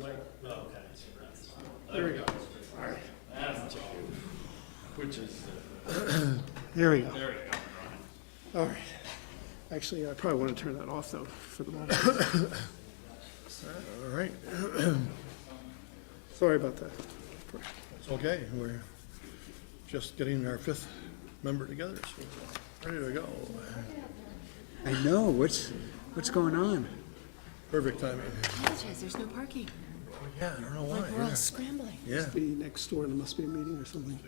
away. Okay. There we go. All right. That's two. Which is, There we go. there we go. All right. Actually, I probably want to turn that off though for the moment. All right, Sorry about that. it's okay. We're just getting our fifth member together, so ready to go. I know, what's going on? Perfect timing. Apologize, there's no parking. Yeah, I don't know why. Like, we're all scrambling. Yeah. Be next door, there must be a meeting or something.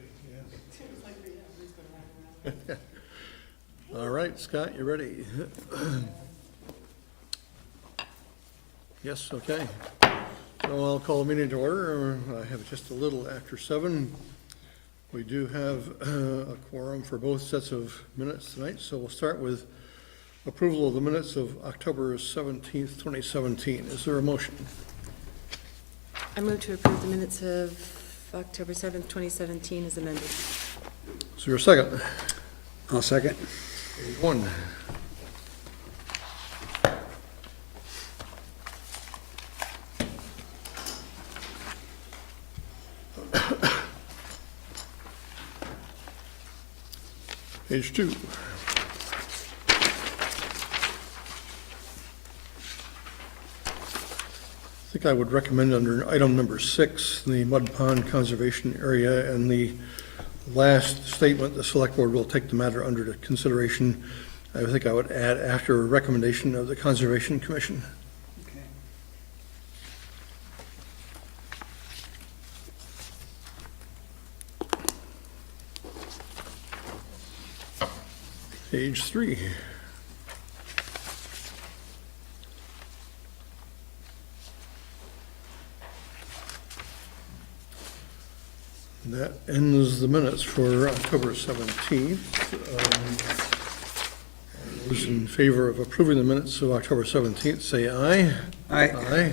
All right, Scott, you ready? Yes, okay. So I'll call the meeting to order. I have just a little after 7. We do have a quorum for both sets of minutes tonight, so we'll start with approval of the minutes of October 17th, 2017. Is there a motion? I move to approve the minutes of October 7th, 2017 as amended. Is there a second? I'll second. Page 1. Page 2. I think I would recommend under item number 6, the mud pond conservation area, and the last statement, the select board will take the matter under consideration. I think I would add after recommendation of the Conservation Commission. Okay. Page 3. That ends the minutes for October 17th. Those in favor of approving the minutes of October 17th, say aye. Aye. Aye.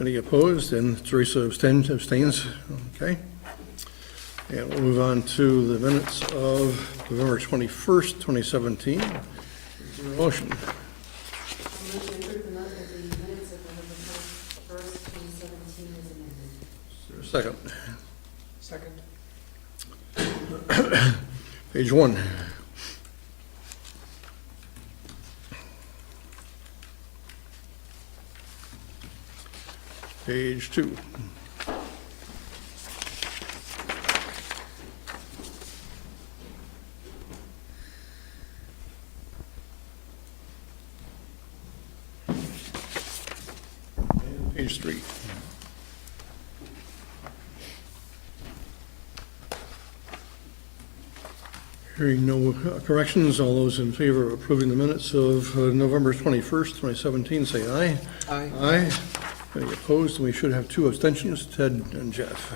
Any opposed? And Teresa abstains. Okay. And we'll move on to the minutes of November 21st, 2017. Is there a motion? I move to approve the minutes of November 1st, 2017 as amended. Is there a second? Second. Page 1. Page 2. And page 3. Hearing no corrections, all those in favor of approving the minutes of November 21st, 2017, say aye. Aye. Aye. Any opposed? And we should have 2 abstentions, Ted and Jeff.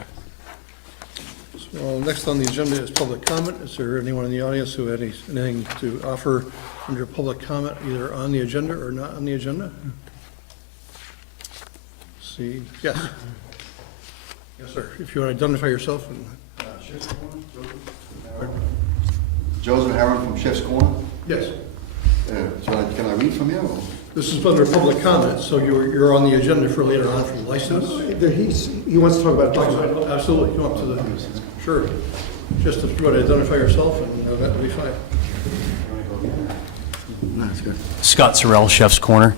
So next on the agenda is public comment. Is there anyone in the audience who had anything to offer under public comment, either on the agenda or not on the agenda? See, yes. Yes, sir. If you want to identify yourself and. Joseph Harron from Chef's Corner. Yes. Can I read from here? Or? This is under public comment, so you're on the agenda for later on for the license. He wants to talk about it. Absolutely, come up to the, sure. Just if you want to identify yourself, and that will be fine. No, that's good. Scott Sorrell, Chef's Corner.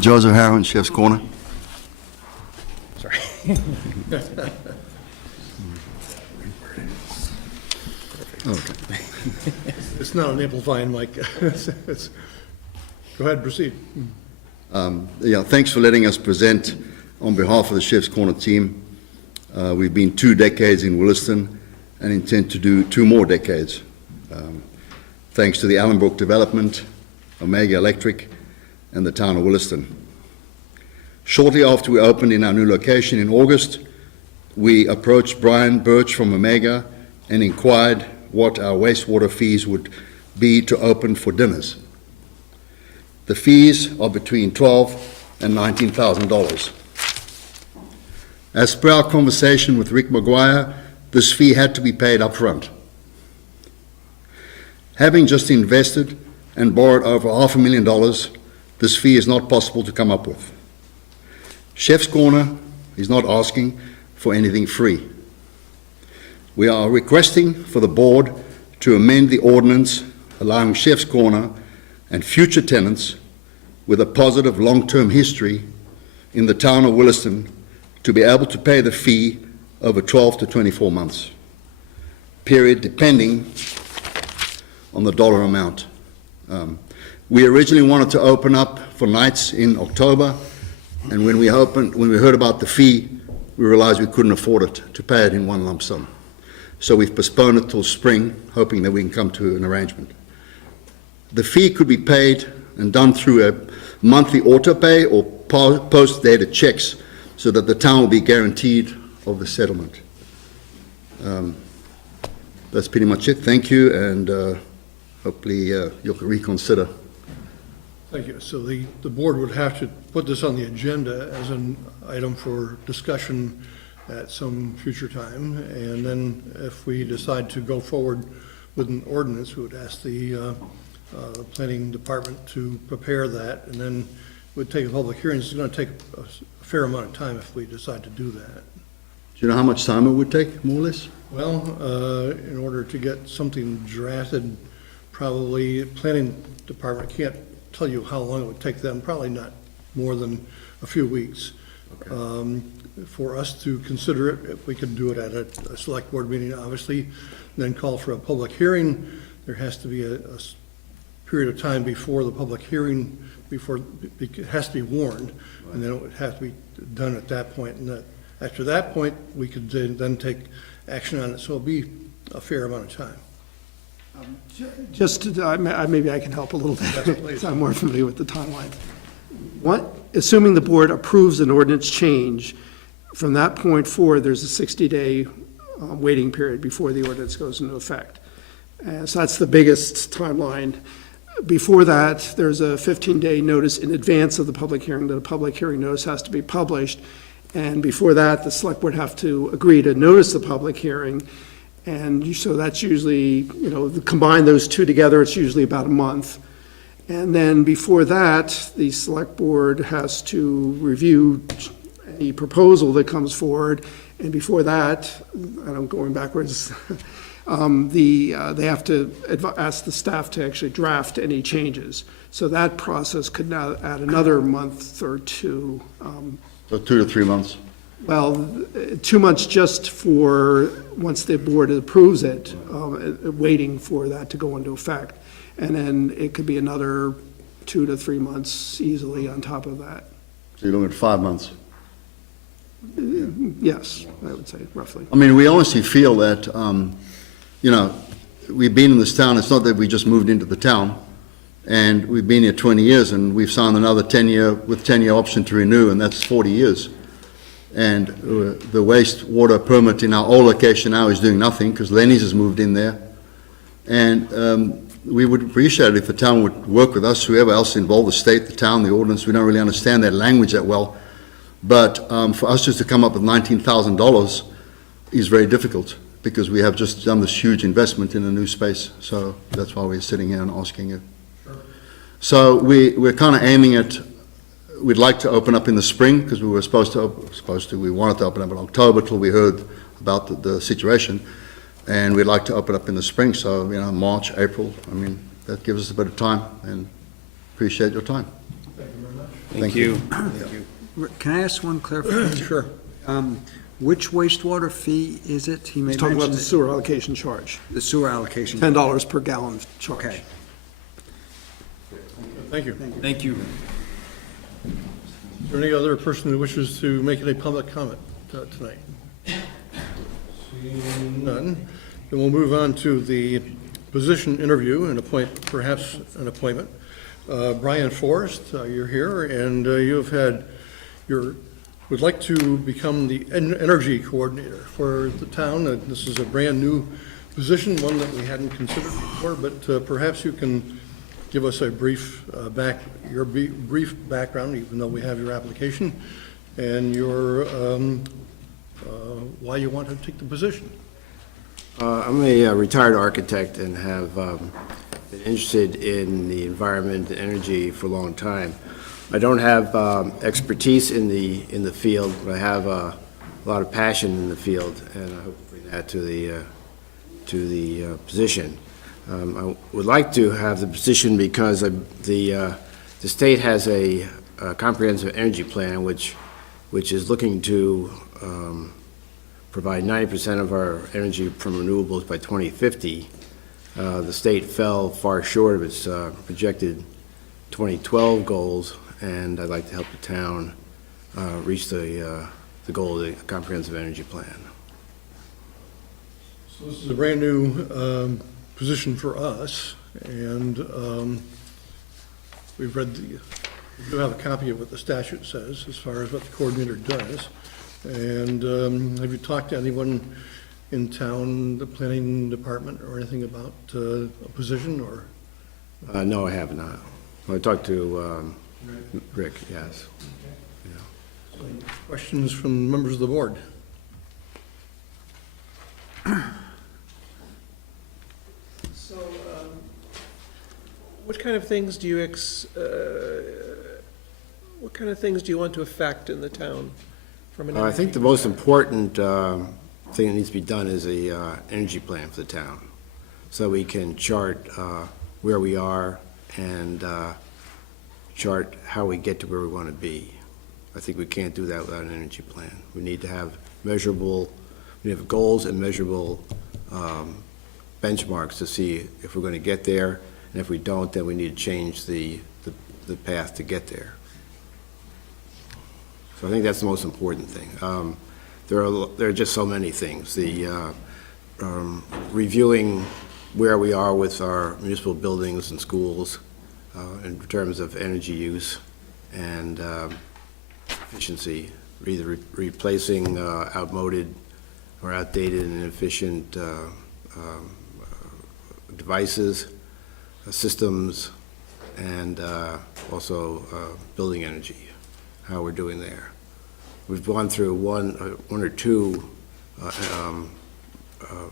Joseph Harron, Chef's Corner. Sorry. Okay. It's not an amplifying mic. Go ahead, proceed. Yeah, thanks for letting us present on behalf of the Chef's Corner team. We've been 2 decades in Williston and intend to do 2 more decades. Thanks to the Allenbrook Development, Omega Electric, and the town of Williston. Shortly after we opened in our new location in August, we approached Brian Birch from Omega and inquired what our wastewater fees would be to open for dinners. The fees are between $12,000 and $19,000. As per our conversation with Rick Maguire, this fee had to be paid up front. Having just invested and borrowed over $500,000, this fee is not possible to come up with. Chef's Corner is not asking for anything free. We are requesting for the board to amend the ordinance allowing Chef's Corner and future tenants with a positive long-term history in the town of Williston to be able to pay the fee over 12 to 24 months, period, depending on the dollar amount. We originally wanted to open up for nights in October, and when we heard about the fee, we realized we couldn't afford it, to pay it in one lump sum. So we've postponed it till spring, hoping that we can come to an arrangement. The fee could be paid and done through a monthly auto pay or post-dated checks so that the town will be guaranteed of the settlement. That's pretty much it. Thank you, and hopefully you'll reconsider. Thank you. So the board would have to put this on the agenda as an item for discussion at some future time, and then if we decide to go forward with an ordinance, we would ask the planning department to prepare that, and then we'd take a public hearing. It's going to take a fair amount of time if we decide to do that. Do you know how much time it would take, more or less? Well, in order to get something drafted, probably planning department can't tell you how long it would take them, probably not more than a few weeks. Okay. For us to consider it, if we could do it at a select board meeting, obviously, then call for a public hearing. There has to be a period of time before the public hearing, before it has to be warned, and then it would have to be done at that point. And after that point, we could then take action on it. So it'll be a fair amount of time. Just, maybe I can help a little bit, because I'm more familiar with the timeline. Assuming the board approves an ordinance change, from that point forward, there's a 60-day waiting period before the ordinance goes into effect. So that's the biggest timeline. Before that, there's a 15-day notice in advance of the public hearing, that a public hearing notice has to be published. And before that, the select board have to agree to notice the public hearing. And so that's usually, combine those two together, it's usually about a month. And then before that, the select board has to review any proposal that comes forward. And before that, I'm going backwards, they have to ask the staff to actually draft any changes. So that process could now add another month or two. So 2 to 3 months. Well, 2 months just for, once the board approves it, waiting for that to go into effect. And then it could be another 2 to 3 months easily on top of that. So you're looking at 5 months. Yes, I would say roughly. I mean, we honestly feel that, we've been in this town. It's not that we just moved into the town, and we've been here 20 years, and we've signed another 10-year option to renew, and that's 40 years. And the wastewater permit in our old location now is doing nothing because Lenny's has moved in there. And we would appreciate it if the town would work with us, whoever else involved, the state, the town, the ordinance. We don't really understand that language that well. But for us just to come up with $19,000 is very difficult because we have just done this huge investment in a new space. So that's why we're sitting here and asking you. Sure. So we're kind of aiming at, we'd like to open up in the spring because we wanted to open up in October till we heard about the situation. And we'd like to open up in the spring. So, March, April, that gives us a bit of time, and appreciate your time. Thank you very much. Thank you. Thank you. Can I ask one clarification? Sure. Which wastewater fee is it? He Let's talk about the mentioned sewer allocation charge, the sewer allocation. $10 per gallon charge. Okay. Thank you. Thank you. Is there any other person who wishes to make any public comment tonight? Seeing none, then we'll move on to the position interview and perhaps an appointment. Brian Forrest, you're here, and would like to become the energy coordinator for the town. This is a brand-new position, one that we hadn't considered before, but perhaps you can give us a brief background, even though we have your application, and why you want to take the position. I'm a retired architect and have been interested in the environment and energy for a long time. I don't have expertise in the field, but I have a lot of passion in the field, and I hope to bring that to the position. I would like to have the position because the state has a comprehensive energy plan which is looking to provide 90% of our energy from renewables by 2050. The state fell far short of its projected 2012 goals, and I'd like to help the town reach the goal of the comprehensive energy plan. So this is a brand-new position for us, and we do have a copy of what the statute says as far as what the coordinator does. And have you talked to anyone in town, the planning department, or anything about a position, or? No, I have not. I talked to Rick, yes. Yeah. Questions from members of the board? So, what kind of things do you what kind of things do you want to affect in the town from an I think the most important thing that needs to be done is a energy plan for the town, so we can chart where we are and chart how we get to where we want to be. I think we can't do that without an energy plan. We need to have measurable, we have goals and measurable benchmarks to see if we're going to get there, and if we don't, then we need to change the path to get there. So I think that's the most important thing. There are just so many things. The reviewing where we are with our municipal buildings and schools in terms of energy use and efficiency, either replacing outmoded or outdated and inefficient devices, systems, and also building energy, how we're doing there. We've gone through one or two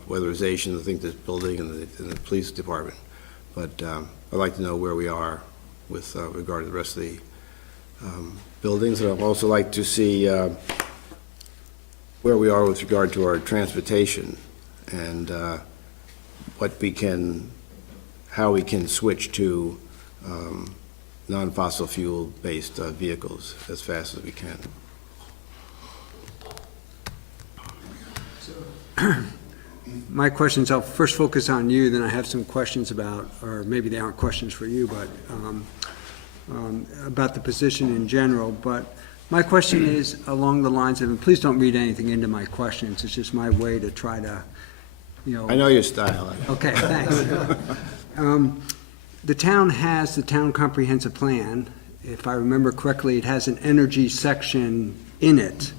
weatherizations, I think, this building and the police department. But I'd like to know where we are with regard to the rest of the buildings. And I'd also like to see where we are with regard to our transportation and how we can switch to non-fossil fuel-based vehicles as fast as we can. My questions, I'll first focus on you, then I have some questions about, or maybe they aren't questions for you, but about the position in general. But my question is along the lines of, and please don't read anything into my questions, it's just my way to try to, I know your style. Okay, thanks. The town has the town comprehensive plan. If I remember correctly, it has an energy section in it.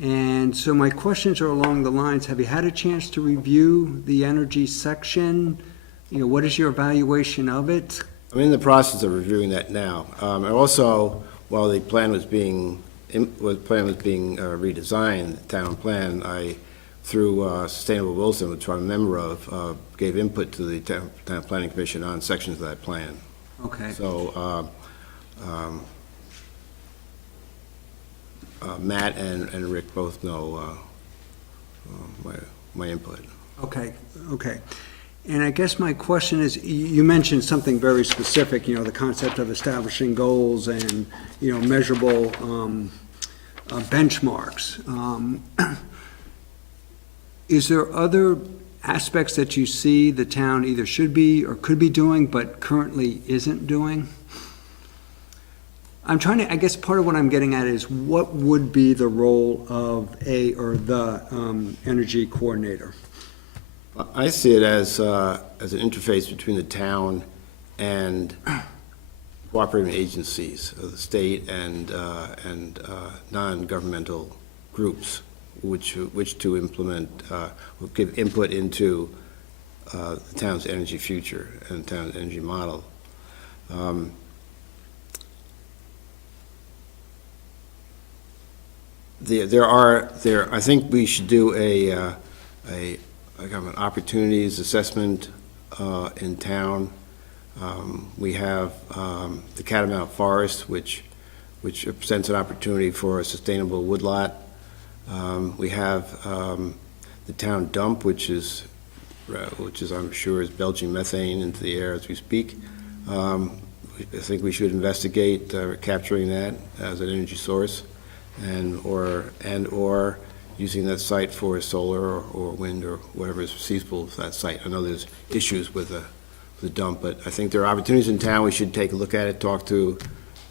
And so my questions are along the lines, have you had a chance to review the energy section? What is your evaluation of it? I'm in the process of reviewing that now. And also, while the plan was being redesigned, the town plan, I, through Sustainable Williston, which I'm a member of, gave input to the town planning commission on sections of that plan. Okay. So Matt and Rick both know my input. Okay. And I guess my question is, you mentioned something very specific, the concept of establishing goals and, measurable benchmarks. Is there other aspects that you see the town either should be or could be doing but currently isn't doing? I'm trying to, I guess part of what I'm getting at is what would be the role of the energy coordinator? I see it as an interface between the town and cooperating agencies of the state and non-governmental groups, which to implement, will give input into the town's energy future and the town's energy model. I think we should do a kind of an opportunities assessment in town We have the Catamount Forest, which presents an opportunity for a sustainable woodlot. We have the town dump, which is I'm sure is belching methane into the air as we speak. I think we should investigate capturing that as an energy source, or using that site for solar or wind or whatever is feasible for that site. I know there's issues with the dump, but I think there are opportunities in town. We should take a look at it, talk to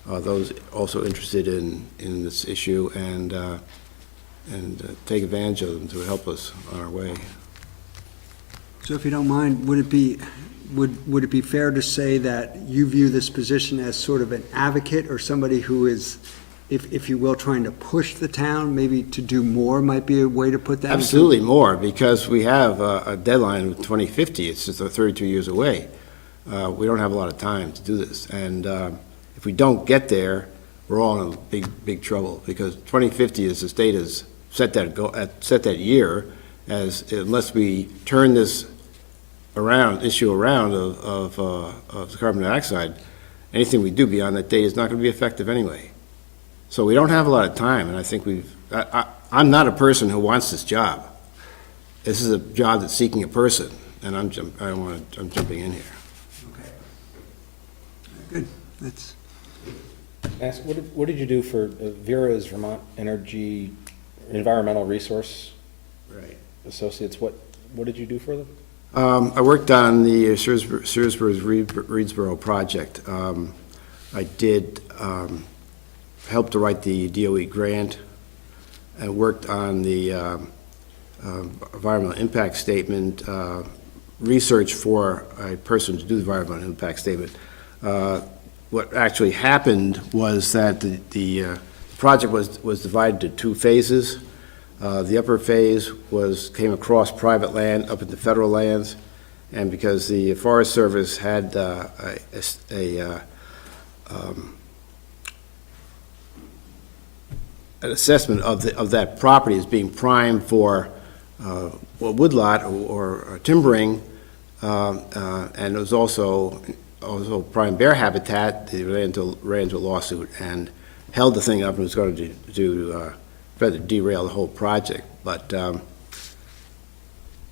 those also interested in this issue, and take advantage of them to help us on our way. So if you don't mind, would it be fair to say that you view this position as sort of an advocate or somebody who is, if you will, trying to push the town, maybe to do more might be a way to put that? Absolutely more, because we have a deadline of 2050. It's just 32 years away. We don't have a lot of time to do this. And if we don't get there, we're all in big trouble, because 2050 is the state has set that year as, unless we turn this issue around of the carbon dioxide, anything we do beyond that date is not going to be effective anyway. So we don't have a lot of time, and I think I'm not a person who wants this job. This is a job that's seeking a person, and I'm jumping in here. Okay. Good, that's. Ask, what did you do for Vera's Vermont Energy Environmental Resource Right. Associates? What did you do for them? I worked on the Shrewsbury-Reedsboro project. I did help to write the DOE grant. I worked on the environmental impact statement, research for a person to do the environmental impact statement. What actually happened was that the project was divided into 2 phases. The upper phase came across private land up into federal lands, and because the Forest Service had an assessment of that property as being prime for woodlot or timbering, and it was also prime bear habitat, they ran into a lawsuit and held the thing up and was going to derail the whole project. But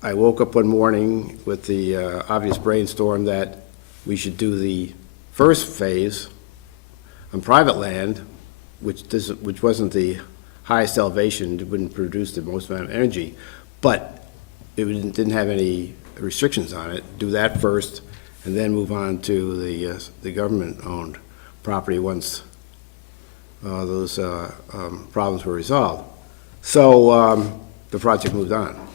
I woke up one morning with the obvious brainstorm that we should do the first phase on private land, which wasn't the highest elevation, it wouldn't produce the most amount of energy, but it didn't have any restrictions on it. Do that first, and then move on to the government-owned property once those problems were resolved. So the project moved on.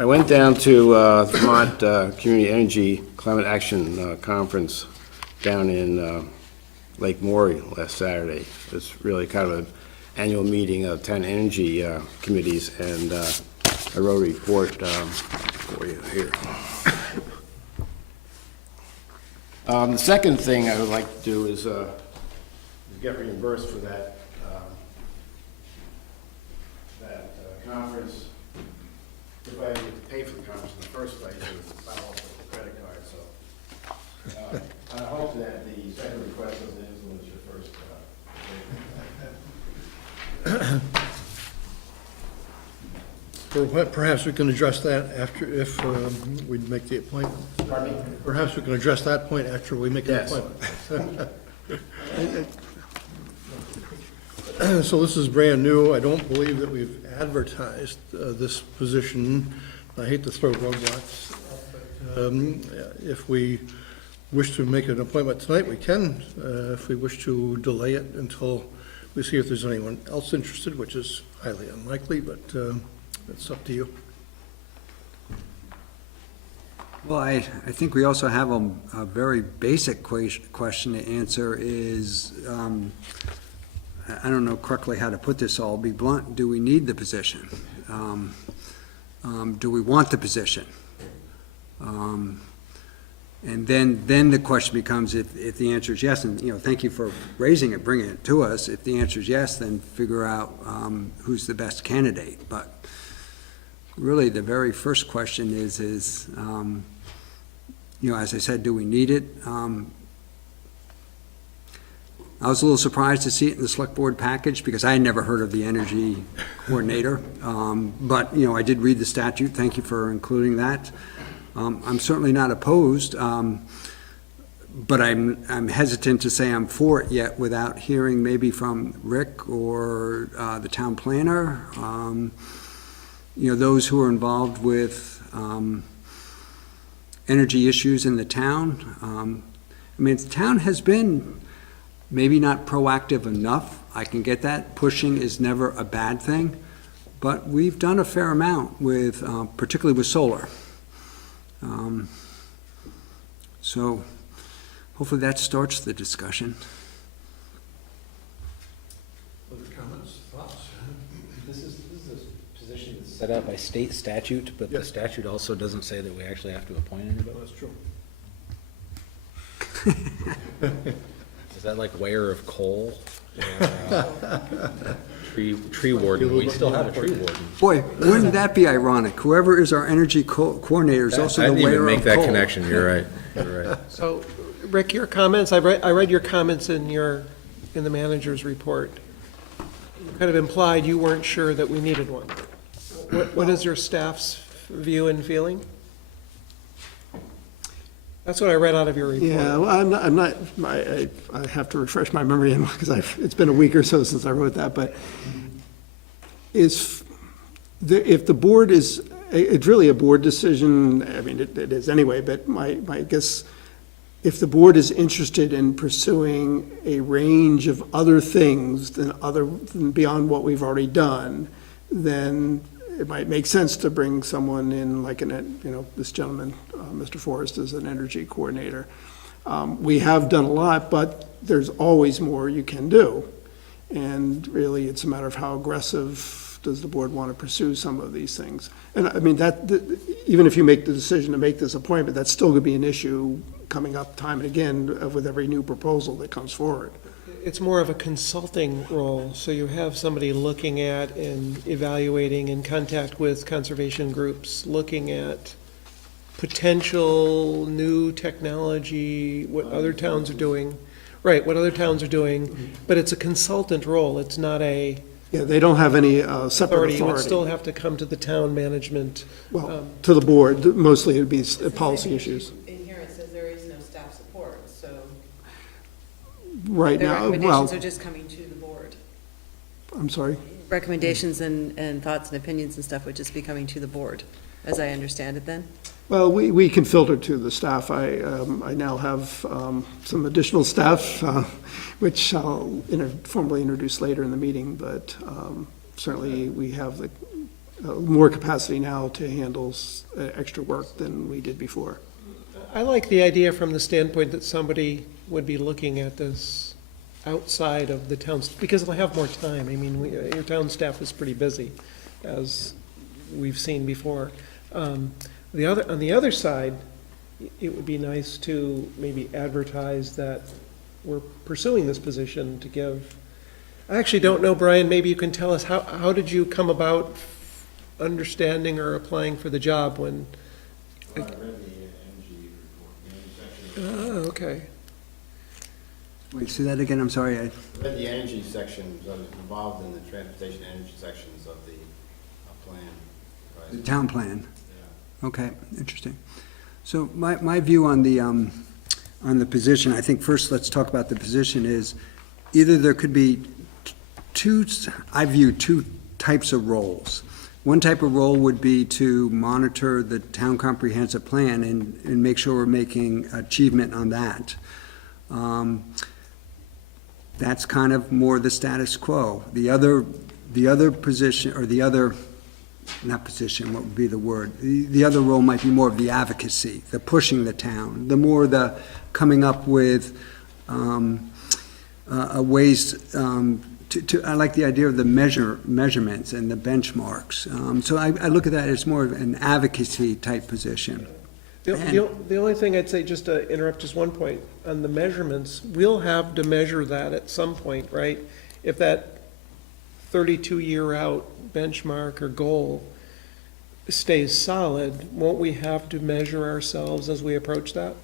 I went down to Vermont Community Energy Climate Action Conference down in Lake Maury last Saturday. It was really kind of an annual meeting of 10 energy committees, and I wrote a report for you here. The second thing I would like to do is get reimbursed for that conference. If I get to pay for the conference in the first place, it was not all with the credit card, so. I hope that the second request doesn't influence your first. Or perhaps we can address that after, if we make the appointment. Pardon me? Perhaps we can address that point after we make the Yes. appointment. So this is brand new. I don't believe that we've advertised this position. I hate to throw roadblocks. If we wish to make an appointment tonight, we can. If we wish to delay it until we see if there's anyone else interested, which is highly unlikely, but it's up to you. Well, I think we also have a very basic question to answer is, I don't know correctly how to put this, I'll be blunt, do we need the position? Do we want the position? And then the question becomes, if the answer is yes, and, thank you for raising it, bringing it to us. If the answer is yes, then figure out who's the best candidate. But really, the very first question is, as I said, do we need it? I was a little surprised to see it in the select board package, because I had never heard of the energy coordinator. But, I did read the statute. Thank you for including that. I'm certainly not opposed, but I'm hesitant to say I'm for it yet without hearing maybe from Rick or the town planner, those who are involved with energy issues in the town. The town has been maybe not proactive enough. I can get that. Pushing is never a bad thing, but we've done a fair amount with, particularly with solar. So hopefully that starts the discussion. Other comments, thoughts? This is a position that's set out by state statute, but the Yes. statute also doesn't say that we actually have to appoint anybody. That's true. Is that like wear of coal? Tree warden, we still have a tree warden. Boy, wouldn't that be ironic? Whoever is our energy coordinator is also I the didn't even wearer make of that coal. connection, you're right, you're right. So, Rick, your comments, I read your comments in the manager's report. You kind of implied you weren't sure that we needed one. What is your staff's view and feeling? That's what I read out of your report. Yeah, well, I have to refresh my memory, because it's been a week or so since I wrote that, but if the board is, it's really a board decision, it is anyway, but my guess, if the board is interested in pursuing a range of other things than beyond what we've already done, then it might make sense to bring someone in, like this gentleman, Mr. Forrest, is an energy coordinator. We have done a lot, but there's always more you can do. And really, it's a matter of how aggressive does the board want to pursue some of these things. And even if you make the decision to make this appointment, that's still going to be an issue coming up time and again with every new proposal that comes forward. It's more of a consulting role, so you have somebody looking at and evaluating, in contact with conservation groups, looking at potential new technology, what other towns are doing. Right, what other towns are doing, but it's a consultant role, it's not a Yeah, they don't have any separate authority. You would authority. still have to come to the town management. Well, to the board, mostly it'd be policy issues. In here, it says there is no staff support, so Right the now, recommendations are well, just coming to the board. I'm sorry. Recommendations and thoughts and opinions and stuff would just be coming to the board, as I understand it then? Well, we can filter to the staff. I now have some additional staff, which I'll formally introduce later in the meeting, but certainly we have more capacity now to handle extra work than we did before. I like the idea from the standpoint that somebody would be looking at this outside of the towns, because they'll have more time. Your town staff is pretty busy, as we've seen before. On the other side, it would be nice to maybe advertise that we're pursuing this position to give. I actually don't know, Brian, maybe you can tell us, how did you come about understanding or applying for the job when? I read the energy report, the energy section. Oh, okay. Wait, say that again, I'm sorry. I read the energy section, so I was involved in the transportation energy sections of the plan. The town plan. Yeah. Okay, interesting. So my view on the position, I think first let's talk about the position, is either there could be I view two types of roles. One type of role would be to monitor the town comprehensive plan and make sure we're making achievement on that. That's kind of more the status quo. The other position, or not position, what would be the word? The other role might be more of the advocacy, the pushing the town, the more the coming up with ways I like the idea of the measurements and the benchmarks. So I look at that as more of an advocacy type position. The only thing I'd say, just to interrupt just one point, on the measurements, we'll have to measure that at some point, right? If that 32-year out benchmark or goal stays solid, won't we have to measure ourselves as we approach that?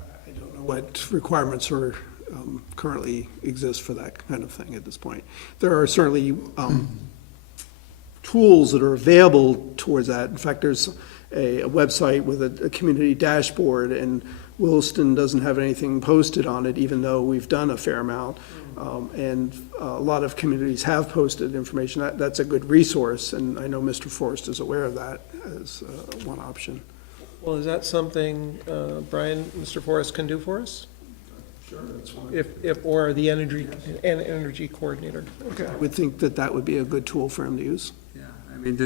I don't know what requirements are currently exist for that kind of thing at this point. There are certainly tools that are available towards that. In fact, there's a website with a community dashboard, and Williston doesn't have anything posted on it, even though we've done a fair amount. And a lot of communities have posted information. That's a good resource, and I know Mr. Forrest is aware of that as one option. Well, is that something, Brian, Mr. Forrest can do for us? Sure, that's fine. Or the energy coordinator? Okay. I would think that that would be a good tool for him to use. Yeah, I mean,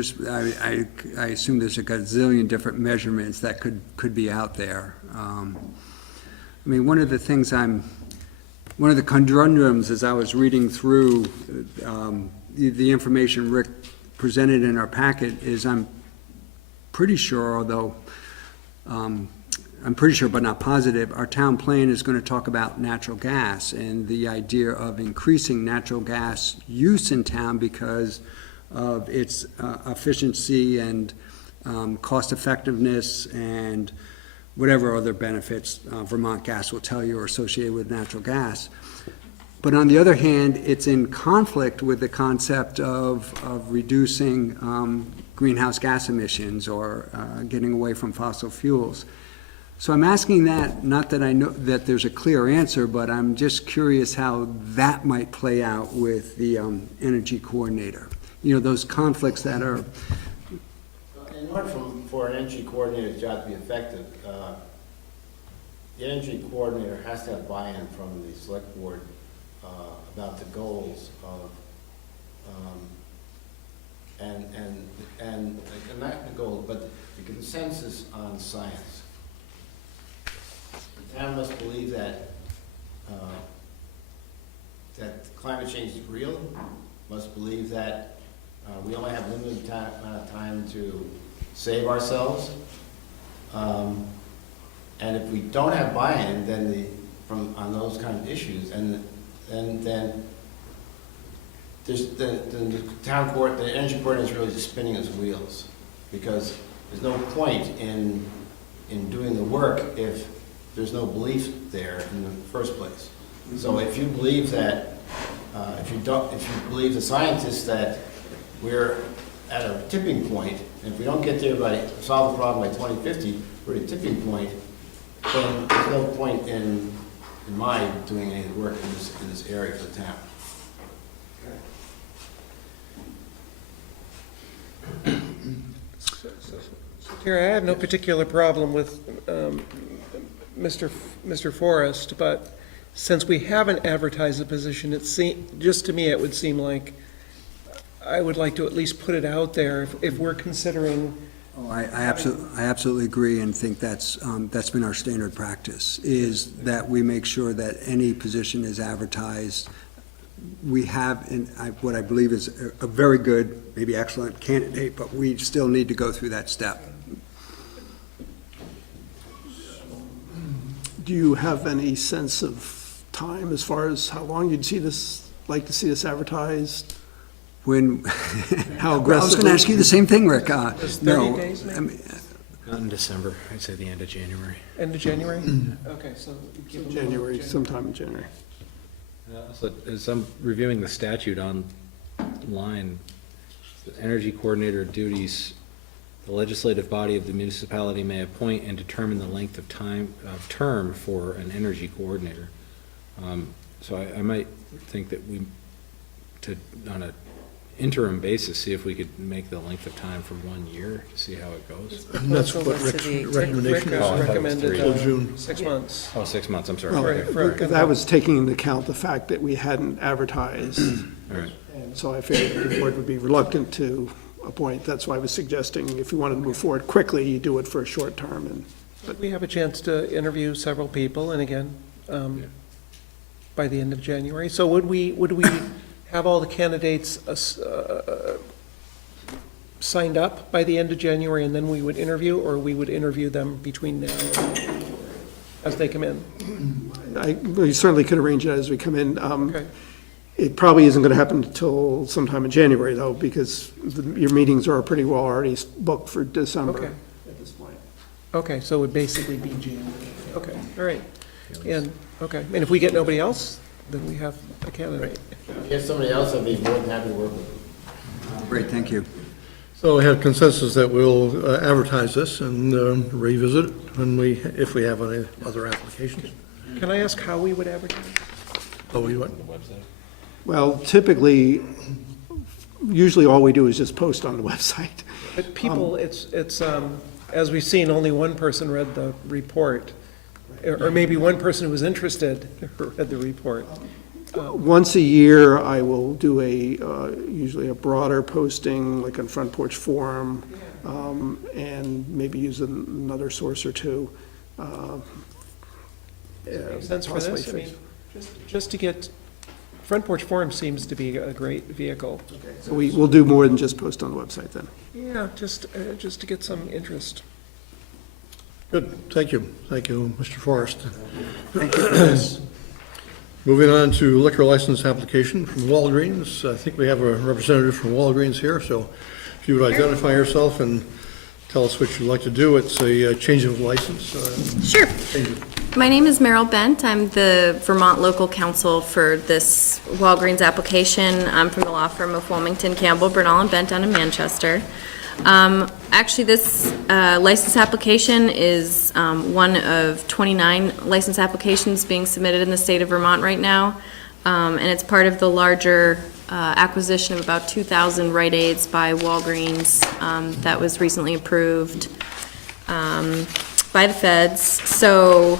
I assume there's a gazillion different measurements that could be out there. I mean, one of the conundrums as I was reading through the information Rick presented in our packet is I'm pretty sure, although I'm pretty sure but not positive, our town plan is going to talk about natural gas and the idea of increasing natural gas use in town because of its efficiency and cost effectiveness and whatever other benefits Vermont Gas will tell you are associated with natural gas. But on the other hand, it's in conflict with the concept of reducing greenhouse gas emissions or getting away from fossil fuels. So I'm asking that, not that I know that there's a clear answer, but I'm just curious how that might play out with the energy coordinator. You know, those conflicts that are. In order for an energy coordinator's job to be effective, the energy coordinator has to have buy-in from the select board about the goals of, and not the goal, but the consensus on science. The town must believe that that climate change is real, must believe that we only have limited amount of time to save ourselves. And if we don't have buy-in, then on those kind of issues, and then the town court, the energy coordinator is really just spinning his wheels, because there's no point in doing the work if there's no belief there in the first place. So if you believe that, if you believe the scientists that we're at a tipping point, and if we don't get there solve the problem by 2050, we're at a tipping point, then there's no point in my doing any work in this area for the town. Terry, I have no particular problem with Mr. Forrest, but since we haven't advertised the position, just to me, it would seem like I would like to at least put it out there if we're considering. Oh, I absolutely agree and think that's been our standard practice, is that we make sure that any position is advertised. We have, what I believe is a very good, maybe excellent candidate, but we still need to go through that step. Do you have any sense of time as far as how long you'd like to see this advertised? When, How I was aggressively? going to ask you the same thing, Rick. Does 30 No, days, maybe? I mean, Not in December, I'd say the end of January. End of January? Okay, so give them January, sometime in January. So as I'm reviewing the statute online, the energy coordinator duties, the legislative body of the municipality may appoint and determine the length of term for an energy coordinator. So I might think that on an interim basis, see if we could make the length of time from 1 year to see how it goes. And that's what Rick's recommendation Oh, I thought is. it was recommended 3. June. 6 months. Oh, 6 months, I'm sorry. Well, Okay. that was taking into account the fact that we hadn't advertised. All right. And so I figured the board would be reluctant to appoint. That's why I was suggesting if you wanted to move forward quickly, you do it for a short term. We have a chance to interview several people, and again, by the end of January. So would we have all the candidates signed up by the end of January, and then we would interview, or we would interview them between now and as they come in? We certainly could arrange it as we come in. Okay. It probably isn't going to happen until sometime in January, though, because your meetings are pretty well already booked for December Okay. at this point. Okay, so it would basically be January. Okay, all right. And, okay, and if we get nobody else, then we have a candidate. If you have somebody else, I'd be more than happy to work with. Great, thank you. So we have consensus that we'll advertise this and revisit it if we have any other applications. Can I ask how we would advertise? Oh, we what? Well, typically, usually all we do is just post on the website. But people, it's, as we've seen, only one person read the report, or maybe one person who was interested read the report. Once a year, I will do usually a broader posting, like on Front Porch Forum, and maybe use another source or two. Makes sense for possibly this? I mean, just to get, Front Porch Forum seems to be a great vehicle. So we'll do more than just post on the website then. Yeah, just to get some interest. Good, thank you. Thank you, Mr. Forrest. Thank you for this. Moving on to liquor license application from Walgreens. I think we have a representative from Walgreens here, so if you would identify yourself and tell us what you'd like to do. It's a change of license. Sure. My name is Meryl Bent. I'm the Vermont local counsel for this Walgreens application. I'm from the law firm of Wilmington, Campbell, Bernal, and Bent down in Manchester. Actually, this license application is one of 29 license applications being submitted in the state of Vermont right now. And it's part of the larger acquisition of about 2,000 Rite Aids by Walgreens that was recently approved by the feds. So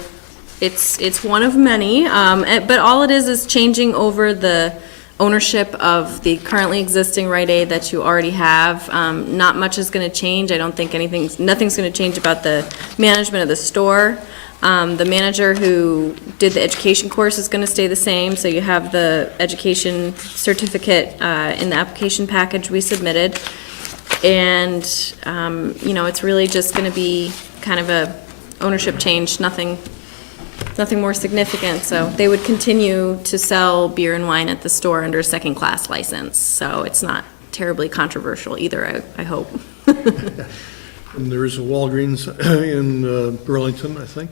it's one of many, but all it is changing over the ownership of the currently existing Rite Aid that you already have. Not much is going to change. I don't think nothing's going to change about the management of the store. The manager who did the education course is going to stay the same, so you have the education certificate in the application package we submitted. And, it's really just going to be kind of a ownership change, nothing more significant. So they would continue to sell beer and wine at the store under a second-class license. So it's not terribly controversial either, I hope. And there is a Walgreens in Burlington, I think.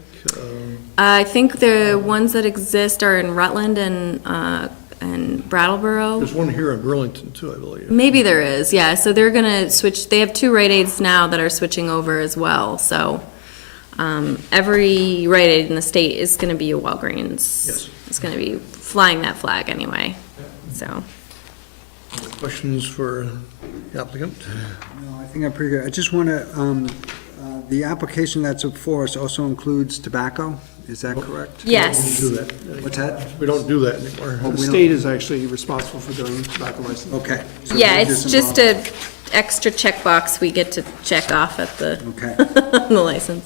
I think the ones that exist are in Rutland and Brattleboro. There's one here in Burlington too, I believe. Maybe there is, yeah. So they're gonna switch, they have 2 Rite Aids now that are switching over as well, so. Every Rite Aid in the state is gonna be a Walgreens. Yes. It's gonna be flying that flag anyway, so. Questions for the applicant? No, I think I'm pretty good. I just want to, the application that's before us also includes tobacco, is that correct? Yes. We don't do that. What's that? We don't do that anymore. The state is actually responsible for doing tobacco license. Okay. So Yeah, we're it's just involved. a extra checkbox we get to check off at the, Okay. the license.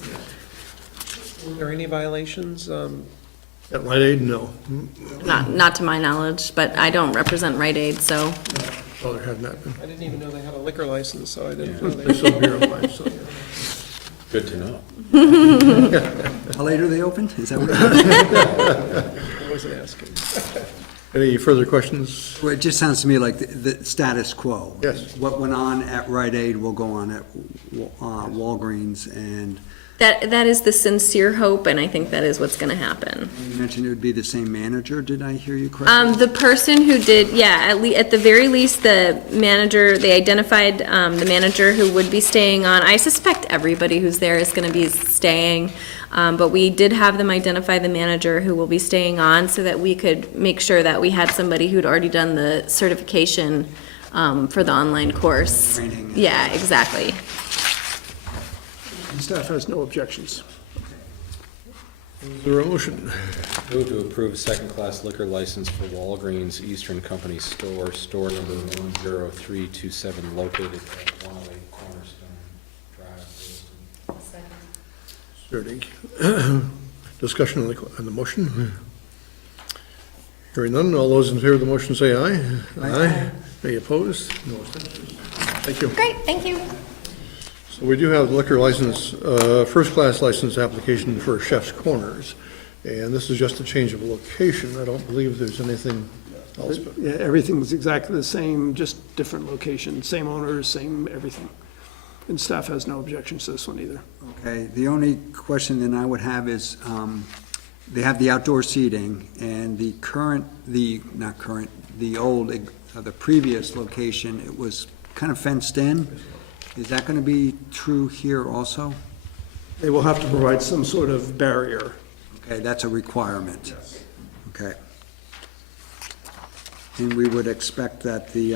Were there any violations? At Rite Aid, no. Not to my knowledge, but I don't represent Rite Aid, so. Oh, there have not been. I didn't even know they had a liquor license, so I didn't know They they. sell beer and wine, so. Good to know. How late are they open? Is that what it is? I wasn't asking. Any further questions? Well, it just sounds to me like the status quo. Yes. What went on at Rite Aid will go on at Walgreens, and That is the sincere hope, and I think that is what's gonna happen. you mentioned it would be the same manager, did I hear you correctly? The person who did, yeah, at the very least, the manager, they identified, the manager who would be staying on. I suspect everybody who's there is gonna be staying, but we did have them identify the manager who will be staying on so that we could make sure that we had somebody who'd already done the certification, for the online course. Training. Yeah, exactly. Staff has no objections. Is there a motion? Move to approve a second-class liquor license for Walgreens Eastern Company Store, store number 10327, located at 108 Cornerstone Drive, Williston. Second. Discussion on the motion? Hearing none, all those in favor of the motion say aye. Aye. Any opposed? No abstentions. Thank you. Great, thank you. So we do have the liquor license, first-class license application for Chef's Corners, and this is just a change of location. I don't believe there's anything else. But Yeah, everything was exactly the same, just different location, same owners, same everything. And staff has no objections to this one either. Okay, the only question then I would have is, they have the outdoor seating, and the previous location, it was kind of fenced in. Is that gonna be true here also? They will have to provide some sort of barrier. Okay, that's a requirement. Okay. And we would expect that the,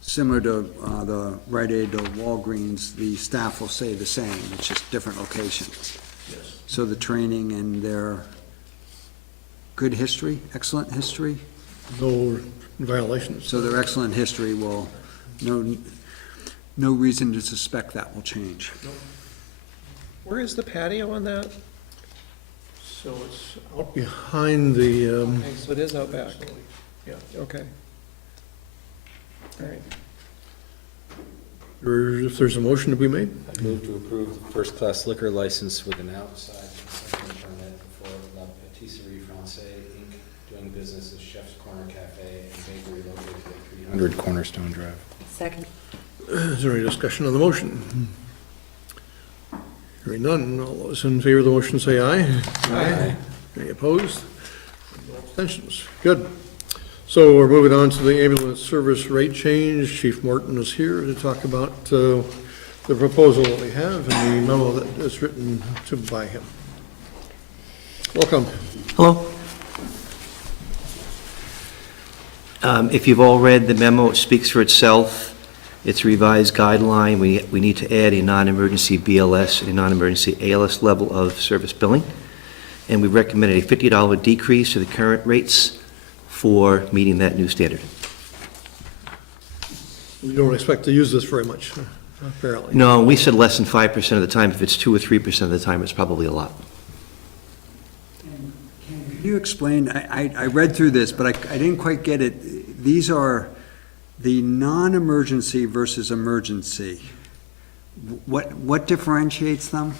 similar to the Rite Aid or Walgreens, the staff will say the same, it's just different locations. So the training and their good history, excellent history, no violations. so their excellent history will, no reason to suspect that will change. Where is the patio on that? So it's out behind the, Okay, so it is out back. yeah. Okay. All right. If there's a motion to be made, I move to approve the first-class liquor license with an outside consumption permit for La Patisserie Francais, Inc., doing business as Chef's Corner Cafe and Bakery located at 300 Cornerstone Drive. Second. is there any discussion on the motion? Hearing none, all those in favor of the motion say aye. Aye. Any opposed? No abstentions. Good. So we're moving on to the ambulance service rate change. Chief Morton is here to talk about the proposal that we have and the memo that is written by him. Welcome. Hello. If you've all read the memo, it speaks for itself. It's a revised guideline. We need to add a non-emergency BLS and a non-emergency ALS level of service billing. And we recommended a $50 decrease to the current rates for meeting that new standard. We don't expect to use this very much, apparently. No, we said less than 5% of the time. If it's 2 or 3% of the time, it's probably a lot. Can you explain, I read through this, but I didn't quite get it. These are the non-emergency versus emergency. What differentiates them?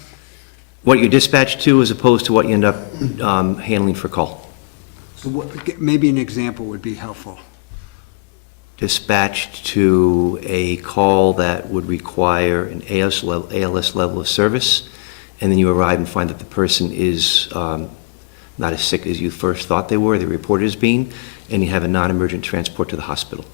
What you're dispatched to as opposed to what you end up handling for call. So maybe an example would be helpful. Dispatched to a call that would require an ALS level of service, and then you arrive and find that the person is not as sick as you first thought they were, they reported as being, and you have a non-emergent transport to the hospital.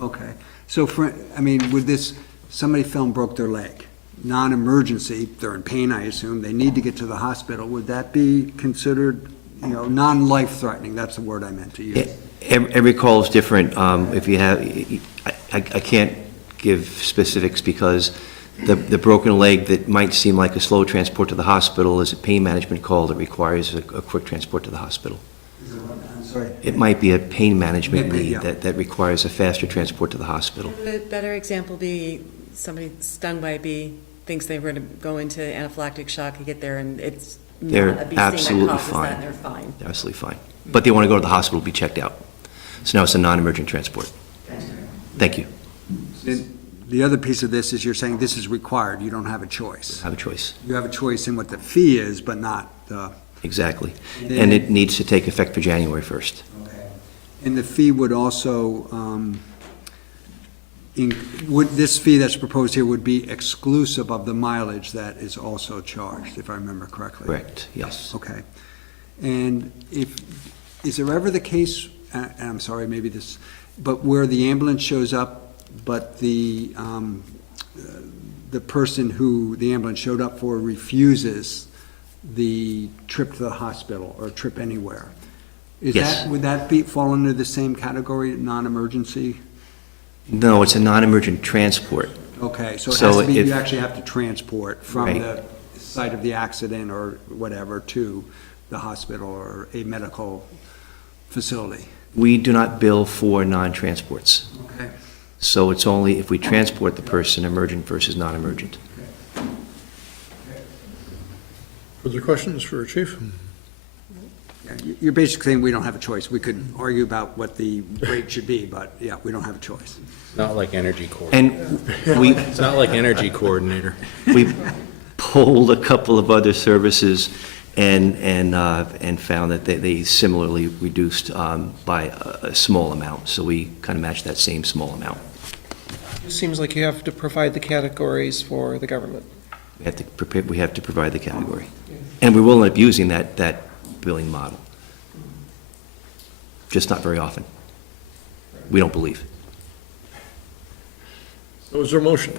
Okay. So would this, somebody fell and broke their leg, non-emergency, they're in pain, I assume, they need to get to the hospital, would that be considered, non-life-threatening? That's the word I meant to use. Every call is different. If you have, I can't give specifics because the broken leg that might seem like a slow transport to the hospital is a pain management call that requires a quick transport to the hospital. I'm sorry. It might be a pain management Maybe, need yeah. that requires a faster transport to the hospital. Would a better example be somebody stung by a bee, thinks they were to go into anaphylactic shock, you get there and it's They're not a bee sting that absolutely causes fine. that, and they're fine. Absolutely fine. But they want to go to the hospital to be checked out. So now it's a non-emergent transport. Thank you. And the other piece of this is you're saying this is required, you don't have a choice. Have a choice. You have a choice in what the fee is, but not the. Exactly. And it needs to take effect for January 1st. And the fee would also, this fee that's proposed here would be exclusive of the mileage that is also charged, if I remember correctly? Correct, yes. Okay. And is there ever the case, and I'm sorry, maybe this, but where the ambulance shows up, but the person who the ambulance showed up for refuses the trip to the hospital or trip anywhere? Yes. Would that fall under the same category, non-emergency? No, it's a non-emergent transport. Okay, so it So has to be, if- you actually have to transport from Right. the site of the accident or whatever to the hospital or a medical facility. We do not bill for non-transports. Okay. So it's only if we transport the person, emergent versus non-emergent. Further questions for Chief? You're basically saying we don't have a choice. We could argue about what the rate should be, but yeah, we don't have a choice. Not like energy coordinator. And we, It's not like energy coordinator. we polled a couple of other services and found that they similarly reduced by a small amount. So we kind of matched that same small amount. It seems like you have to provide the categories for the government. We have to provide the category. And we will end up using that billing model. Just not very often. We don't believe. So is there a motion?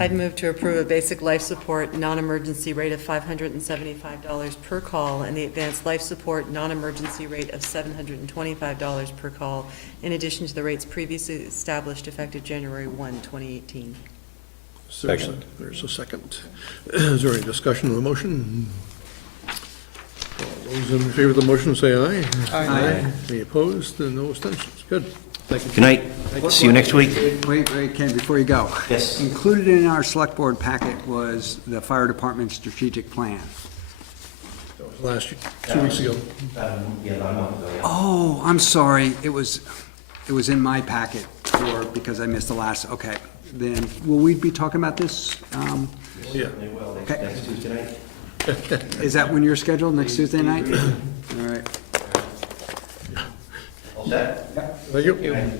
I'd move to approve a basic life support non-emergency rate of $575 per call and the advanced life support non-emergency rate of $725 per call, in addition to the rates previously established effective January 1, 2018. Second. There's a second. Is there any discussion of the motion? All those in favor of the motion say aye. Aye. Any opposed? And no abstentions. Good. Thank you. Good night. See you next week. Wait, Ken, before you go. Yes. Included in our select board packet was the fire department's strategic plan. That was last, 2 weeks ago. Oh, I'm sorry. It was in my packet, because I missed the last, okay. Then, will we be talking about this? Yeah. Okay. Next Tuesday night. Is that when you're scheduled, next Tuesday night? All right. All set? Thank you.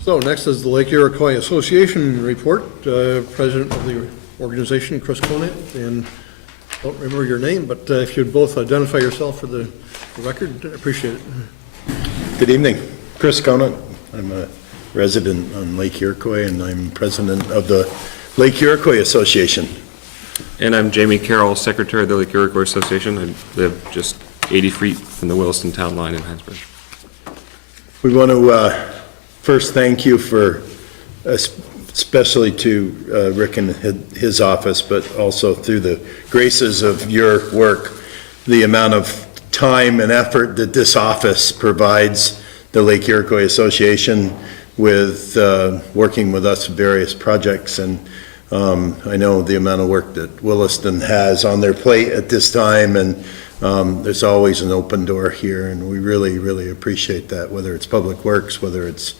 So next is the Lake Iroquois Association report. President of the organization, Chris Conant, and I don't remember your name, but if you'd both identify yourself for the record, I appreciate it. Good evening. Chris Conant. I'm a resident on Lake Iroquois, and I'm president of the Lake Iroquois Association. And I'm Jamie Carroll, Secretary of the Lake Iroquois Association. I live just 80 feet from the Williston town line in Heinsberg. We want to first thank you for, especially to Rick and his office, but also through the graces of your work, the amount of time and effort that this office provides the Lake Iroquois Association with working with us in various projects. And I know the amount of work that Williston has on their plate at this time, and there's always an open door here, and we really, really appreciate that, whether it's Public Works, whether it's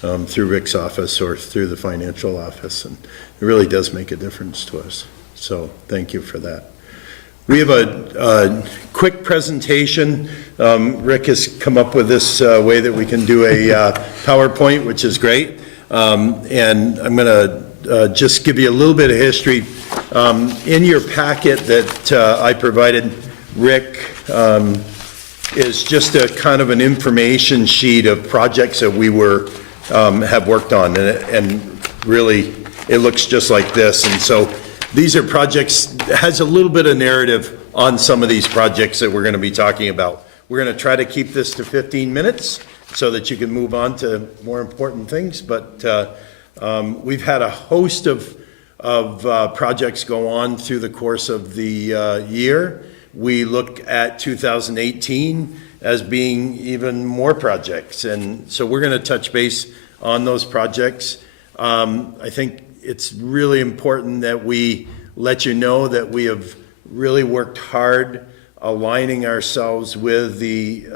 through Rick's office or through the financial office, and it really does make a difference to us. So thank you for that. We have a quick presentation. Rick has come up with this way that we can do a PowerPoint, which is great. And I'm going to just give you a little bit of history. In your packet that I provided Rick is just a kind of an information sheet of projects that we have worked on, and really it looks just like this. And so these are projects, has a little bit of narrative on some of these projects that we're going to be talking about. We're going to try to keep this to 15 minutes so that you can move on to more important things, but we've had a host of projects go on through the course of the year. We look at 2018 as being even more projects, and so we're going to touch base on those projects. I think it's really important that we let you know that we have really worked hard aligning ourselves with the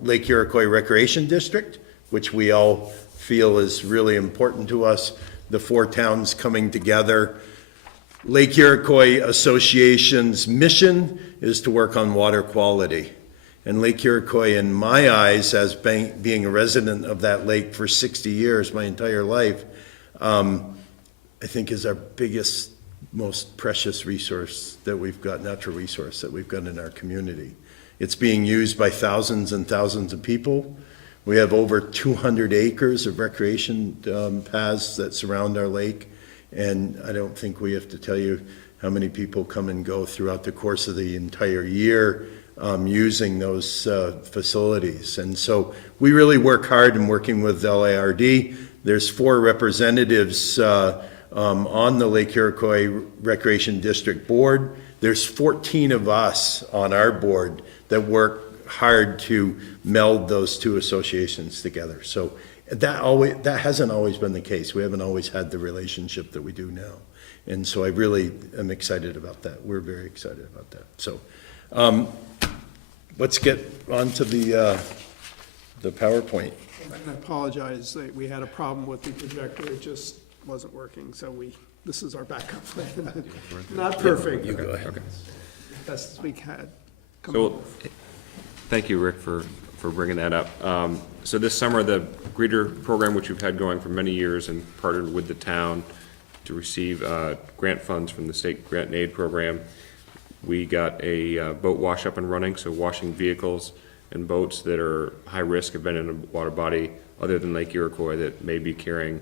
Lake Iroquois Recreation District, which we all feel is really important to us, the four towns coming together. Lake Iroquois Association's mission is to work on water quality. And Lake Iroquois, in my eyes, as being a resident of that lake for 60 years, my entire life, I think is our biggest, most precious resource that we've got, natural resource that we've got in our community. It's being used by thousands and thousands of people. We have over 200 acres of recreation paths that surround our lake. And I don't think we have to tell you how many people come and go throughout the course of the entire year using those facilities. And so we really work hard in working with LARD. There's 4 representatives on the Lake Iroquois Recreation District Board. There's 14 of us on our board that work hard to meld those 2 associations together. So that hasn't always been the case. We haven't always had the relationship that we do now. And so I really am excited about that. We're very excited about that. So let's get on to the PowerPoint. I apologize, that we had a problem with the projector, it just wasn't working, so this is our backup plan. Not perfect, You but go ahead. best as we had. So, thank you, Rick, for bringing that up. So this summer, the greeter program, which we've had going for many years and partnered with the town to receive grant funds from the state grant and aid program, we got a boat wash up and running, so washing vehicles and boats that are high risk, have been in a water body other than Lake Iroquois that may be carrying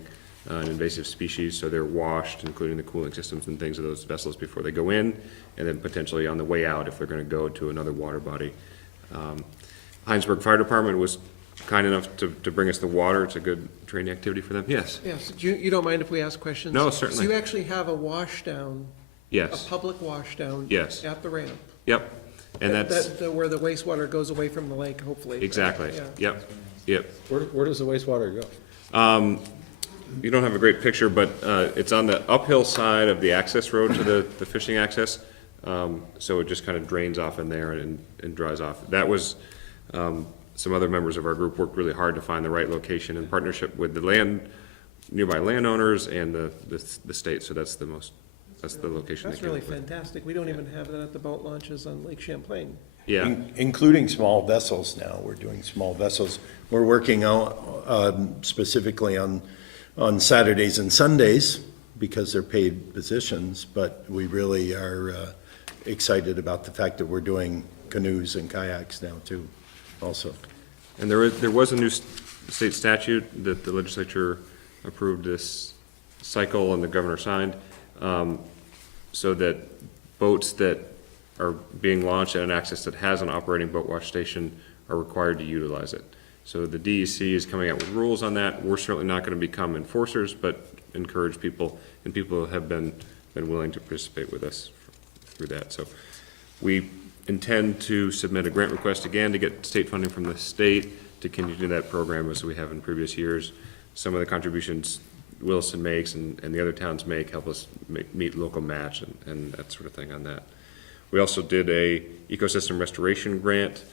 an invasive species, so they're washed, including the cooling systems and things of those vessels before they go in, and then potentially on the way out if they're gonna go to another water body. Heinsberg Fire Department was kind enough to bring us the water. It's a good training activity for them. Yes, Yes, you don't mind if we ask questions? No, certainly. So you actually have a washdown, a yes, public washdown? Yes. At the ramp? yep. And that's, Where the wastewater goes away from the lake, hopefully. right? exactly, Yeah. yep. Where does the wastewater go? You don't have a great picture, but it's on the uphill side of the access road to the fishing access. So it just kind of drains off in there and dries off. That was, some other members of our group worked really hard to find the right location in partnership with the nearby landowners and the state, so that's the location. That's they came really up with. fantastic. We don't even have that at the boat launches on Lake Champlain. Yeah, Including small vessels now, we're doing small vessels. We're working out specifically on Saturdays and Sundays because they're paid positions, but we really are excited about the fact that we're doing canoes and kayaks now too, also. and there was a new state statute that the legislature approved this cycle and the governor signed, so that boats that are being launched at an access that has an operating boat wash station are required to utilize it. So the DEC is coming out with rules on that. We're certainly not going to become enforcers, but encourage people, and people have been willing to participate with us through that. So we intend to submit a grant request again to get state funding from the state to continue that program as we have in previous years. Some of the contributions Williston makes and the other towns make help us meet local match and that sort of thing on that. We also did a ecosystem restoration grant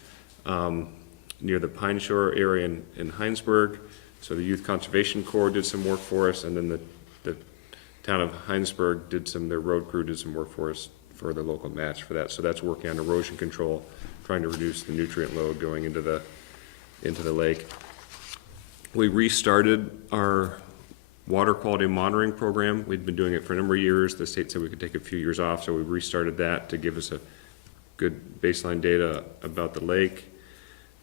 near the Pine Shore area in Heinsberg. So the Youth Conservation Corps did some work for us, and then the town of Heinsberg their road crew did some work for us for the local match for that. So that's working on erosion control, trying to reduce the nutrient load going into the lake. We restarted our water quality monitoring program. We'd been doing it for a number of years. The state said we could take a few years off, so we restarted that to give us a good baseline data about the lake.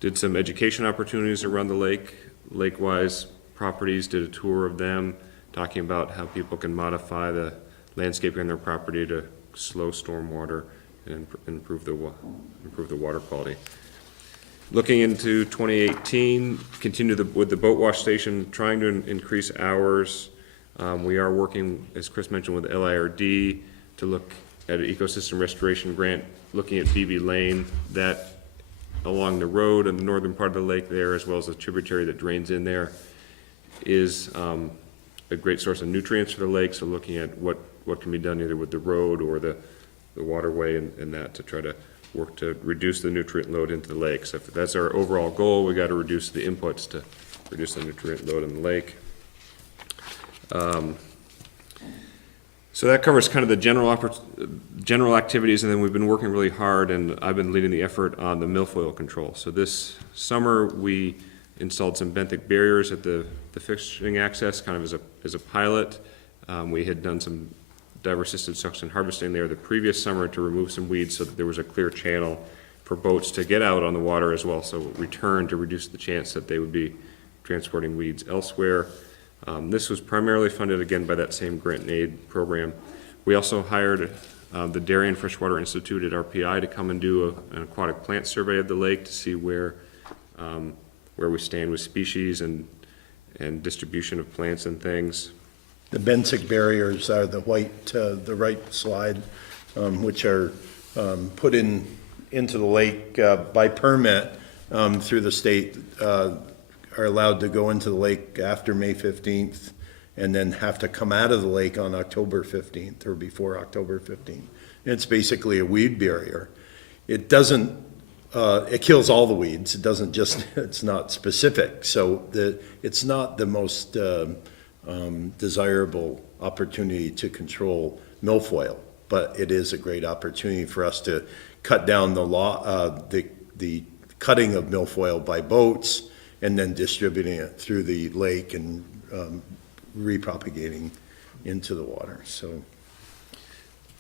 Did some education opportunities around the lake, lake-wise properties, did a tour of them, talking about how people can modify the landscaping on their property to slow storm water and improve the water quality. Looking into 2018, continue with the boat wash station, trying to increase hours. We are working, as Chris mentioned, with LIRD to look at an ecosystem restoration grant, looking at BB Lane, that along the road in the northern part of the lake there, as well as the tributary that drains in there, is a great source of nutrients for the lake. So looking at what can be done either with the road or the waterway and that to try to work to reduce the nutrient load into the lake. So if that's our overall goal, we got to reduce the inputs to reduce the nutrient load in the lake. So that covers kind of the general activities, and then we've been working really hard, and I've been leading the effort on the milfoil control. So this summer, we installed some benthic barriers at the fishing access, kind of as a pilot. We had done some diver-assisted suction harvesting there the previous summer to remove some weeds so that there was a clear channel for boats to get out on the water as well, so return to reduce the chance that they would be transporting weeds elsewhere. This was primarily funded again by that same grant and aid program. We also hired the Darien Freshwater Institute at RPI to come and do an aquatic plant survey of the lake to see where we stand with species and distribution of plants and things. The benthic barriers are the white, the right slide, which are put into the lake by permit through the state, are allowed to go into the lake after May 15th and then have to come out of the lake on October 15th or before October 15th. It's basically a weed barrier. It doesn't it kills all the weeds. It doesn't just, it's not specific. So it's not the most desirable opportunity to control milfoil, but it is a great opportunity for us to cut down the cutting of milfoil by boats and then distributing it through the lake and repropagating into the water, so.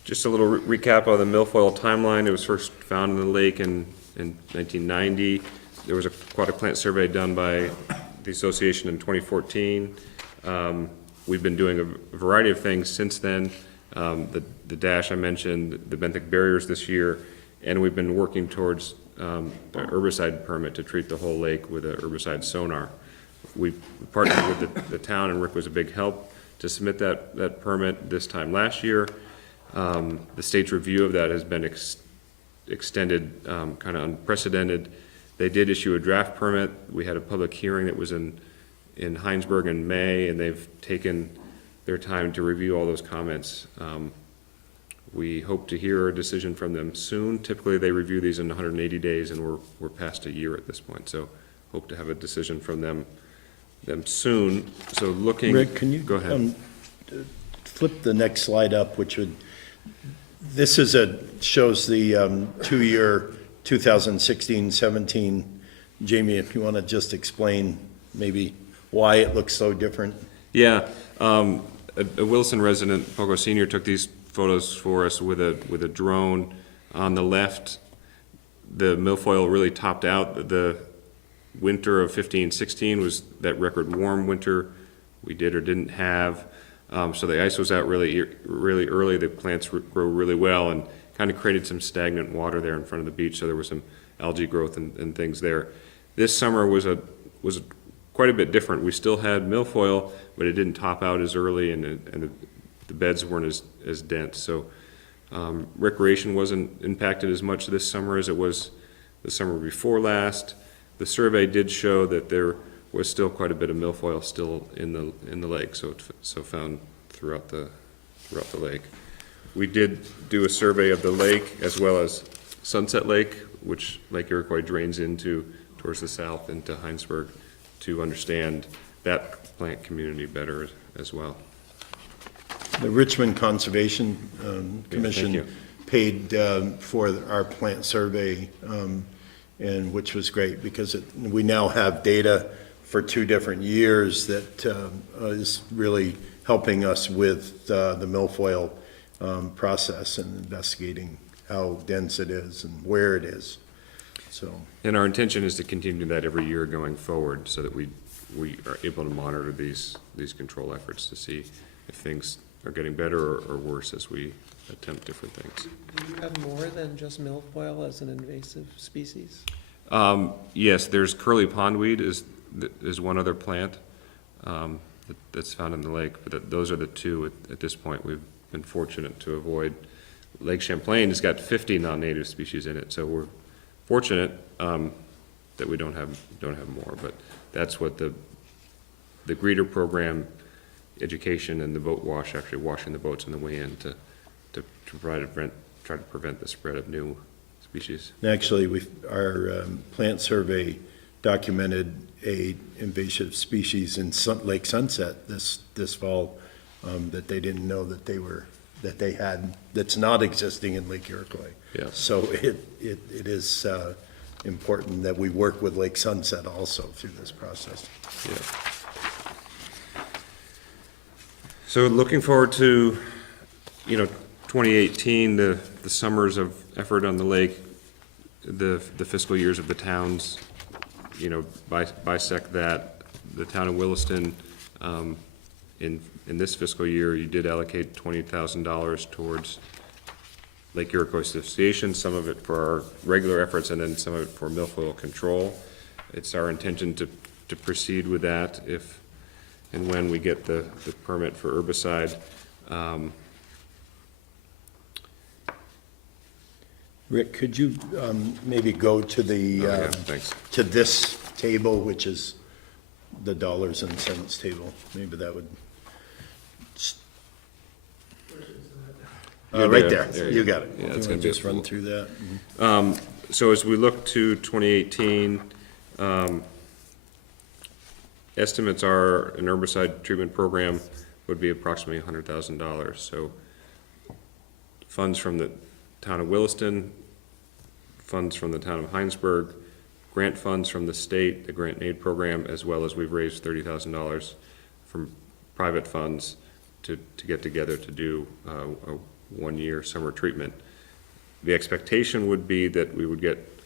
Just a little recap of the milfoil timeline. It was first found in the lake in 1990. There was a aquatic plant survey done by the association in 2014. We've been doing a variety of things since then. The dash I mentioned, the benthic barriers this year, and we've been working towards the herbicide permit to treat the whole lake with a herbicide sonar. We partnered with the town, and Rick was a big help to submit that permit this time last year. The state's review of that has been extended, kind of unprecedented. They did issue a draft permit. We had a public hearing that was in Heinsberg in May, and they've taken their time to review all those comments. We hope to hear a decision from them soon. Typically, they review these in 180 days, and we're past a year at this point. So hope to have a decision from them soon. So looking. Rick, can you? Go ahead. Flip the next slide up, which would, this shows the 2-year 2016-17. Jamie, if you want to just explain maybe why it looks so different. Yeah, a Williston resident, Pogo Senior, took these photos for us with a drone. On the left, the milfoil really topped out. The winter of 15-16 was that record warm winter we did or didn't have. So the ice was out really early. The plants grow really well and kind of created some stagnant water there in front of the beach. So there was some algae growth and things there. This summer was quite a bit different. We still had milfoil, but it didn't top out as early, and the beds weren't as dense. So recreation wasn't impacted as much this summer as it was the summer before last. The survey did show that there was still quite a bit of milfoil still in the lake, so found throughout the lake. We did do a survey of the lake as well as Sunset Lake, which Lake Iroquois drains into towards the south into Heinsberg, to understand that plant community better as well. The Richmond Conservation Commission you. paid for our plant survey, and which was great because we now have data for 2 different years that is really helping us with the milfoil process and investigating how dense it is and where it is. So. And our intention is to continue that every year going forward so that we are able to monitor these control efforts to see if things are getting better or worse as we attempt different things. Do you have more than just milfoil as an invasive species? Yes, there's curly pondweed is one other plant that's found in the lake, but those are the 2 at this point. We've been fortunate to avoid. Lake Champlain has got 50 non-native species in it, so we're fortunate that we don't have more. But that's what the greeter program, education, and the boat wash, actually washing the boats on the way in to try to prevent the spread of new species. Actually, our plant survey documented a invasive species in Lake Sunset this fall that they didn't know that they had, that's not existing in Lake Iroquois. Yeah. So it is important that we work with Lake Sunset also through this process. Yeah. So looking forward to, 2018, the summers of effort on the lake, the fiscal years of the towns, bisect that. The town of Williston, in this fiscal year, you did allocate $20,000 towards Lake Iroquois Association, some of it for our regular efforts and then some of it for milfoil control. It's our intention to proceed with that if and when we get the permit for herbicide. Rick, could you maybe go to Thanks. to this table, which is the dollars and cents table? Maybe that would. Right there. There You got it. Yeah, You it's wanna gonna be just run through that? So as we look to 2018, estimates are an herbicide treatment program would be approximately $100,000. So funds from the town of Williston, funds from the town of Heinsberg, grant funds from the state, the grant and aid program, as well as we've raised $30,000 from private funds to get together to do a one-year summer treatment. The expectation would be that we would get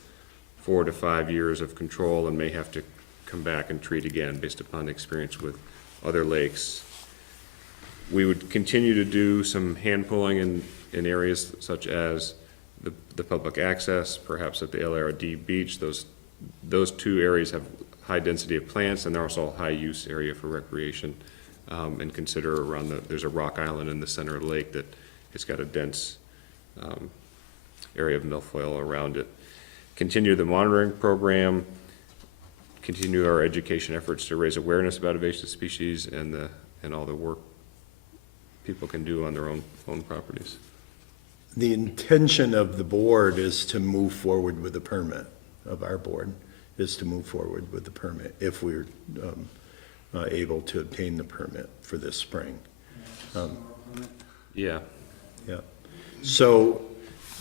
4 to 5 years of control and may have to come back and treat again based upon experience with other lakes. We would continue to do some hand pulling in areas such as the public access, perhaps at the LRD beach. Those two areas have high density of plants, and they're also a high use area for recreation. And consider around there's a rock island in the center of the lake that has got a dense area of milfoil around it. Continue the monitoring program, continue our education efforts to raise awareness about invasive species and all the work people can do on their own properties. The intention of the board is to move forward with the permit, of our board, is to move forward with the permit if we're able to obtain the permit for this spring. Yeah. Yeah. So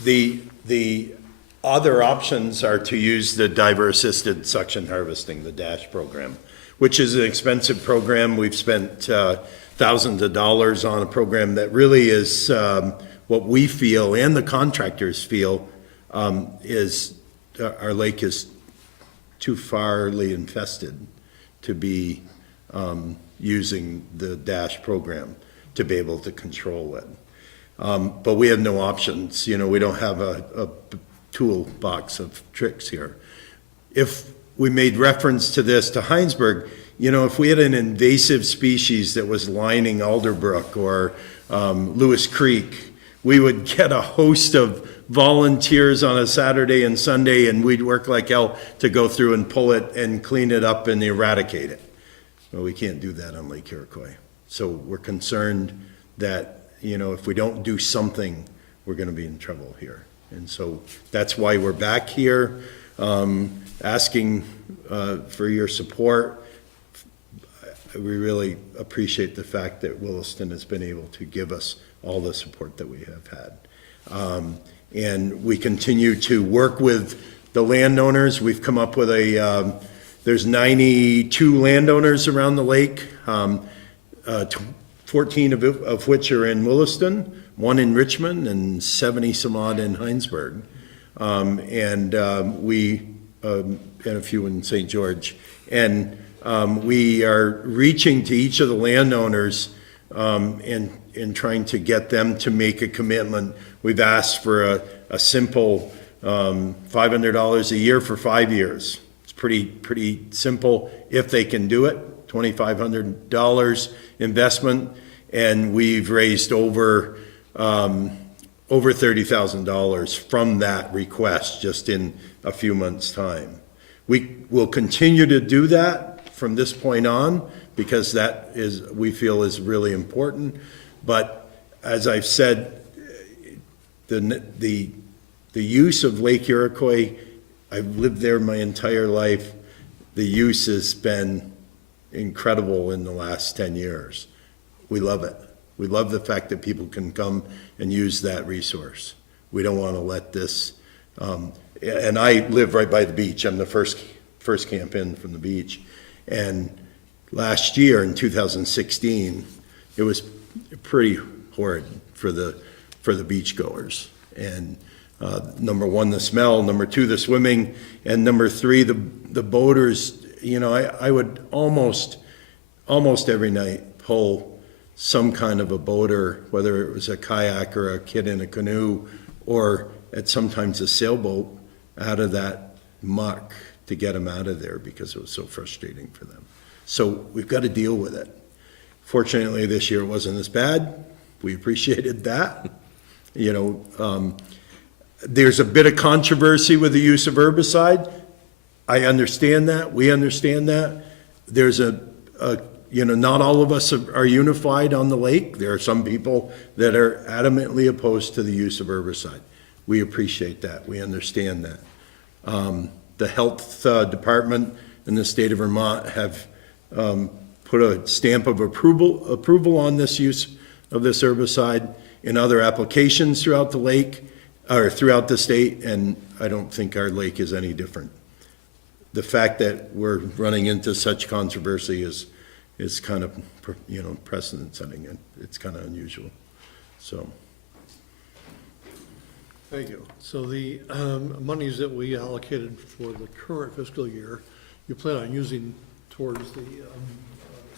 the other options are to use the diver-assisted suction harvesting, the DASH program, which is an expensive program. We've spent thousands of dollars on a program that really is what we feel and the contractors feel is our lake is too farly infested to be using the DASH program to be able to control it. But we have no options. You know, we don't have a toolbox of tricks here. If we made reference to this to Heinsberg, you know, if we had an invasive species that was lining Alderbrook or Lewis Creek, we would get a host of volunteers on a Saturday and Sunday, and we'd work like hell to go through and pull it and clean it up and eradicate it. Well, we can't do that on Lake Iroquois. So we're concerned that, you know, if we don't do something, we're going to be in trouble here. And so that's why we're back here, asking for your support. We really appreciate the fact that Williston has been able to give us all the support that we have had. And we continue to work with the landowners. We've come up with there's 92 landowners around the lake, 14 of which are in Williston, 1 in Richmond, and 70 some odd in Heinsberg. And a few in St. George. And we are reaching to each of the landowners and trying to get them to make a commitment. We've asked for a simple $500 a year for 5 years. It's pretty simple if they can do it. $2,500 investment, and we've raised over $30,000 from that request just in a few months' time. We will continue to do that from this point on because that is, we feel, is really important. But as I've said, the use of Lake Iroquois, I've lived there my entire life. The use has been incredible in the last 10 years. We love it. We love the fact that people can come and use that resource. We don't want to let this, and I live right by the beach. I'm the first camp in from the beach. And last year in 2016, it was pretty horrid for the beachgoers. And number one, the smell, number two, the swimming, and number three, the boaters. You know, I would almost every night pull some kind of a boater, whether it was a kayak or a kid in a canoe, or sometimes a sailboat, out of that muck to get them out of there because it was so frustrating for them. So we've got to deal with it. Fortunately, this year it wasn't as bad. We appreciated that. You know, there's a bit of controversy with the use of herbicide. I understand that. We understand that. There's you know, not all of us are unified on the lake. There are some people that are adamantly opposed to the use of herbicide. We appreciate that. We understand that. The health department in the state of Vermont have put a stamp of approval on this use of this herbicide in other applications throughout the lake, or throughout the state, and I don't think our lake is any different. The fact that we're running into such controversy is kind of, precedent setting, and it's kind of unusual, so. Thank you. So the monies that we allocated for the current fiscal year, you plan on using towards the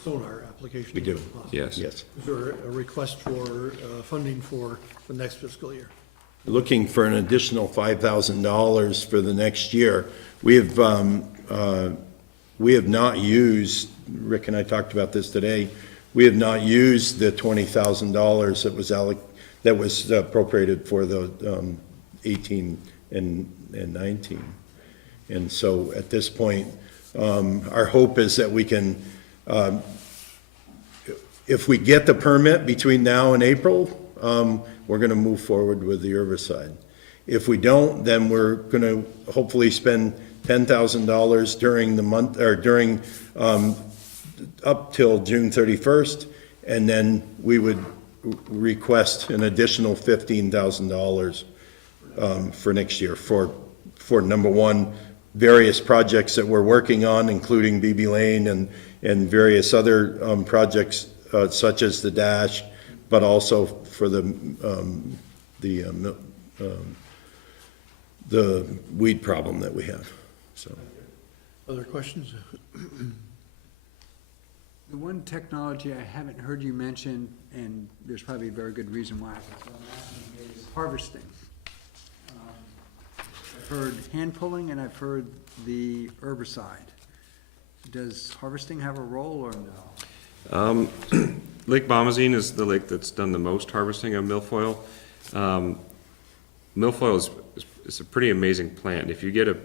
sonar application? We do, Yes. yes. Is there a request for funding for the next fiscal year? Looking for an additional $5,000 for the next year. We have not used, Rick and I talked about this today, we have not used the $20,000 that was appropriated for the 18 and 19. And so at this point, our hope is that we can, if we get the permit between now and April, we're going to move forward with the herbicide. If we don't, then we're going to hopefully spend $10,000 during the month, or during, up till June 31st, and then we would request an additional $15,000 for next year for number one, various projects that we're working on, including BB Lane and various other projects such as the Dash, but also for the weed problem that we have, so. Other questions? The one technology I haven't heard you mention, and there's probably a very good reason why, is harvesting. I've heard hand pulling and I've heard the herbicide. Does harvesting have a role or no? Lake Bomazene is the lake that's done the most harvesting of milfoil. Milfoil is a pretty amazing plant. If you get a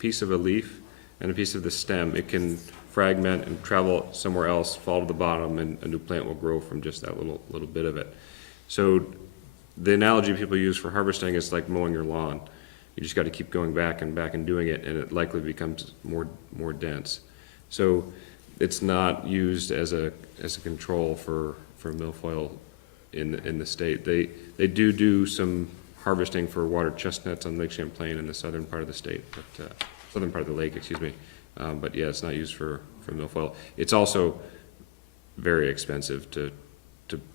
piece of a leaf and a piece of the stem, it can fragment and travel somewhere else, fall to the bottom, and a new plant will grow from just that little bit of it. So the analogy people use for harvesting is like mowing your lawn. You just got to keep going back and doing it, and it likely becomes more dense. So it's not used as a control for milfoil in the state. They do some harvesting for water chestnuts on Lake Champlain in the southern part of the state, but southern part of the lake, excuse me. But yeah, it's not used for milfoil. It's also very expensive to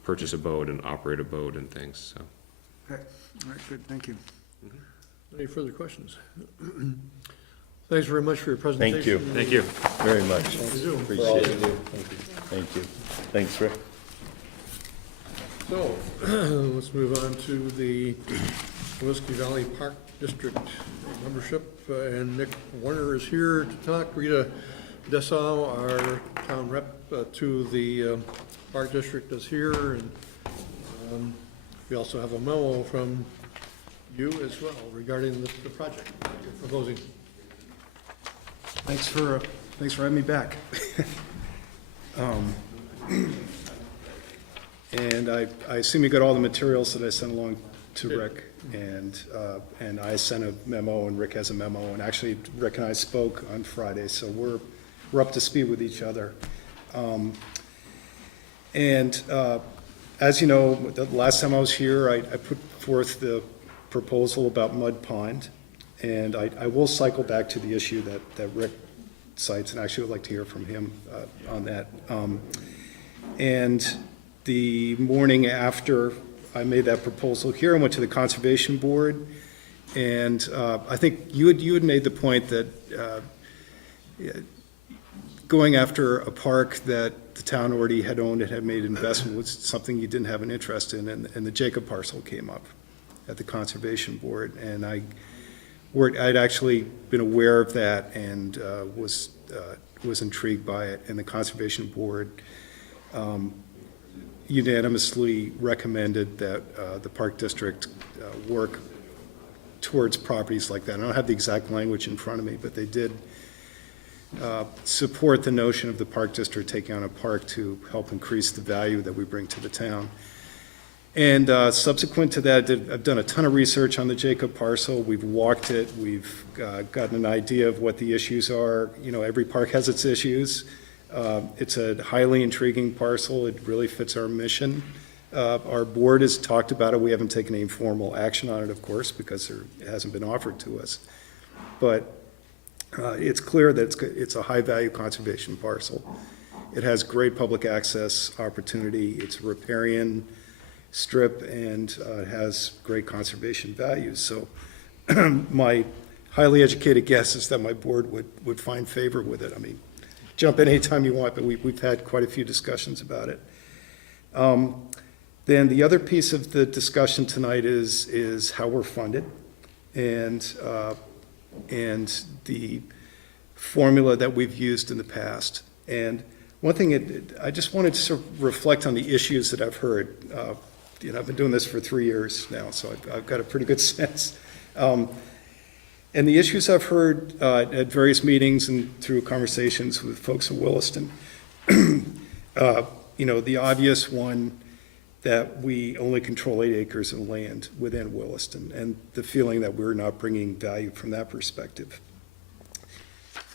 purchase a boat and operate a boat and things, so. Okay, all right, good, thank you. Any further questions? Thanks very much for your presentation. Thank you. Thank you. Very much. Appreciate it. Thank you. Thanks, Rick. So, let's move on to the Whiskey Valley Park District membership, and Nick Warner is here to talk. Rita Dessau, our town rep to the Park District, is here, and we also have a memo from you as well regarding the project you're proposing. Thanks for having me back. And I assume you got all the materials that I sent along to Rick, and I sent a memo, and Rick has a memo, and actually Rick and I spoke on Friday, so we're up to speed with each other. As you know, the last time I was here, I put forth the proposal about Mud Pond, and I will cycle back to the issue that Rick cites, and actually would like to hear from him on that. And the morning after I made that proposal here, I went to the Conservation Board, and I think you had made the point that going after a park that the town already had owned and had made investment was something you didn't have an interest in, and the Jacob parcel came up at the Conservation Board, and I'd actually been aware of that and was intrigued by it, and the Conservation Board unanimously recommended that the Park District work towards properties like that. I don't have the exact language in front of me, but they did support the notion of the Park District taking on a park to help increase the value that we bring to the town. And subsequent to that, I've done a ton of research on the Jacob parcel. We've walked it. We've gotten an idea of what the issues are. You know, every park has its issues. It's a highly intriguing parcel. It really fits our mission. Our board has talked about it. We haven't taken any formal action on it, of course, because it hasn't been offered to us. But it's clear that it's a high-value conservation parcel. It has great public access opportunity. It's a riparian strip, and it has great conservation values. So my highly educated guess is that my board would find favor with it. I mean, jump in anytime you want, but we've had quite a few discussions about it. Then the other piece of the discussion tonight is how we're funded, and the formula that we've used in the past. And one thing, I just wanted to sort of reflect on the issues that I've heard. You know, I've been doing this for 3 years now, so I've got a pretty good sense. And the issues I've heard at various meetings and through conversations with folks in Williston, you know, the obvious one that we only control 8 acres of land within Williston, and the feeling that we're not bringing value from that perspective.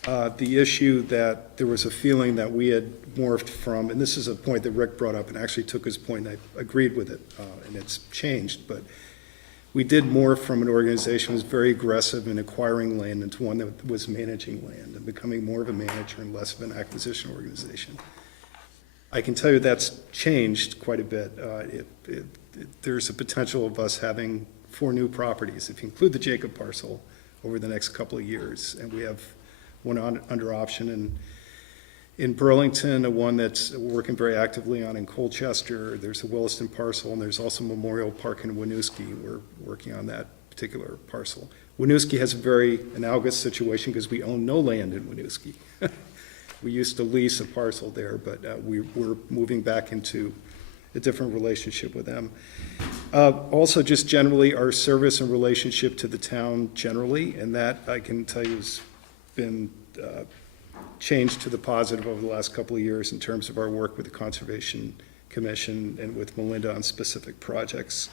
The issue that there was a feeling that we had morphed from, and this is a point that Rick brought up and actually took his point, and I agreed with it, and it's changed, but we did morph from an organization that was very aggressive in acquiring land into one that was managing land and becoming more of a manager and less of an acquisition organization. I can tell you that's changed quite a bit. There's a potential of us having 4 new properties, if you include the Jacob parcel, over the next couple of years, and we have one under option in Burlington, one that's working very actively on in Colchester. There's a Williston parcel, and there's also Memorial Park in Winooski. We're working on that particular parcel. Winooski has a very analogous situation because we own no land in Winooski. We used to lease a parcel there, but we're moving back into a different relationship with them. Also, just generally, our service and relationship to the town generally, and that I can tell you has been changed to the positive over the last couple of years in terms of our work with the Conservation Commission and with Melinda on specific projects.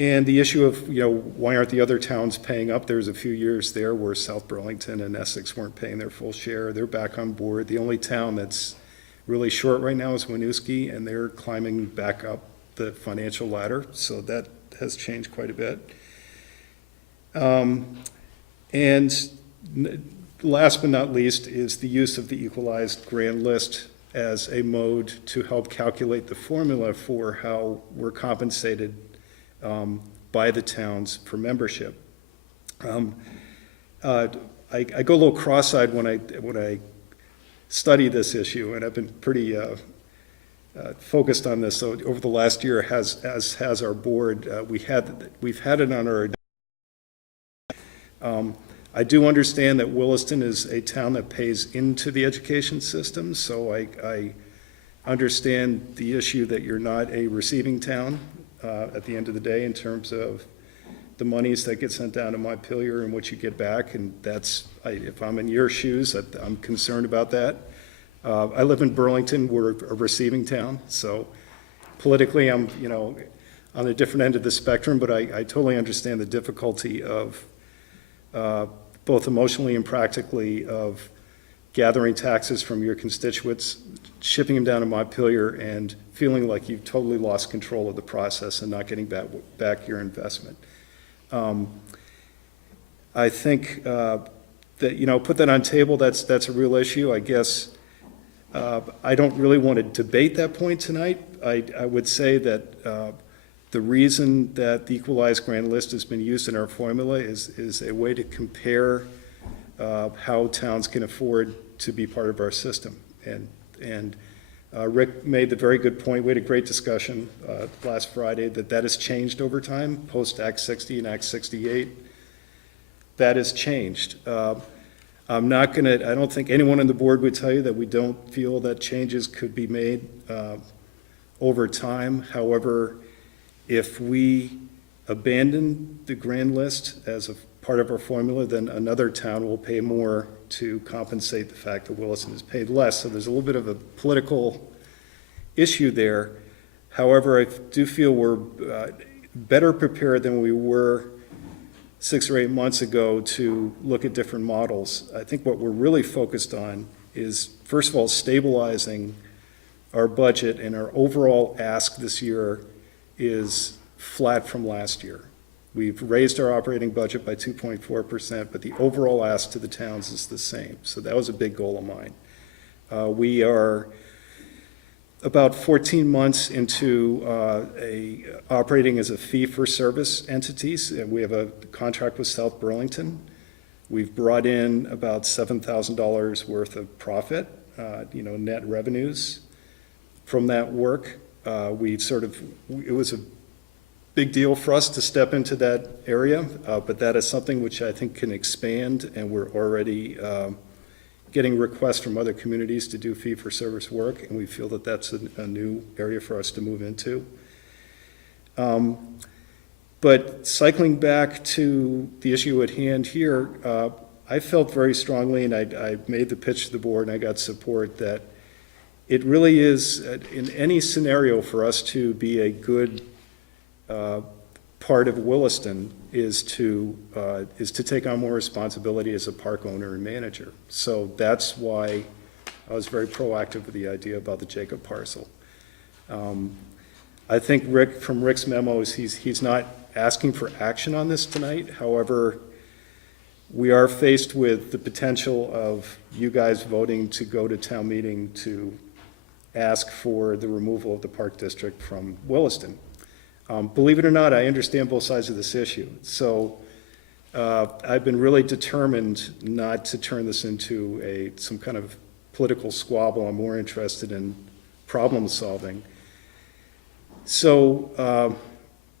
And the issue of, you know, why aren't the other towns paying up? There's a few years there where South Burlington and Essex weren't paying their full share. They're back on board. The only town that's really short right now is Winooski, and they're climbing back up the financial ladder, so that has changed quite a bit. And last but not least is the use of the equalized grand list as a mode to help calculate the formula for how we're compensated by the towns for membership. I go a little cross-eyed when I study this issue, and I've been pretty focused on this. So over the last year, as has our board, we've had it on our. I do understand that Williston is a town that pays into the education system, so I understand the issue that you're not a receiving town at the end of the day in terms of the monies that get sent down to Montpelier and what you get back, and that's, if I'm in your shoes, I'm concerned about that. I live in Burlington. We're a receiving town, so politically I'm, you know, on a different end of the spectrum, but I totally understand the difficulty of both emotionally and practically of gathering taxes from your constituents, shipping them down to Montpelier, and feeling like you've totally lost control of the process and not getting back your investment. I think that, you know, put that on table, that's a real issue. I guess I don't really want to debate that point tonight. I would say that the reason that the equalized grand list has been used in our formula is a way to compare how towns can afford to be part of our system. And Rick made the very good point. We had a great discussion last Friday that has changed over time, post Act 60 and Act 68. That has changed. I don't think anyone on the board would tell you that we don't feel that changes could be made over time. However, if we abandon the grand list as a part of our formula, then another town will pay more to compensate the fact that Williston has paid less. So there's a little bit of a political issue there. However, I do feel we're better prepared than we were 6 or 8 months ago to look at different models. I think what we're really focused on is, first of all, stabilizing our budget, and our overall ask this year is flat from last year. We've raised our operating budget by 2.4%, but the overall ask to the towns is the same. So that was a big goal of mine. We are about 14 months into operating as a fee-for-service entities. We have a contract with South Burlington. We've brought in about $7,000 worth of profit, net revenues from that work. It was a big deal for us to step into that area, but that is something which I think can expand, and we're already getting requests from other communities to do fee-for-service work, and we feel that that's a new area for us to move into. But cycling back to the issue at hand here, I felt very strongly, and I made the pitch to the board, and I got support, that it really is, in any scenario, for us to be a good part of Williston is to take on more responsibility as a park owner and manager. So that's why I was very proactive with the idea about the Jacob parcel. I think from Rick's memos, he's not asking for action on this tonight. However, we are faced with the potential of you guys voting to go to town meeting to ask for the removal of the Park District from Williston. Believe it or not, I understand both sides of this issue. So I've been really determined not to turn this into some kind of political squabble. I'm more interested in problem solving. So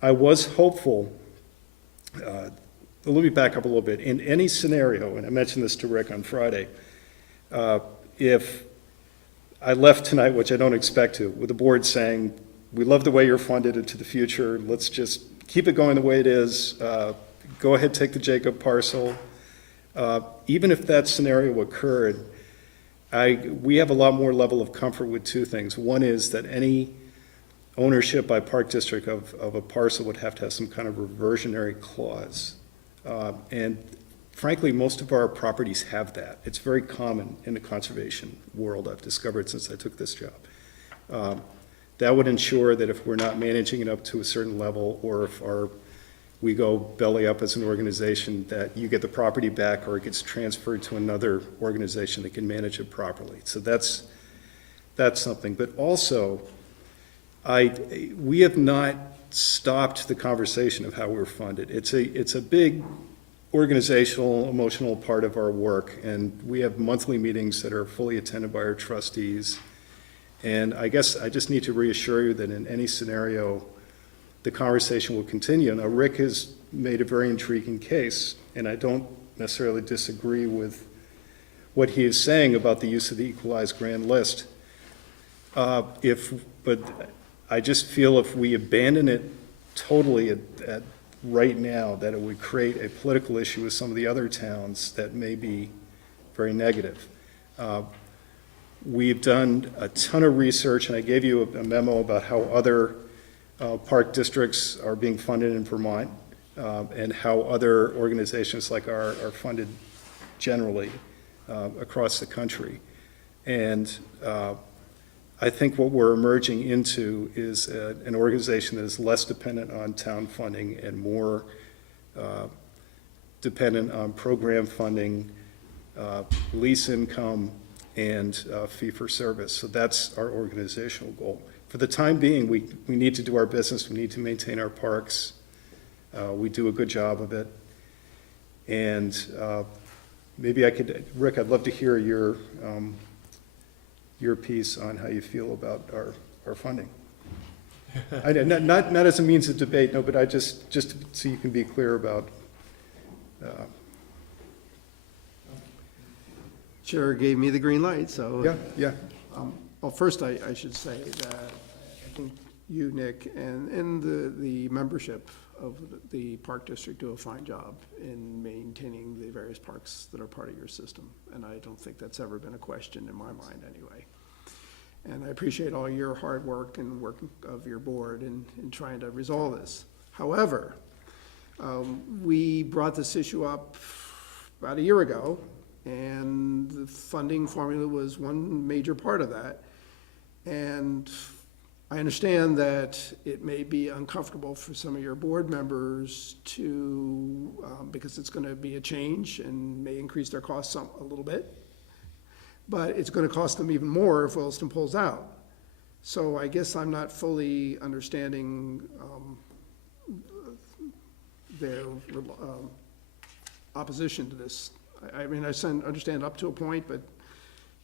I was hopeful, let me back up a little bit. In any scenario, and I mentioned this to Rick on Friday, if I left tonight, which I don't expect to, with the board saying, we love the way you're funded into the future, let's just keep it going the way it is, go ahead, take the Jacob parcel. Even if that scenario occurred, we have a lot more level of comfort with two things. One is that any ownership by Park District of a parcel would have to have some kind of reversionary clause. And frankly, most of our properties have that. It's very common in the conservation world, I've discovered since I took this job. That would ensure that if we're not managing it up to a certain level, or if we go belly up as an organization, that you get the property back or it gets transferred to another organization that can manage it properly. So that's something. But also, we have not stopped the conversation of how we're funded. It's a big organizational, emotional part of our work, and we have monthly meetings that are fully attended by our trustees. And I guess I just need to reassure you that in any scenario, the conversation will continue. Now, Rick has made a very intriguing case, and I don't necessarily disagree with what he is saying about the use of the equalized grand list. But I just feel if we abandon it totally at right now, that it would create a political issue with some of the other towns that may be very negative. We've done a ton of research, and I gave you a memo about how other park districts are being funded in Vermont, and how other organizations like are funded generally across the country. And I think what we're emerging into is an organization that is less dependent on town funding and more dependent on program funding, lease income, and fee-for-service. So that's our organizational goal. For the time being, we need to do our business. We need to maintain our parks. We do a good job of it. And maybe Rick, I'd love to hear your piece on how you feel about our funding. Not as a means of debate, no, but just so you can be clear about. Chair gave me the green light, so. Yeah. Well, first, I should say that I think you, Nick, and the membership of the Park District do a fine job in maintaining the various parks that are part of your system. And I don't think that's ever been a question in my mind anyway. And I appreciate all your hard work and work of your board in trying to resolve this. However, we brought this issue up about a year ago, and the funding formula was one major part of that. And I understand that it may be uncomfortable for some of your board members to, because it's gonna be a change and may increase their costs a little bit. But it's gonna cost them even more if Williston pulls out. So I guess I'm not fully understanding, their, opposition to this. I mean, I understand up to a point, but,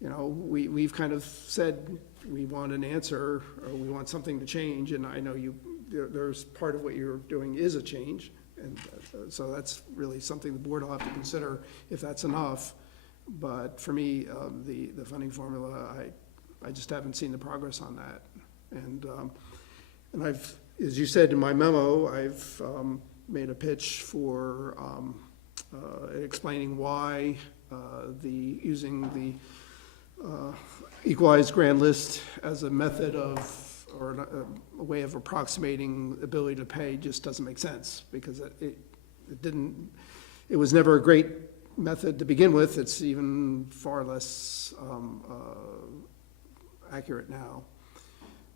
you know, we've kind of said we want an answer, or we want something to change, and I know there's part of what you're doing is a change, and so that's really something the board will have to consider if that's enough. But for me, the funding formula, I just haven't seen the progress on that. And I've, as you said in my memo, I've made a pitch for explaining why using the equalized grand list as a method of, or a way of approximating ability to pay just doesn't make sense, because it was never a great method to begin with. It's even far less accurate now.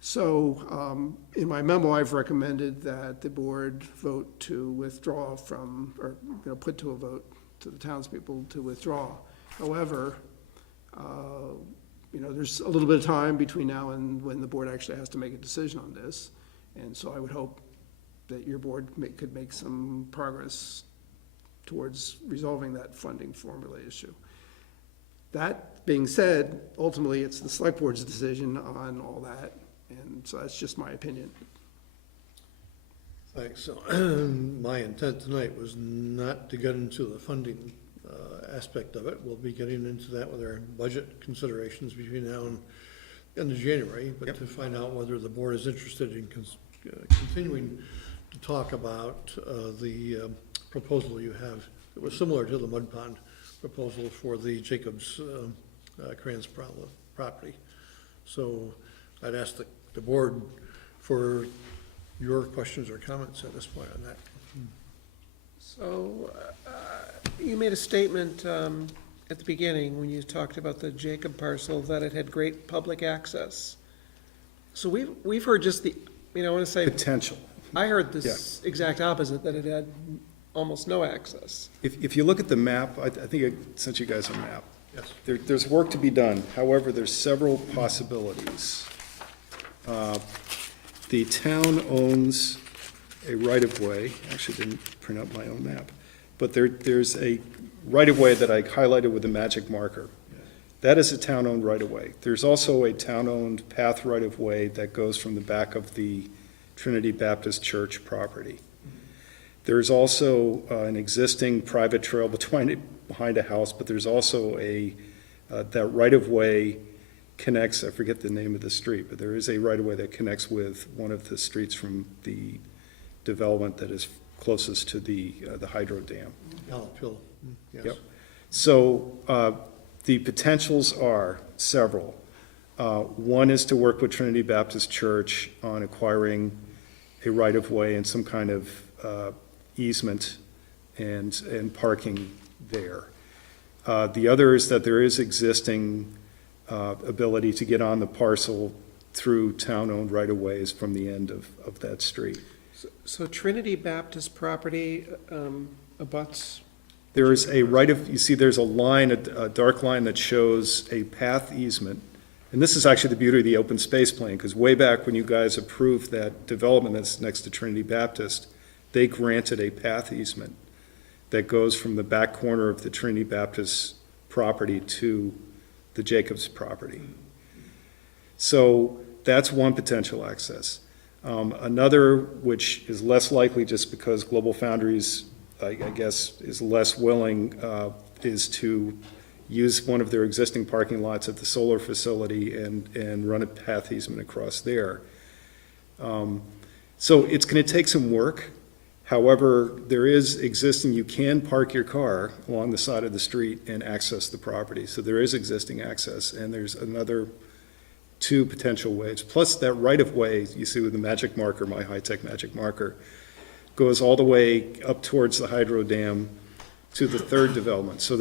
So in my memo, I've recommended that the board vote to withdraw from, or put to a vote to the townspeople to withdraw. However, there's a little bit of time between now and when the board actually has to make a decision on this. And so I would hope that your board could make some progress towards resolving that funding formula issue. That being said, ultimately, it's the select board's decision on all that, and so that's just my opinion. Thanks. So my intent tonight was not to get into the funding aspect of it. We'll be getting into that with our budget considerations between now and end of January, but to find out whether the board is interested in continuing to talk about the proposal you have. It was similar to the Mud Pond proposal for the Jacobs Kranz property. So I'd ask the board for your questions or comments at this point on that. So, you made a statement at the beginning when you talked about the Jacob parcel that it had great public access. So we've heard just the, I want to say. Potential. I heard this exact opposite, that it had almost no access. If you look at the map, I think I sent you guys a map. Yes. There's work to be done. However, there's several possibilities. The town owns a right-of-way. Actually, didn't print out my own map. But there's a right-of-way that I highlighted with a magic marker. That is a town-owned right-of-way. There's also a town-owned path right-of-way that goes from the back of the Trinity Baptist Church property. There's also an existing private trail behind a house, but there's also that right-of-way connects, I forget the name of the street, but there is a right-of-way that connects with one of the streets from the development that is closest to the hydro dam. Gallop Hill, yes. Yep. So the potentials are several. One is to work with Trinity Baptist Church on acquiring a right-of-way and some kind of easement and parking there. The other is that there is existing ability to get on the parcel through town-owned right-of-ways from the end of that street. So Trinity Baptist property abuts. There is a you see there's a line, a dark line that shows a path easement. And this is actually the beauty of the open space plan, because way back when you guys approved that development that's next to Trinity Baptist, they granted a path easement that goes from the back corner of the Trinity Baptist property to the Jacobs property. So that's one potential access. Another, which is less likely just because Global Foundries, I guess, is less willing, is to use one of their existing parking lots at the solar facility and run a path easement across there. So it's going to take some work. However, there is existing, you can park your car along the side of the street and access the property. So there is existing access, and there's another two potential ways. Plus that right-of-way, you see with the magic marker, my high-tech magic marker, goes all the way up towards the hydro dam to the third development. So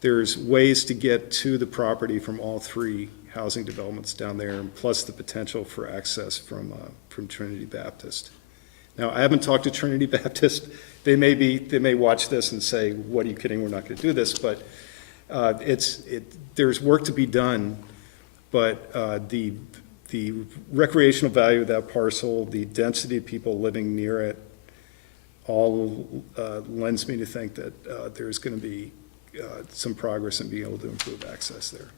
there's ways to get to the property from all three housing developments down there, and plus the potential for access from Trinity Baptist. Now, I haven't talked to Trinity Baptist. They may watch this and say, what are you kidding, we're not going to do this, but there's work to be done, but the recreational value of that parcel, the density of people living near it, all lends me to think that there's going to be some progress in being able to improve access there.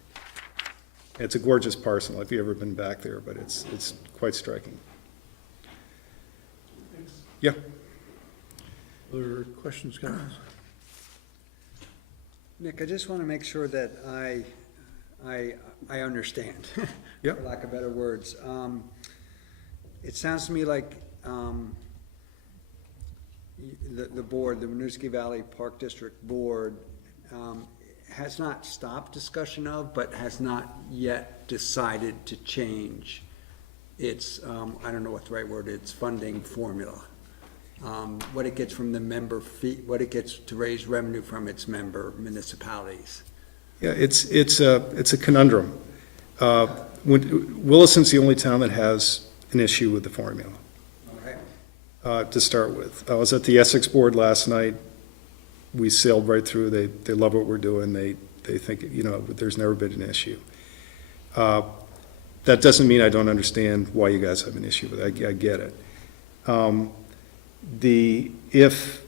It's a gorgeous parcel, if you've ever been back there, but it's quite striking. Yeah. Other questions, comments? Nick, I just want to make sure that I understand, Yeah. for lack of better words. It sounds to me like the board, the Winooski Valley Park District Board, has not stopped discussion of, but has not yet decided to change its, I don't know what the right word is, funding formula. What it gets from the member fee, what it gets to raise revenue from its member municipalities. Yeah, it's a conundrum. Williston's the only town that has an issue with the formula, to start with. I was at the Essex Board last night. We sailed right through. They love what we're doing. They think, there's never been an issue. That doesn't mean I don't understand why you guys have an issue with it. I get it. If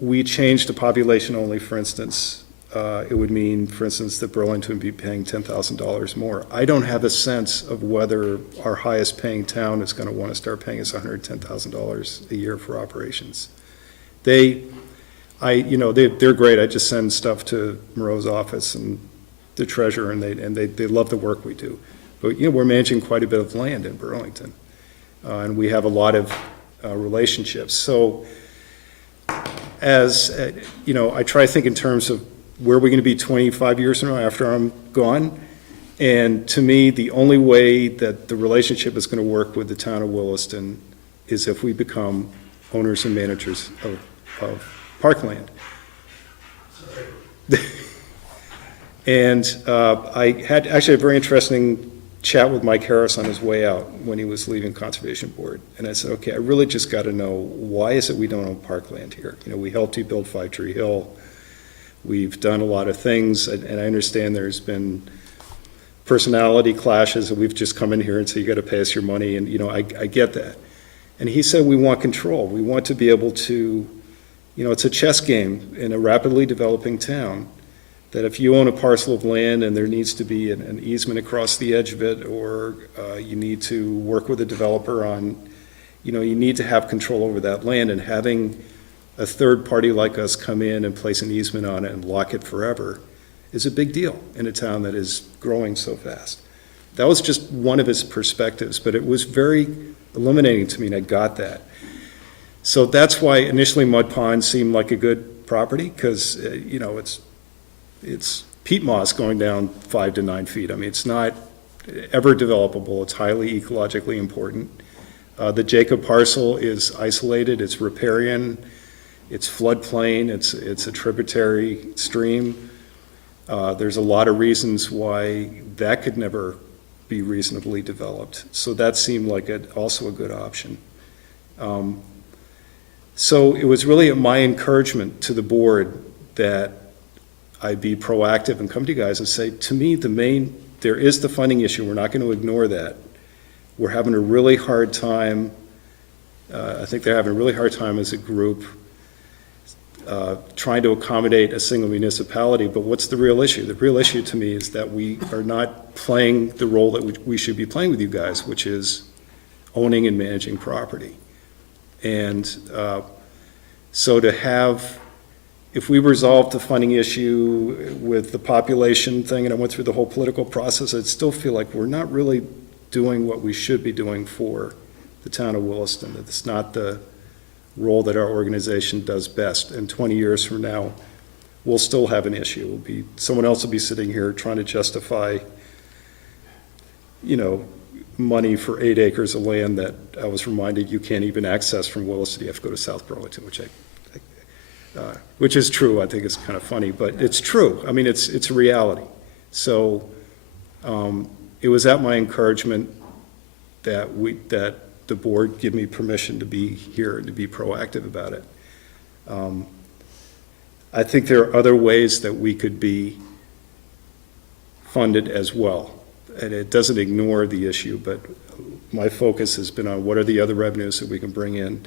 we change to population only, for instance, it would mean, for instance, that Burlington would be paying $10,000 more. I don't have a sense of whether our highest paying town is going to want to start paying us $110,000 a year for operations. They're great. I just send stuff to Moreau's office and the treasurer, and they love the work we do. But, we're managing quite a bit of land in Burlington, and we have a lot of relationships. So I try to think in terms of where are we going to be 25 years from now after I'm gone? And to me, the only way that the relationship is going to work with the town of Williston is if we become owners and managers of parkland. And I had actually a very interesting chat with Mike Harris on his way out when he was leaving Conservation Board. And I said, okay, I really just got to know, why is it we don't own parkland here? We helped you build Five Tree Hill. We've done a lot of things, and I understand there's been personality clashes, and we've just come in here and said, you got to pay us your money, and, I get that. And he said, we want control. We want to be able to, it's a chess game in a rapidly developing town, that if you own a parcel of land and there needs to be an easement across the edge of it, or you need to work with a developer on, you need to have control over that land, and having a third party like us come in and place an easement on it and lock it forever is a big deal in a town that is growing so fast. That was just one of his perspectives, but it was very illuminating to me, and I got that. So that's why initially Mud Pond seemed like a good property, because, it's peat moss going down 5 to 9 feet. I mean, it's not ever developable. It's highly ecologically important. The Jacob parcel is isolated. It's riparian. It's floodplain. It's a tributary stream. There's a lot of reasons why that could never be reasonably developed. So that seemed like also a good option. So it was really my encouragement to the board that I be proactive and come to you guys and say, to me, there is the funding issue. We're not going to ignore that. We're having a really hard time. I think they're having a really hard time as a group trying to accommodate a single municipality. But what's the real issue? The real issue to me is that we are not playing the role that we should be playing with you guys, which is owning and managing property. And so to have, if we resolved the funding issue with the population thing, and I went through the whole political process, I'd still feel like we're not really doing what we should be doing for the town of Williston. It's not the role that our organization does best. And 20 years from now, we'll still have an issue. Someone else will be sitting here trying to justify money for 8 acres of land that I was reminded you can't even access from Williston. You have to go to South Burlington, which is true. I think it's kind of funny, but it's true. I mean, it's a reality. So it was at my encouragement that the board give me permission to be here and to be proactive about it. I think there are other ways that we could be funded as well. And it doesn't ignore the issue, but my focus has been on what are the other revenues that we can bring in.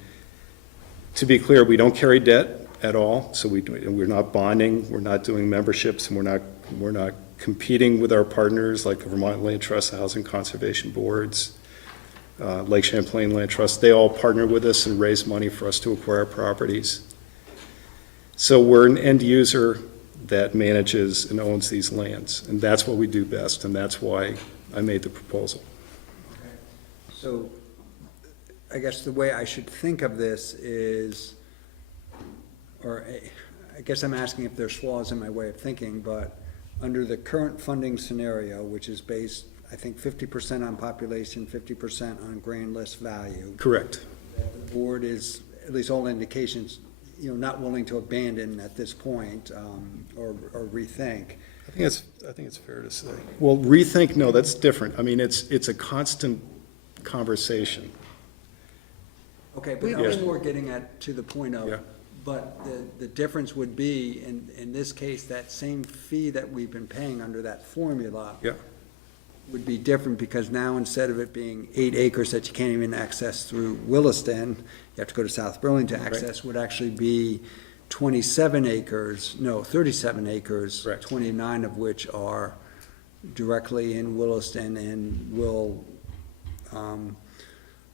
To be clear, we don't carry debt at all, so we're not bonding, we're not doing memberships, and we're not competing with our partners like the Vermont Land Trust, the Housing Conservation Boards, Lake Champlain Land Trust. They all partner with us and raise money for us to acquire properties. So we're an end user that manages and owns these lands, and that's what we do best, and that's why I made the proposal. So I guess the way I should think of this is, I guess I'm asking if there's flaws in my way of thinking, but under the current funding scenario, which is based, I think, 50% on population, 50% on grand list value. Correct. The board is, at least all indications, not willing to abandon at this point, or rethink. I think it's fair to say. Well, rethink, no, that's different. I mean, it's a constant conversation. Okay, but I was more getting at, to the point of, but the difference would be, in this case, that same fee that we've been paying under that formula would be different, because now instead of it being 8 acres that you can't even access through Williston, you have to go to South Burlington to access, would actually be 37 acres, no, 37 acres, 29 of which are directly in Williston and will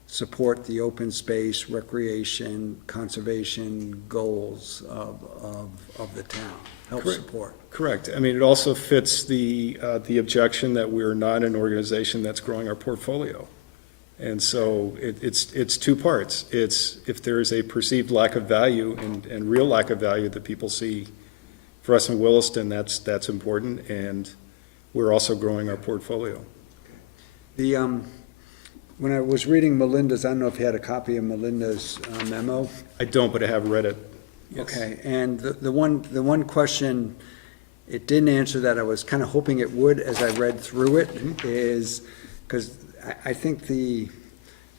support the open space, recreation, conservation goals of the town, help support. Correct. I mean, it also fits the objection that we're not an organization that's growing our portfolio. And so it's two parts. It's if there is a perceived lack of value and real lack of value that people see for us in Williston, that's important, and we're also growing our portfolio. When I was reading Melinda's, I don't know if you had a copy of Melinda's memo. I don't, but I have read it. Yes. Okay, and the one question it didn't answer that I was kind of hoping it would as I read through it is, because I think the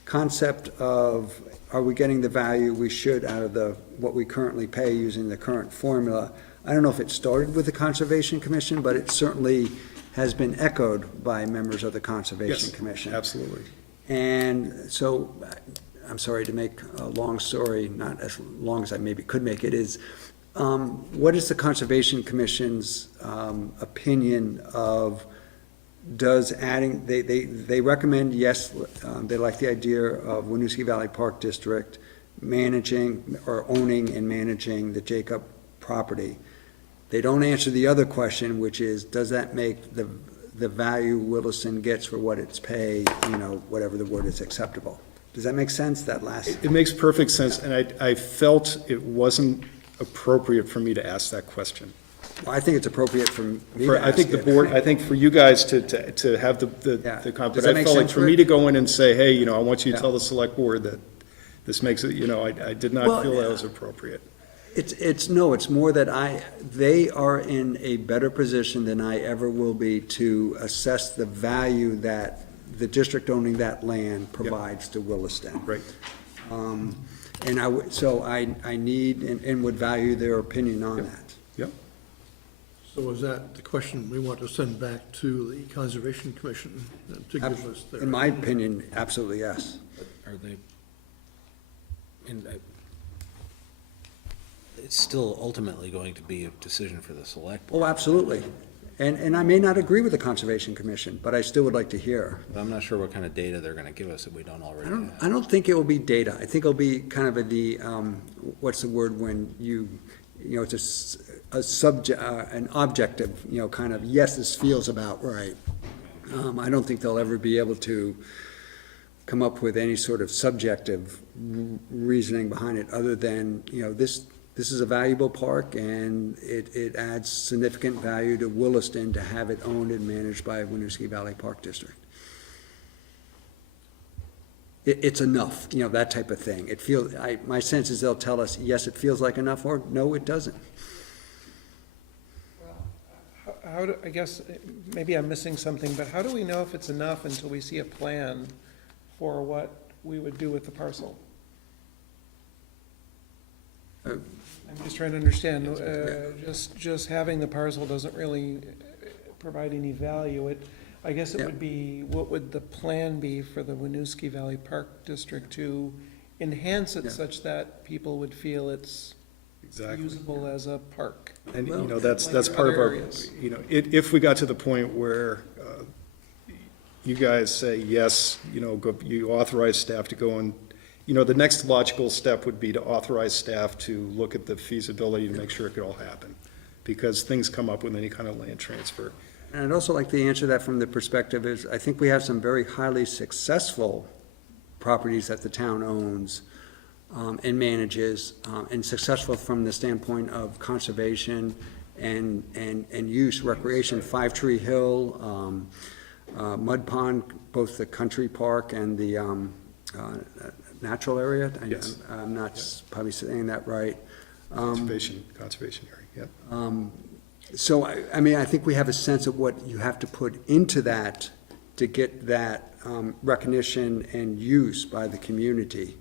concept of, are we getting the value we should out of what we currently pay using the current formula? I don't know if it started with the Conservation Commission, but it certainly has been echoed by members of the Conservation Commission. Absolutely. And so, I'm sorry to make a long story, not as long as I maybe could make it, is what is the Conservation Commission's opinion of, does adding, they recommend, yes, they like the idea of Winooski Valley Park District managing or owning and managing the Jacob property. They don't answer the other question, which is, does that make the value Williston gets for what it's paid, whatever the word is, acceptable? Does that make sense, that last? It makes perfect sense, and I felt it wasn't appropriate for me to ask that question. Well, I think it's appropriate for me to ask I think the it. board, I think for you guys to have the Does confidence. that I make felt like sense, for me Rick? to go in and say, hey, I want you to tell the select board that this makes it, I did not feel that was appropriate. It's more that they are in a better position than I ever will be to assess the value that the district owning that land provides to Williston. Right. So I need and would value their opinion on that. Yep. So is that the question we want to send back to the Conservation Commission to give us their? In my opinion, absolutely, yes. Are they, it's still ultimately going to be a decision for the select board. Oh, absolutely. And I may not agree with the Conservation Commission, but I still would like to hear. I'm not sure what kind of data they're gonna give us that we don't already have. I don't think it will be data. I think it'll be kind of what's the word when it's a subject, an objective, kind of, yes, this feels about right. I don't think they'll ever be able to come up with any sort of subjective reasoning behind it, other than, this is a valuable park, and it adds significant value to Williston to have it owned and managed by Winooski Valley Park District. it's enough, that type of thing. My sense is they'll tell us, yes, it feels like enough, or no, it doesn't. I guess, maybe I'm missing something, but how do we know if it's enough until we see a plan for what we would do with the parcel? I'm just trying to understand, just having the parcel doesn't really provide any value. I guess it would be, what would the plan be for the Winooski Valley Park District to enhance it such that people would feel it's Exactly. usable as a park? And, Like that's in part of other our, areas. if we got to the point where you guys say, yes, you authorize staff to go and, the next logical step would be to authorize staff to look at the feasibility to make sure it could all happen, because things come up with any kind of land transfer. And I'd also like to answer that from the perspective is, I think we have some very highly successful properties that the town owns and manages, and successful from the standpoint of conservation and use, recreation, Five Tree Hill, Mud Pond, both the country park and the natural area. Yes. I'm not probably saying that right. Conservation area, yep. So, I think we have a sense of what you have to put into that to get that recognition and use by the community.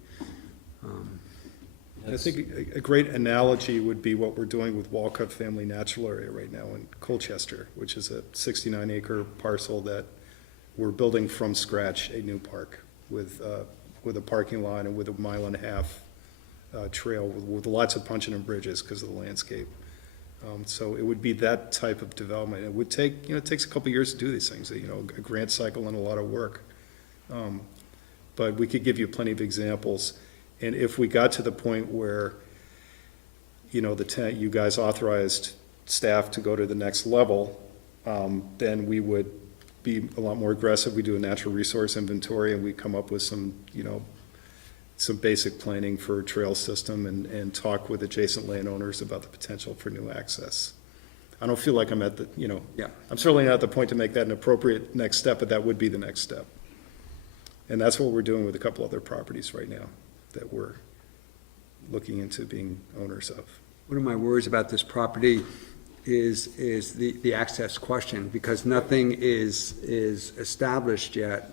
I think a great analogy would be what we're doing with Walcott Family Natural Area right now in Colchester, which is a 69-acre parcel that we're building from scratch, a new park with a parking lot and with a 1.5-mile trail with lots of punching and bridges because of the landscape. So it would be that type of development. It would take, it takes a couple of years to do these things, a grant cycle and a lot of work. But we could give you plenty of examples. And if we got to the point where, you guys authorized staff to go to the next level, then we would be a lot more aggressive. We do a natural resource inventory and we come up with some basic planning for a trail system and talk with adjacent landowners about the potential for new access. I don't feel like I'm at the, I'm certainly not at the point to make that an appropriate next step, but that would be the next step. And that's what we're doing with a couple other properties right now that we're looking into being owners of. One of my worries about this property is the access question, because nothing is established yet.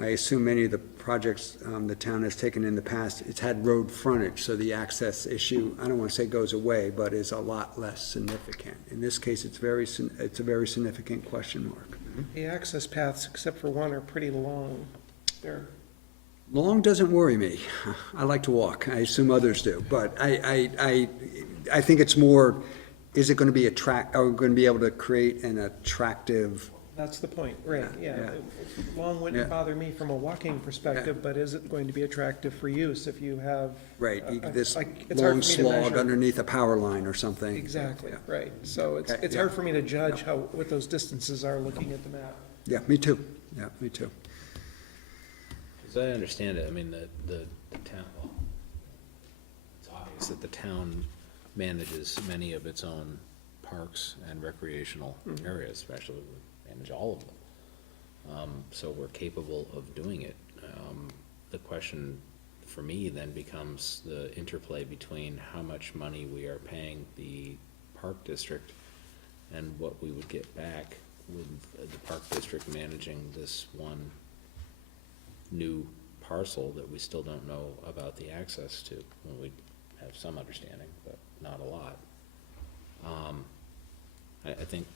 I assume many of the projects the town has taken in the past, it's had road frontage, so the access issue, I don't want to say goes away, but is a lot less significant. In this case, it's a very significant question mark. The access paths, except for one, are pretty long. They're Long doesn't worry me. I like to walk. I assume others do. But I think it's more, is it going to be are we going to be able to create an attractive? That's the point, right, yeah. Long wouldn't bother me from a walking perspective, but is it going to be attractive for use if you have? Right, this it's hard for long me to slog measure. underneath a power line or something. Exactly, Yeah. right. So it's hard for me to judge what those distances are looking at the map. Yeah, me too. Yeah, me too. As I understand it, the town, well, it's obvious that the town manages many of its own parks and recreational areas, especially we manage all of them. So we're capable of doing it. The question for me then becomes the interplay between how much money we are paying the park district and what we would get back with the park district managing this one new parcel that we still don't know about the access to. Well, we have some understanding, but not a lot. I think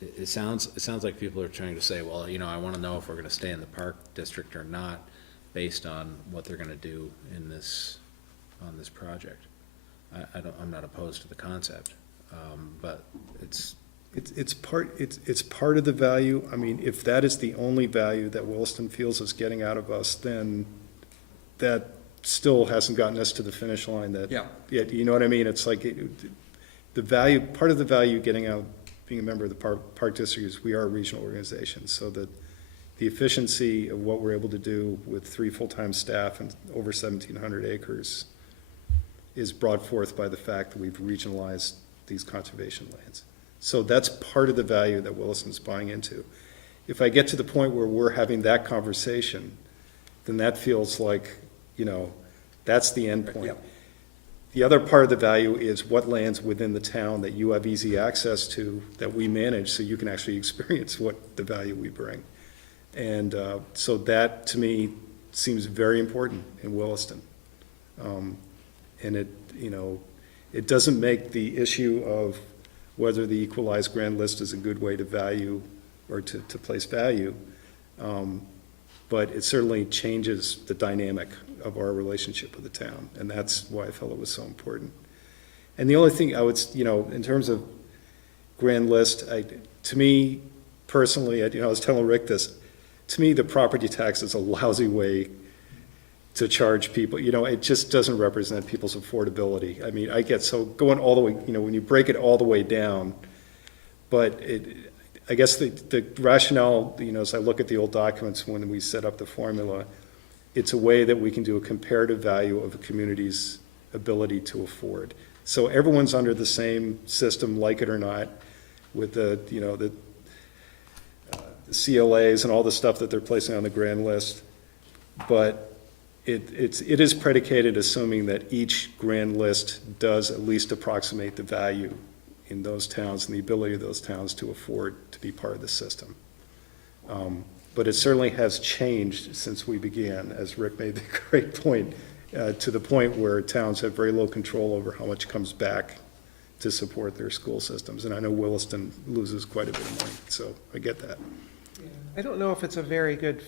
it sounds like people are trying to say, well, I want to know if we're going to stay in the park district or not based on what they're going to do on this project. I'm not opposed to the concept, but It's part of the value. If that is the only value that Williston feels is getting out of us, then that still hasn't gotten us to the finish line you know what I mean? It's like the value, part of the value getting out, being a member of the park district is we are a regional organization, so that the efficiency of what we're able to do with 3 full-time staff and over 1,700 acres is brought forth by the fact that we've regionalized these conservation lands. So that's part of the value that Williston's buying into. if I get to the point where we're having that conversation, then that feels like, that's the end point. The other part of the value is what lands within the town that you have easy access to, that we manage, so you can actually experience what the value we bring. And so that, to me, seems very important in Williston. And it doesn't make the issue of whether the equalized grand list is a good way to value or to place value, but it certainly changes the dynamic of our relationship with the town, and that's why I felt it was so important. And the only thing I would, in terms of grand list, to me personally, I was telling Rick this, to me, the property tax is a lousy way to charge people. It just doesn't represent people's affordability. I mean, I get so going all the way, when you break it all the way down, but I guess the rationale, as I look at the old documents when we set up the formula, it's a way that we can do a comparative value of a community's ability to afford. So everyone's under the same system, like it or not, with the CLAs and all the stuff that they're placing on the grand list. But it is predicated assuming that each grand list does at least approximate the value in those towns and the ability of those towns to afford to be part of the system. But it certainly has changed since we began, as Rick made the great point, to the point where towns have very low control over how much comes back to support their school systems. And I know Williston loses quite a bit of money, so I get that. I don't know if it's a very good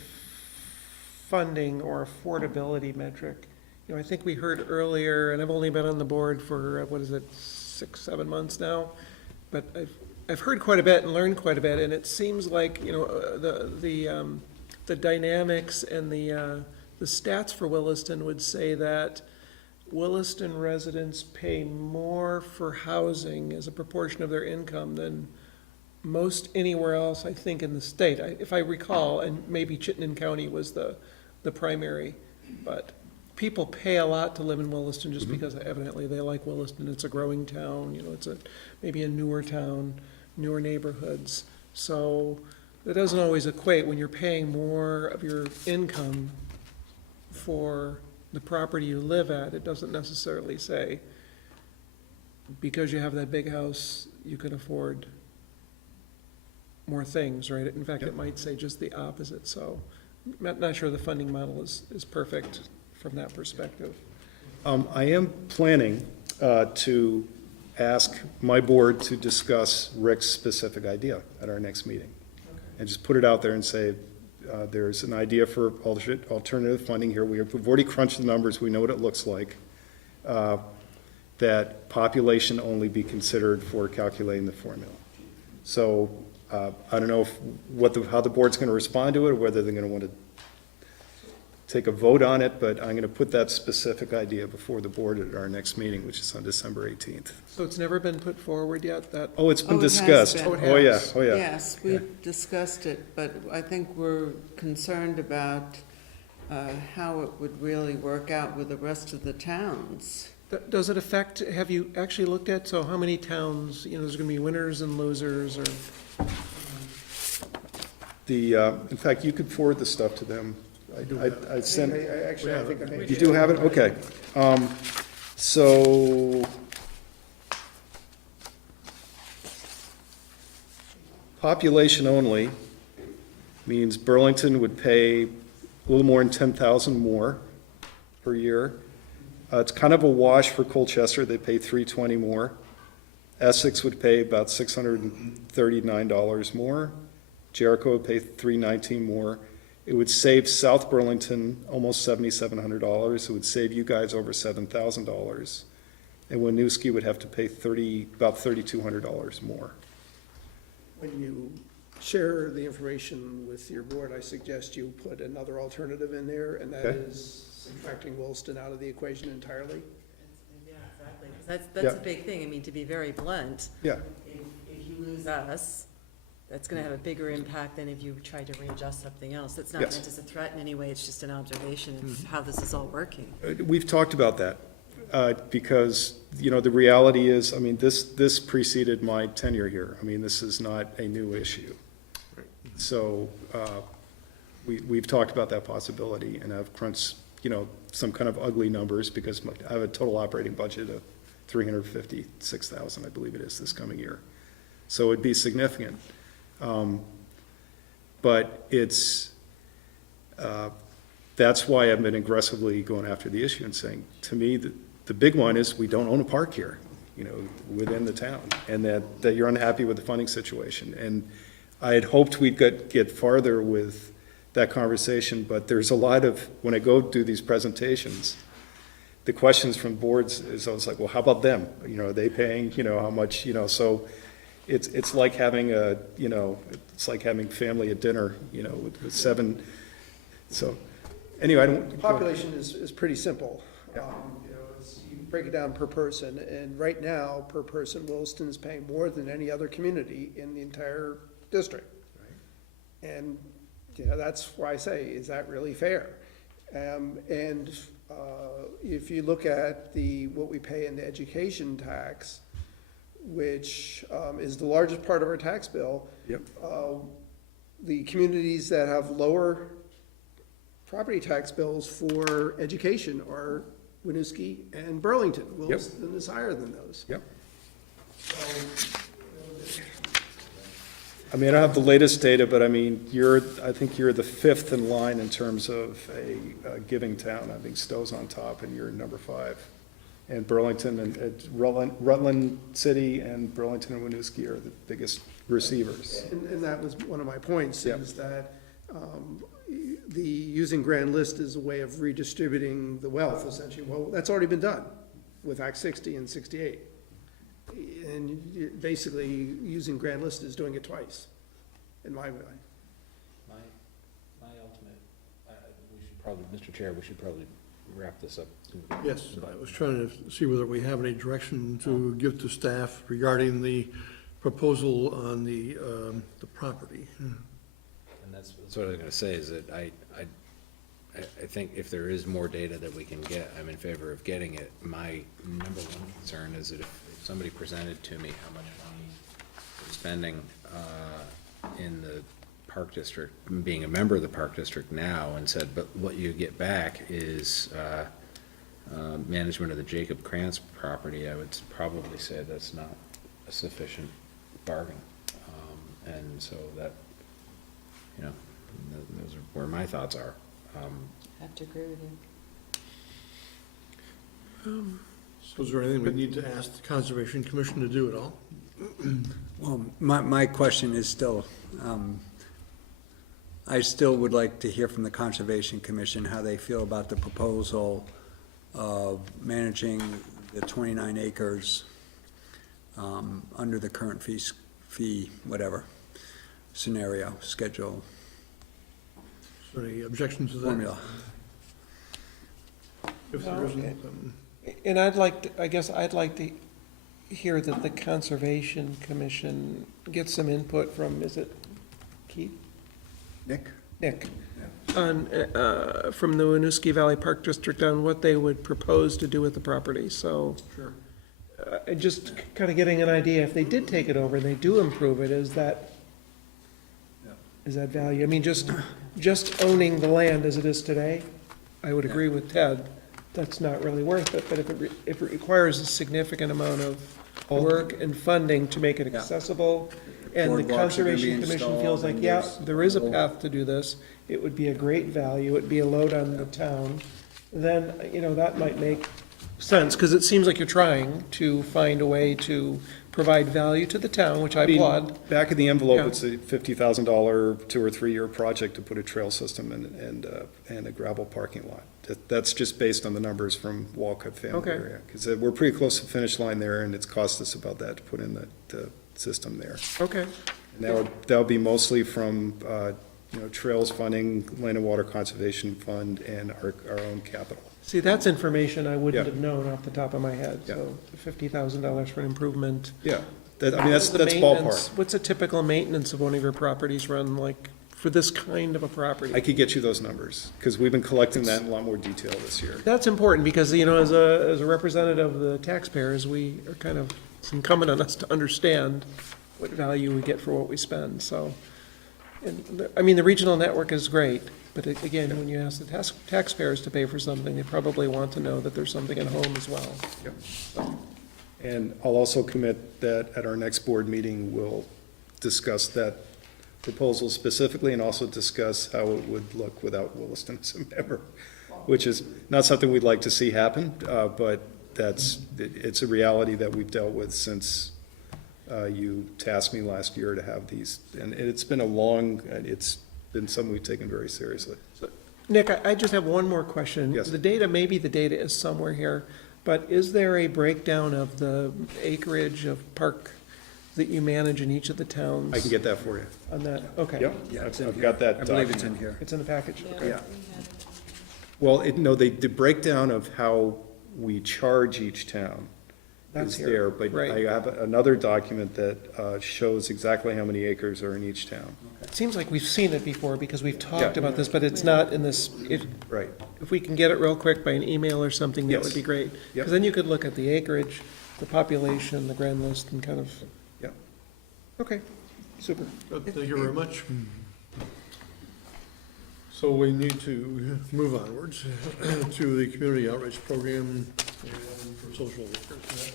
funding or affordability metric. I think we heard earlier, and I've only been on the board for, 6, 7 months now, but I've heard quite a bit and learned quite a bit, and it seems like, the dynamics and the stats for Williston would say that Williston residents pay more for housing as a proportion of their income than most anywhere else, I think, in the state. If I recall, and maybe Chittenden County was the primary, but people pay a lot to live in Williston just because evidently they like Williston. It's a growing town, it's maybe a newer town, newer neighborhoods. So that doesn't always equate when you're paying more of your income for the property you live at. It doesn't necessarily say because you have that big house, you can afford more things, right? In fact, it might say just the opposite. So I'm not sure the funding model is perfect from that perspective. I am planning to ask my board to discuss Rick's specific idea at our next meeting. And just put it out there and say, there's an idea for alternative funding here. We've already crunched the numbers. We know what it looks like. That population only be considered for calculating the formula. So I don't know how the board's going to respond to it, or whether they're going to want to take a vote on it, but I'm going to put that specific idea before the board at our next meeting, which is on December 18th. So it's never been put forward yet? Oh, it's been Oh, it has discussed. been. Oh, yeah, oh, yeah. Yes, we've discussed it, but I think we're concerned about how it would really work out with the rest of the towns. Does it affect, have you actually looked at, so how many towns, there's going to be winners and losers, or? In fact, you could forward the stuff to them. I sent. Actually, I think I may. You do have it? Okay. So population only means Burlington would pay a little more than 10,000 more per year. It's kind of a wash for Colchester. They pay $320 more. Essex would pay about $639 more. Jericho would pay $319 more. It would save South Burlington almost $7,700. It would save you guys over $7,000. And Winooski would have to pay about $3,200 more. When you share the information with your board, I suggest you put another alternative in there, and that is subtracting Williston out of the equation entirely. Yeah, exactly. 'Cause that's a big thing. I mean, to be very blunt. Yeah. If you lose us, that's gonna have a bigger impact than if you try to readjust something else. It's not Yes. meant as a threat in any way, it's just an observation of how this is all working. We've talked about that, because, the reality is, this preceded my tenure here. This is not a new issue. So we've talked about that possibility, and I've crunched, some kind of ugly numbers, because I have a total operating budget of $356,000, I believe it is, this coming year. So it'd be significant. But that's why I've been aggressively going after the issue and saying, to me, the big one is we don't own a park here, within the town, and that you're unhappy with the funding situation. And I had hoped we'd get farther with that conversation, but there's a lot of, when I go do these presentations, the questions from boards is always like, well, how about them? Are they paying, how much, so it's like having it's like having family at dinner, with 7, so, anyway, The population is pretty simple. You break it down per person, and right now, per person, Williston is paying more than any other community in the entire district. And, that's why I say, is that really fair? And if you look at what we pay in the education tax, which is the largest part of our tax bill. Yep. The communities that have lower property tax bills for education are Winooski and Burlington. Williston is higher than those. Yep. I mean, I don't have the latest data, but I mean, I think you're the 5th in line in terms of a giving town. I think Stow's on top, and you're number 5. And Burlington and Rutland City and Burlington and Winooski are the biggest receivers. And that was one of my points, Yep. is that using grand list as a way of redistributing the wealth, essentially. Well, that's already been done with Act 60 and 68. And basically, using grand list is doing it twice, in my mind. My ultimate, we should probably, Mr. Chair, we should probably wrap this up. Yes, I was trying to see whether we have any direction to give to staff regarding the proposal on the property. And that's what I was gonna say, is that I think if there is more data that we can get, I'm in favor of getting it. My number one concern is that if somebody presented to me how much money we're spending in the park district, being a member of the park district now, and said, but what you get back is management of the Jacob Krantz property, I would probably say that's not a sufficient bargain. And so that, those are where my thoughts are. I have to agree with you. So is there anything we need to ask the Conservation Commission to do at all? Well, my question is still, I still would like to hear from the Conservation Commission how they feel about the proposal of managing the 29 acres under the current fee, whatever, scenario, schedule, Is there any objections to that? formula. If there isn't, And I guess I'd like to hear that the Conservation Commission gets some input from, is it Keith? Nick? Nick, on, from the Winooski Valley Park District on what they would propose to do with the property, so. Sure. Just kind of getting an idea, if they did take it over and they do improve it, is that value? I mean, just owning the land as it is today, I would agree with Ted, that's not really worth it, but if it requires a significant amount of work and funding to make it accessible, and the Boardwalks are gonna be Conservation Commission installed, feels like, and yeah, there's there is a whole- path to do this, it would be a great value, it'd be a load on the town, then, that might make sense, because it seems like you're trying to find a way to provide value to the town, which I applaud. Back of the envelope, Yeah. it's a $50,000 2 or 3 year project to put a trail system and a gravel parking lot. That's just based on the numbers from Walcott family Okay. area. Because we're pretty close to the finish line there, and it's cost us about that to put in the system there. Okay. And that would be mostly from, trails funding, land and water conservation fund, and our own capital. See, that's information I wouldn't Yeah. have known off the top of my head, Yeah. so $50,000 for an improvement. Yeah, that's What's the ballpark. maintenance- What's a typical maintenance of one of your properties run like, for this kind of a property? I could get you those numbers, because we've been collecting that in a lot more detail this year. That's important, because, as a representative of the taxpayers, we are kind of, it's incumbent on us to understand what value we get for what we spend, so. I mean, the regional network is great, but again, when you ask the taxpayers to pay for something, they probably want to know that there's something at home as well. And I'll also commit that at our next board meeting, we'll discuss that proposal specifically and also discuss how it would look without Williston as a member, which is not something we'd like to see happen, but it's a reality that we've dealt with since you tasked me last year to have these. And it's been it's been something we've taken very seriously. Nick, I just have one more question. Yes. The data, maybe the data is somewhere here, but is there a breakdown of the acreage of park that you manage in each of the towns? I can get that for you. On that, okay. Yep, Yeah, it's in I've here. got that I believe it's document. in here. It's in the package? Okay. Yeah. Well, the breakdown of how we charge each town That's is here, there, but right. I have another document that shows exactly how many acres are in each town. It seems like we've seen it before because we've talked Yeah. about this, but it's not in this, Right. if we can get it real quick by an email or something, that Yes. would be great. Yep. Because then you could look at the acreage, the population, the grand list, and kind of. Yep. Okay, super. Thank you very much. So we need to move onwards to the community outreach program for social workers.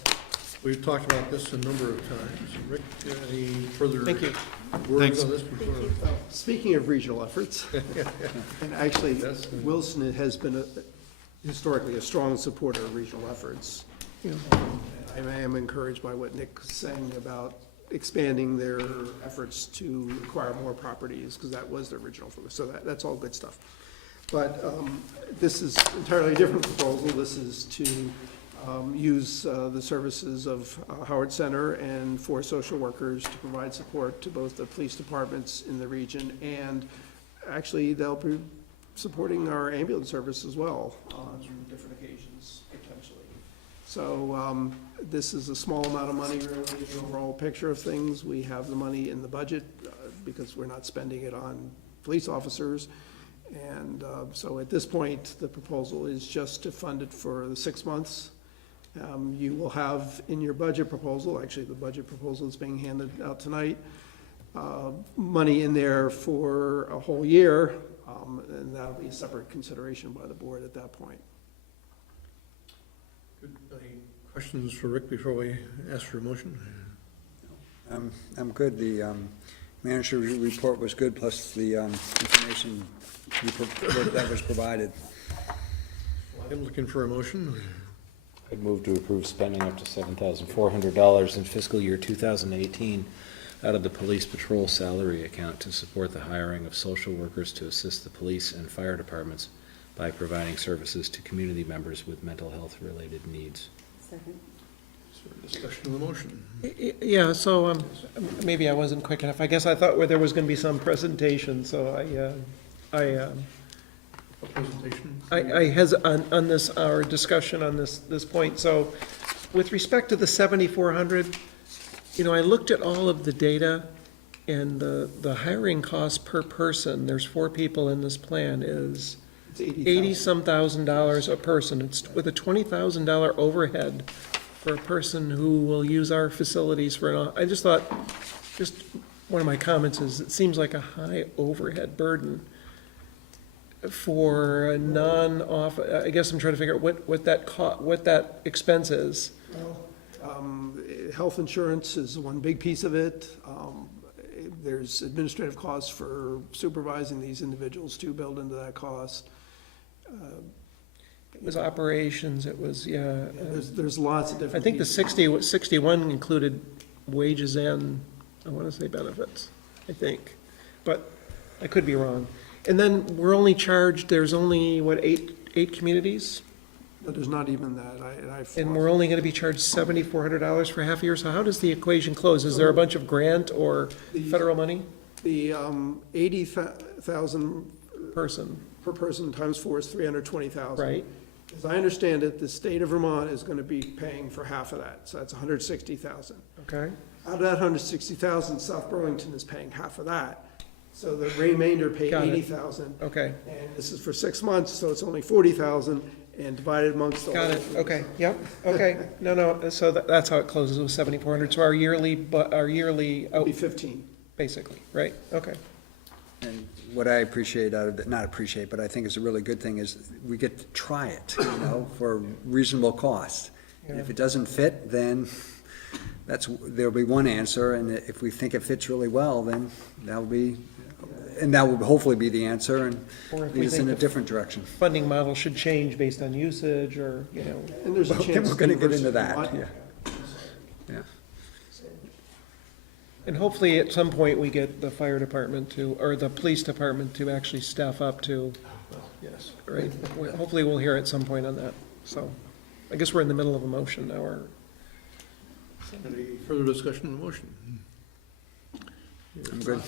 We've talked about this a number of times. Rick, any further Thank you. words on this before? Speaking of regional efforts, and actually, Yes. Wilson has been historically a strong supporter of regional efforts. Yeah. I am encouraged by what Nick's saying about expanding their efforts to acquire more properties, because that was their original focus, so that's all good stuff. But this is entirely a different proposal. This is to use the services of Howard Center and 4 social workers to provide support to both the police departments in the region, and actually, they'll be supporting our ambulance service as well on different occasions, potentially. So this is a small amount of money, really, in the overall picture of things. We have the money in the budget because we're not spending it on police officers. And so at this point, the proposal is just to fund it for the 6 months. You will have in your budget proposal, actually the budget proposal is being handed out tonight, money in there for a whole year, and that'll be a separate consideration by the board at that point. Good. Any questions for Rick before we ask for a motion? I'm good. The manager report was good, plus the information that was provided. I'm looking for a motion. I'd move to approve spending up to $7,400 in fiscal year 2018 out of the police patrol salary account to support the hiring of social workers to assist the police and fire departments by providing services to community members with mental health related needs. Second. Is there a discussion of the motion? Yeah, so maybe I wasn't quick enough. I guess I thought there was going to be some presentation, so A presentation? on this, our discussion on this point. So with respect to the 7,400, I looked at all of the data, and the hiring cost per person, there's 4 people in this plan, is It's 80,000. 80-some thousand dollars a person. It's with a $20,000 overhead for a person who will use our facilities I just thought, just one of my comments is, it seems like a high overhead burden for a non-off, I guess I'm trying to figure out what that expense is. Health insurance is one big piece of it. There's administrative costs for supervising these individuals too, built into that cost. It was operations, it was, yeah. There's lots of different. I think the pieces. 61 included wages and, I want to say benefits, I think, but I could be wrong. And then we're only charged, there's only, what, eight communities? But there's not even that. And we're only going to be charged $7,400 for half a year, so how does the equation close? Is there a bunch of grant or federal money? The 80,000 Person, per person times 4 is 320,000. right? As I understand it, the state of Vermont is going to be paying for half of that, so that's 160,000. Okay, Out of that 160,000, South Burlington is paying half of that. So the remainder pay Got it. 80,000. okay, And this is for 6 months, so it's only 40,000 and divided amongst all. got it, okay, yep, okay. No, so that's how it closes with 7,400, so our yearly It'll be out, 15. basically, right? Okay. And what I appreciate out of it, not appreciate, but I think is a really good thing is we get to try it, for reasonable cost. And if it doesn't fit, then there'll be one answer, and if we think it fits really well, then that will hopefully be the answer, and Or if we lead us in think a the different direction. funding model should change based on usage, or, And there's a Then chance. we're gonna get the into that, university yeah. and hopefully at some point we get the fire department or the police department to actually staff up to, Yes. right? Hopefully we'll hear at some point on that, so. I guess we're in the middle of a motion now, or, Any further discussion on the motion? I'm good.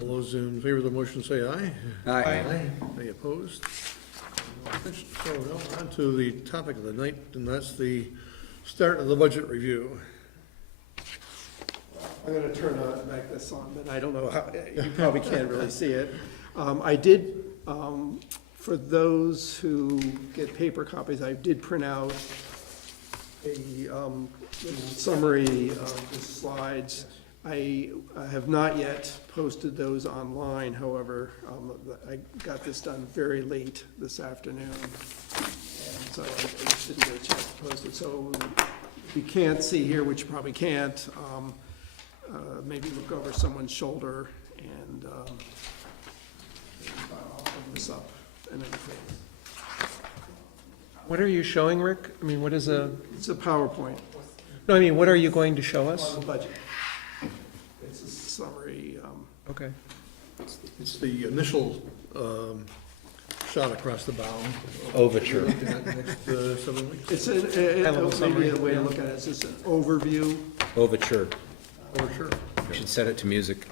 All those in favor of the motion say aye. Aye. Any opposed? So now on to the topic of the night, and that's the start of the budget review. I'm gonna turn back this on, but I don't know how, you probably can't really see it. I did, for those who get paper copies, I did print out a little summary of the slides. I have not yet posted those online, however, I got this done very late this afternoon. And so I just didn't get a chance to post it. So if you can't see here, which you probably can't, maybe look over someone's shoulder and I'll open this up and then what are you showing, Rick? I mean, what is it's a PowerPoint no, I mean, what are you going to show us? on the budget. It's a summary. Okay. It's the initial shot across the bow. Overture. Looking at the next 7 weeks. It's High-level maybe summary, a way to yeah. look at it, it's just an overview. Overture. Oh, sure. We should set it to music.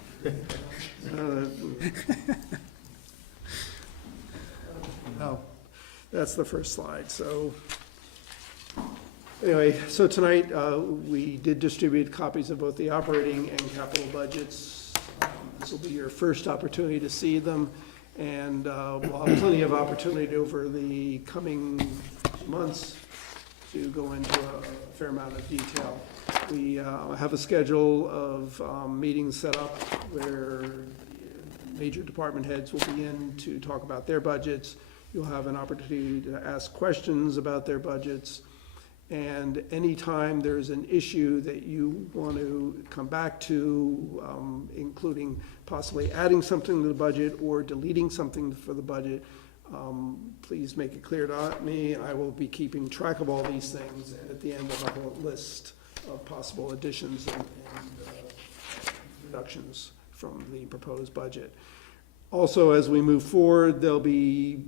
No, that's the first slide, so. Anyway, so tonight, we did distribute copies of both the operating and capital budgets. This will be your first opportunity to see them, and we'll have plenty of opportunity over the coming months to go into a fair amount of detail. We have a schedule of meetings set up where major department heads will be in to talk about their budgets. You'll have an opportunity to ask questions about their budgets. And anytime there's an issue that you want to come back to, including possibly adding something to the budget or deleting something for the budget, please make it clear to me. I will be keeping track of all these things, and at the end, we'll have a list of possible additions and reductions from the proposed budget. Also, as we move forward, there'll be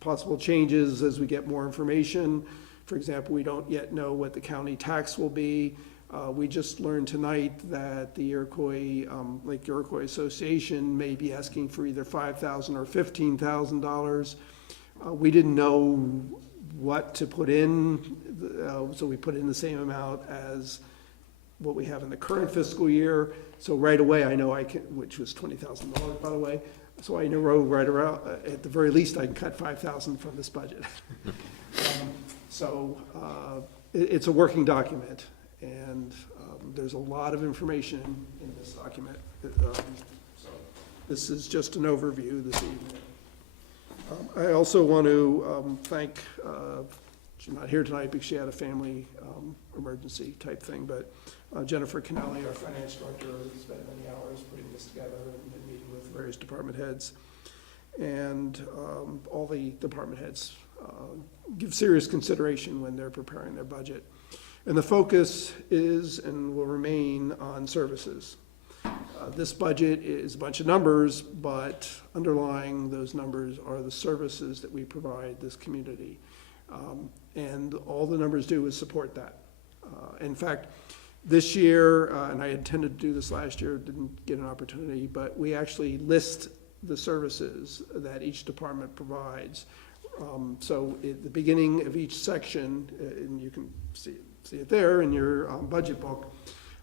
possible changes as we get more information. For example, we don't yet know what the county tax will be. We just learned tonight that the Lake Iroquois Association may be asking for either $5,000 or $15,000. We didn't know what to put in, so we put in the same amount as what we have in the current fiscal year. So right away, I know I can, which was $20,000, by the way. So I know right around, at the very least, I can cut $5,000 from this budget. So it's a working document, and there's a lot of information in this document. So this is just an overview this evening. I also want to thank, she's not here tonight because she had a family emergency type thing, but Jennifer Kennelly, our finance director, spent many hours putting this together and meeting with various department heads. And all the department heads give serious consideration when they're preparing their budget. And the focus is and will remain on services. This budget is a bunch of numbers, but underlying those numbers are the services that we provide this community. And all the numbers do is support that. In fact, this year, and I intended to do this last year, didn't get an opportunity, but we actually list the services that each department provides. So at the beginning of each section, and you can see it there in your budget book,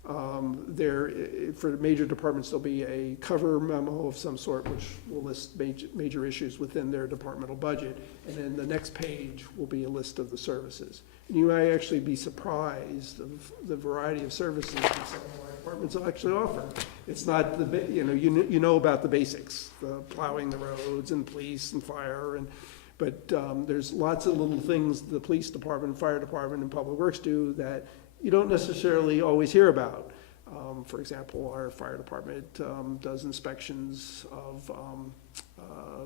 For major departments, there'll be a cover memo of some sort which will list major issues within their departmental budget. And then the next page will be a list of the services. And you may actually be surprised of the variety of services that some of our departments will actually offer. It's not you know about the basics, the plowing the roads and police and fire, but there's lots of little things the police department, fire department, and public works do that you don't necessarily always hear about. For example, our fire department does inspections of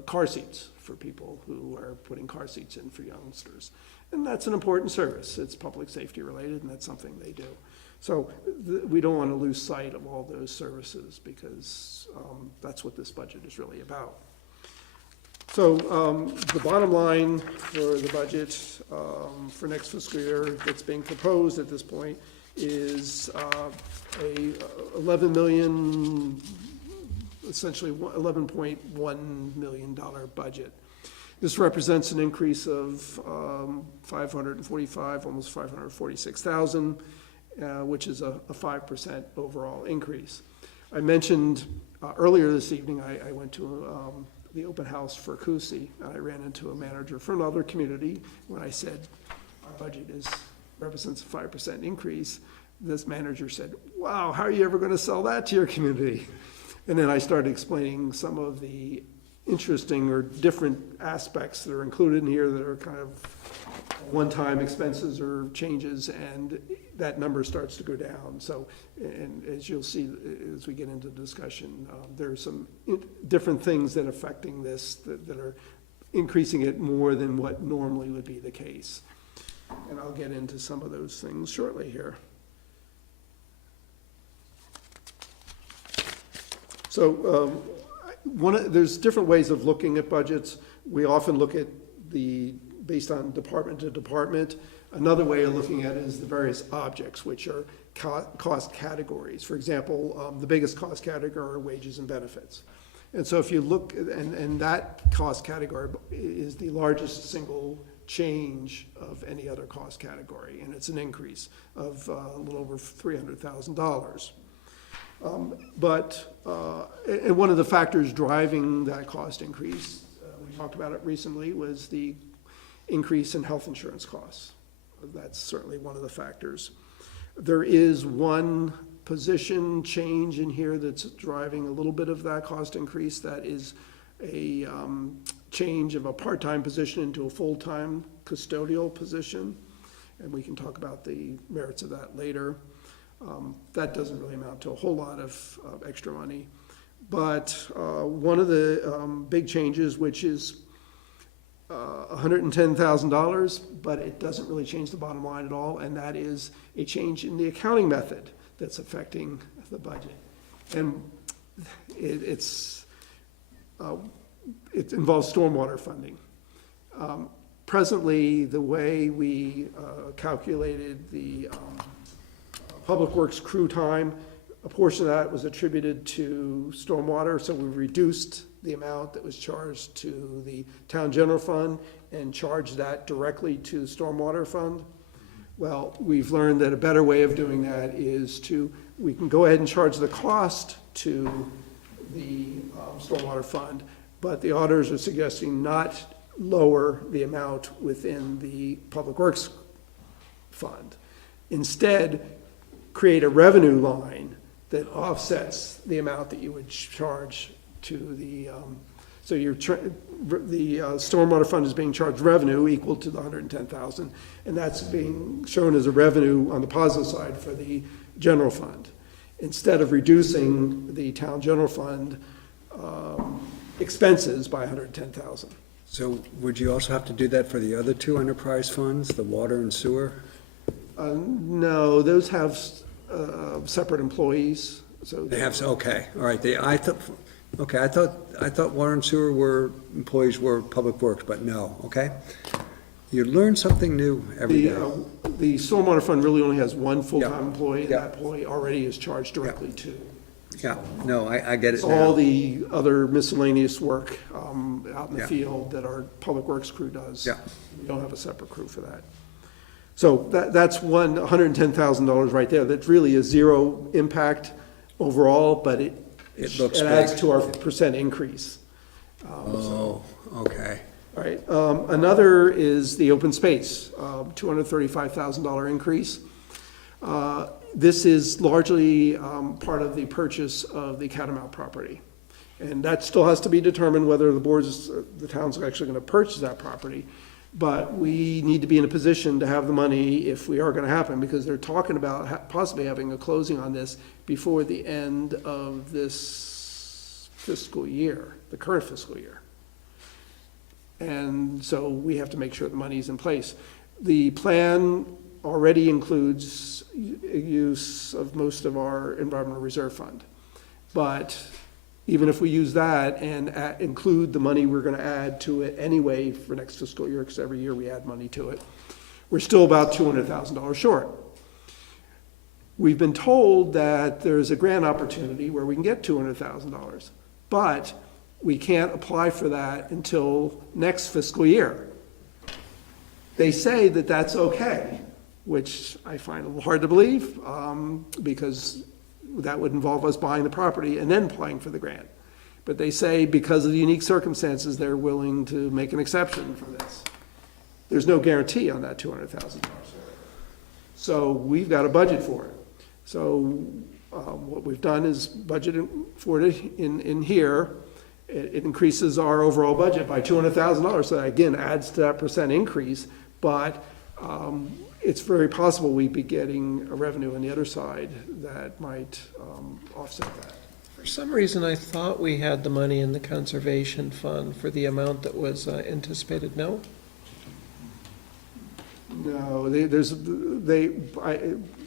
car seats for people who are putting car seats in for youngsters. And that's an important service. It's public safety related, and that's something they do. So we don't want to lose sight of all those services, because that's what this budget is really about. So the bottom line for the budget for next fiscal year that's being proposed at this point is a 11 million, essentially $11.1 million budget. This represents an increase of 545, almost 546,000, which is a 5% overall increase. I mentioned earlier this evening, I went to the open house for Kusi, and I ran into a manager from another community. When I said our budget represents a 5% increase, this manager said, "Wow, how are you ever going to sell that to your community?" And then I started explaining some of the interesting or different aspects that are included in here that are kind of one-time expenses or changes, and that number starts to go down. So, and as you'll see as we get into the discussion, there are some different things that are affecting this that are increasing it more than what normally would be the case. And I'll get into some of those things shortly here. So there's different ways of looking at budgets. We often look at based on department to department. Another way of looking at it is the various objects, which are cost categories. For example, the biggest cost category are wages and benefits. And so if you look, and that cost category is the largest single change of any other cost category, and it's an increase of a little over $300,000. And one of the factors driving that cost increase, we talked about it recently, was the increase in health insurance costs. That's certainly one of the factors. There is one position change in here that's driving a little bit of that cost increase. That is a change of a part-time position into a full-time custodial position. And we can talk about the merits of that later. That doesn't really amount to a whole lot of extra money. But one of the big changes, which is $110,000, but it doesn't really change the bottom line at all, and that is a change in the accounting method that's affecting the budget. And it involves stormwater funding. Presently, the way we calculated the Public Works crew time, a portion of that was attributed to stormwater, so we reduced the amount that was charged to the town general fund and charged that directly to the stormwater fund. Well, we've learned that a better way of doing that is we can go ahead and charge the cost to the stormwater fund, but the auditors are suggesting not lower the amount within the Public Works fund. Instead, create a revenue line that offsets the amount that you would charge to the, so the stormwater fund is being charged revenue equal to the $110,000, and that's being shown as a revenue on the positive side for the general fund, instead of reducing the town general fund expenses by $110,000. So would you also have to do that for the other two enterprise funds, the water and sewer? No, those have separate employees, so. They have, okay, all right, I thought water and sewer employees were Public Works, but no, okay? You learn something new every day. The stormwater fund really only has one full-time employee, and Yeah. that employee already is charged directly to. Yeah, no, I get it It's now. all the other miscellaneous work out in the Yeah. field that our Public Works crew does. Yeah. We don't have a separate crew for that. So that's $110,000 right there. That's really a zero impact overall, but it looks adds big. to our percent increase. Oh, okay. All right, another is the open space, $235,000 increase. This is largely part of the purchase of the Catamount property. And that still has to be determined whether the town's actually gonna purchase that property. But we need to be in a position to have the money if we are gonna happen, because they're talking about possibly having a closing on this before the end of this fiscal year, the current fiscal year. And so we have to make sure the money's in place. The plan already includes use of most of our environmental reserve fund. But even if we use that and include the money we're gonna add to it anyway for next fiscal year, because every year we add money to it, we're still about $200,000 short. We've been told that there's a grant opportunity where we can get $200,000, but we can't apply for that until next fiscal year. They say that that's okay, which I find a little hard to believe, because that would involve us buying the property and then applying for the grant. But they say because of the unique circumstances, they're willing to make an exception for this. There's no guarantee on that $200,000. So we've got a budget for it. So what we've done is budgeted for it in here. It increases our overall budget by $200,000, so that again adds to that percent increase, but it's very possible we'd be getting a revenue on the other side that might offset that. For some reason, I thought we had the money in the conservation fund for the amount that was anticipated, no? No,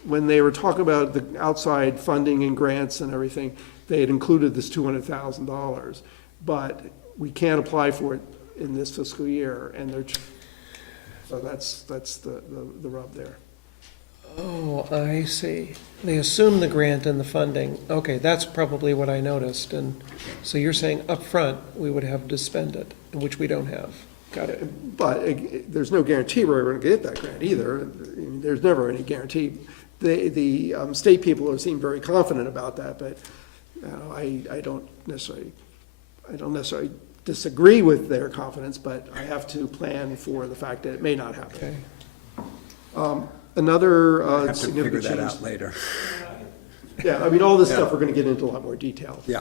when they were talking about the outside funding and grants and everything, they had included this $200,000, but we can't apply for it in this fiscal year, and so that's the rub there. Oh, I see. They assume the grant and the funding. Okay, that's probably what I noticed. And so you're saying up front we would have to spend it, which we don't have. Got it. But there's no guarantee we're going to get that grant either. I mean, there's never any guarantee. The state people seem very confident about that, but I don't necessarily disagree with their confidence, but I have to plan for the fact that it may not happen. Okay. Another Have to significant figure change. that out later. Yeah, I mean, all this stuff we're going to get into a lot more detail. Yeah,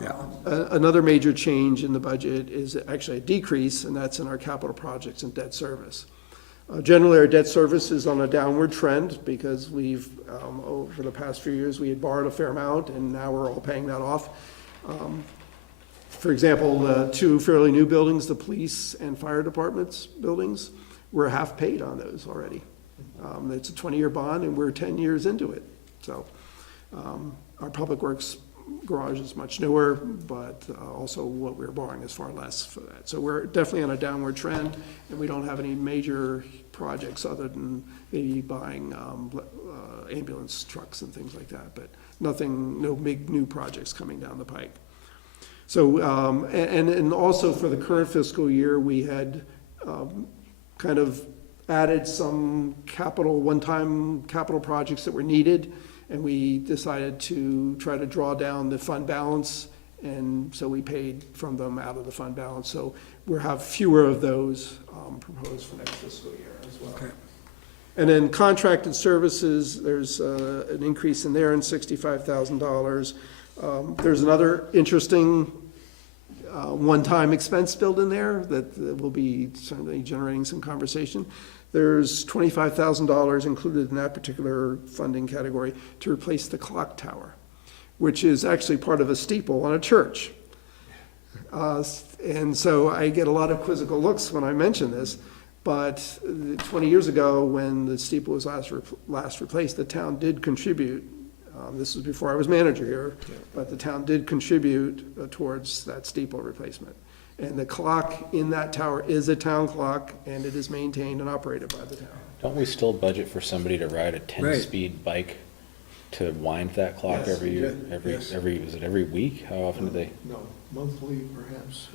yeah. Another major change in the budget is actually a decrease, and that's in our capital projects and debt service. Generally, our debt service is on a downward trend because we've, over the past few years, we had borrowed a fair amount, and now we're all paying that off. For example, the two fairly new buildings, the police and fire departments buildings, we're half paid on those already. It's a 20-year bond, and we're 10 years into it. So our public works garage is much newer, but also what we're borrowing is far less for that. So we're definitely on a downward trend, and we don't have any major projects other than maybe buying ambulance trucks and things like that, but nothing, no big new projects coming down the pike. So, and also for the current fiscal year, we had kind of added some one-time capital projects that were needed, and we decided to try to draw down the fund balance, and so we paid from them out of the fund balance. So we'll have fewer of those proposed for next fiscal year as well. Okay. And then contracted services, there's an increase in there in $65,000. There's another interesting one-time expense built in there that will be certainly generating some conversation. There's $25,000 included in that particular funding category to replace the clock tower, which is actually part of a steeple on a church. And so I get a lot of quizzical looks when I mention this, but 20 years ago when the steeple was last replaced, the town did contribute. This was before I was manager here, but the town did contribute towards that steeple replacement. And the clock in that tower is a town clock, and it is maintained and operated by the town. Don't we still budget for somebody to ride a Right. 10-speed bike to wind that clock Yes. every year? Yes. Is it every week? How often do they? No, monthly perhaps.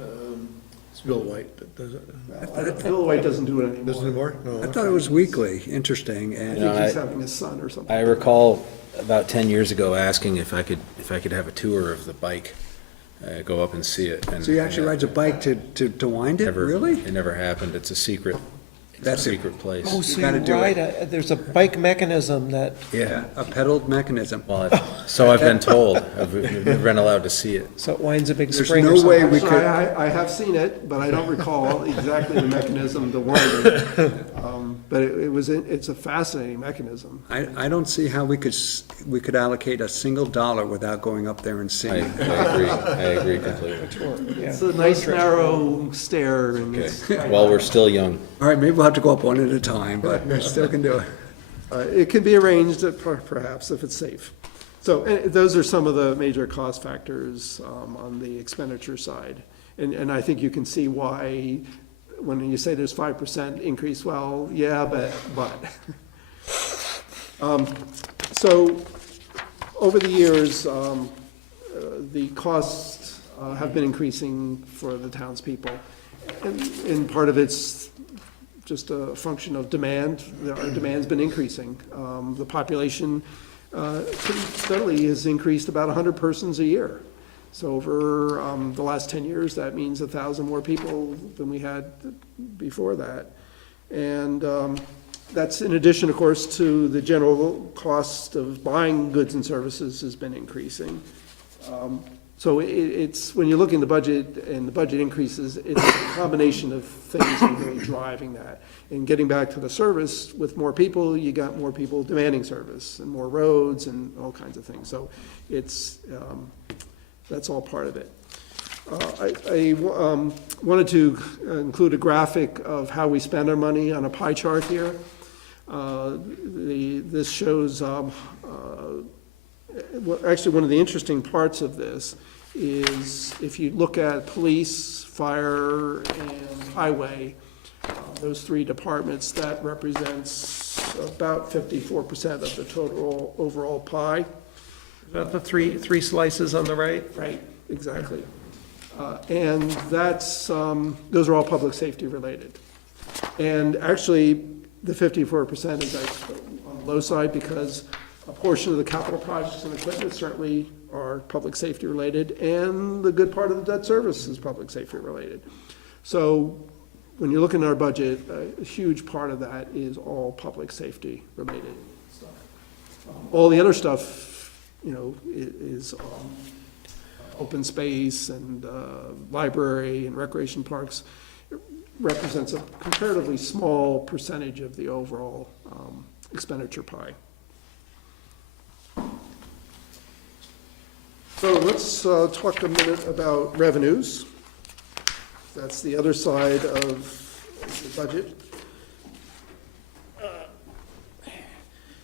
It's Bill White that does it. Bill White doesn't do it anymore. Doesn't anymore? No. I thought it was weekly, interesting, I and think he's having his son or something. I recall about 10 years ago asking if I could have a tour of the bike, go up and see it. And so he actually rides a bike to wind it, never- really? It never happened. It's a secret place. Oh, so gotta you do it. ride there's a bike mechanism that, Yeah. A pedaled mechanism. Well, so I've been told. I've never been allowed to see it. so it winds a big There's spring or no way something. we Actually, could, I have seen it, but I don't recall exactly the mechanism to wind it. But it's a fascinating mechanism. I don't see how we could allocate a single dollar without going up there and I seeing it. I agree completely. It's a nice narrow stair and Okay. it's, Well, we're still young. All right, maybe we'll have to go up one at a time, but we still can do it. it can be arranged perhaps if it's safe. So those are some of the major cost factors on the expenditure side. And I think you can see why, when you say there's 5% increase, well, yeah, but. So over the years, the costs have been increasing for the townspeople. And part of it's just a function of demand. Our demand's been increasing. The population pretty steadily has increased about 100 persons a year. So over the last 10 years, that means 1,000 more people than we had before that. And that's in addition, of course, to the general cost of buying goods and services has been increasing. So it's, when you look in the budget and the budget increases, it's a combination of things that are really driving that. And getting back to the service, with more people, you got more people demanding service and more roads and all kinds of things. So it's, that's all part of it. I wanted to include a graphic of how we spend our money on a pie chart here. This shows, actually, one of the interesting parts of this is if you look at police, fire, and highway, those three departments, that represents about 54% of the total overall pie. Is that the three slices on the right? Right, exactly. And that's, those are all public safety related. And actually, the 54% is on the low side because a portion of the capital projects and equipment certainly are public safety related, and the good part of the debt service is public safety related. So when you're looking at our budget, a huge part of that is all public safety related stuff. All the other stuff, you know, is open space and library and recreation parks. It represents a comparatively small percentage of the overall expenditure pie. So let's talk a minute about revenues. That's the other side of the budget.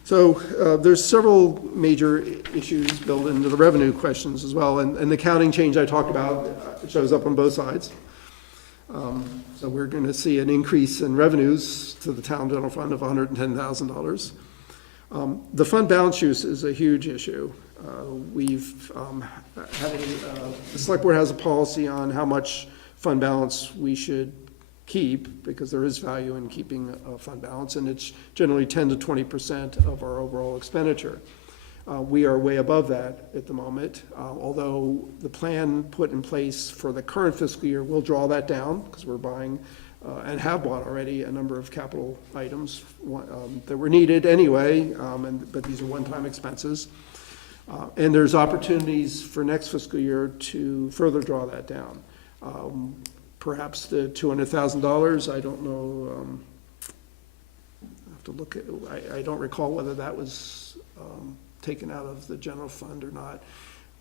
So there's several major issues built into the revenue questions as well, and the counting change I talked about shows up on both sides. So we're going to see an increase in revenues to the town general fund of $110,000. The fund balance use is a huge issue. We've the select board has a policy on how much fund balance we should keep, because there is value in keeping a fund balance, and it's generally 10 to 20% of our overall expenditure. We are way above that at the moment, although the plan put in place for the current fiscal year will draw that down, because we're buying and have bought already a number of capital items that were needed anyway, but these are one-time expenses. And there's opportunities for next fiscal year to further draw that down. Perhaps the $200,000, I don't know, I have to look at, I don't recall whether that was taken out of the general fund or not.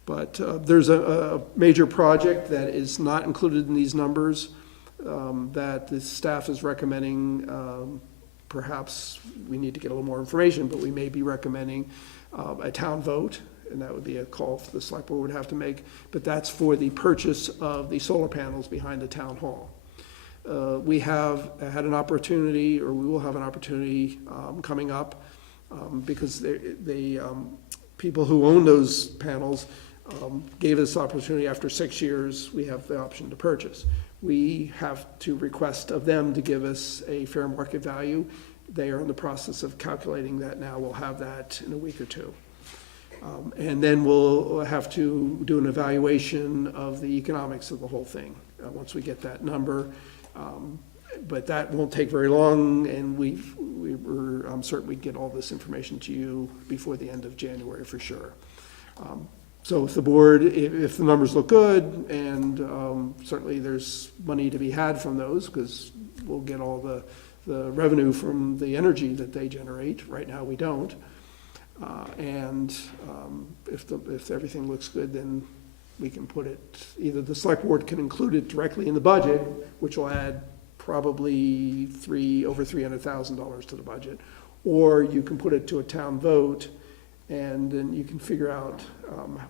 But there's a major project that is not included in these numbers that the staff is recommending. Perhaps we need to get a little more information, but we may be recommending a town vote, and that would be a call the select board would have to make, but that's for the purchase of the solar panels behind the town hall. We have had an opportunity, or we will have an opportunity coming up, because the people who own those panels gave us opportunity after 6 years, we have the option to purchase. we have to request of them to give us a fair market value. They are in the process of calculating that now. We'll have that in a week or two. And then we'll have to do an evaluation of the economics of the whole thing, once we get that number. But that won't take very long, and I'm certain we'd get all this information to you before the end of January for sure. So if the board, if the numbers look good, and certainly there's money to be had from those, because we'll get all the revenue from the energy that they generate. Right now, we don't. And if everything looks good, then we can put it, either the select board can include it directly in the budget, which will add probably over $300,000 to the budget, or you can put it to a town vote, and then you can figure out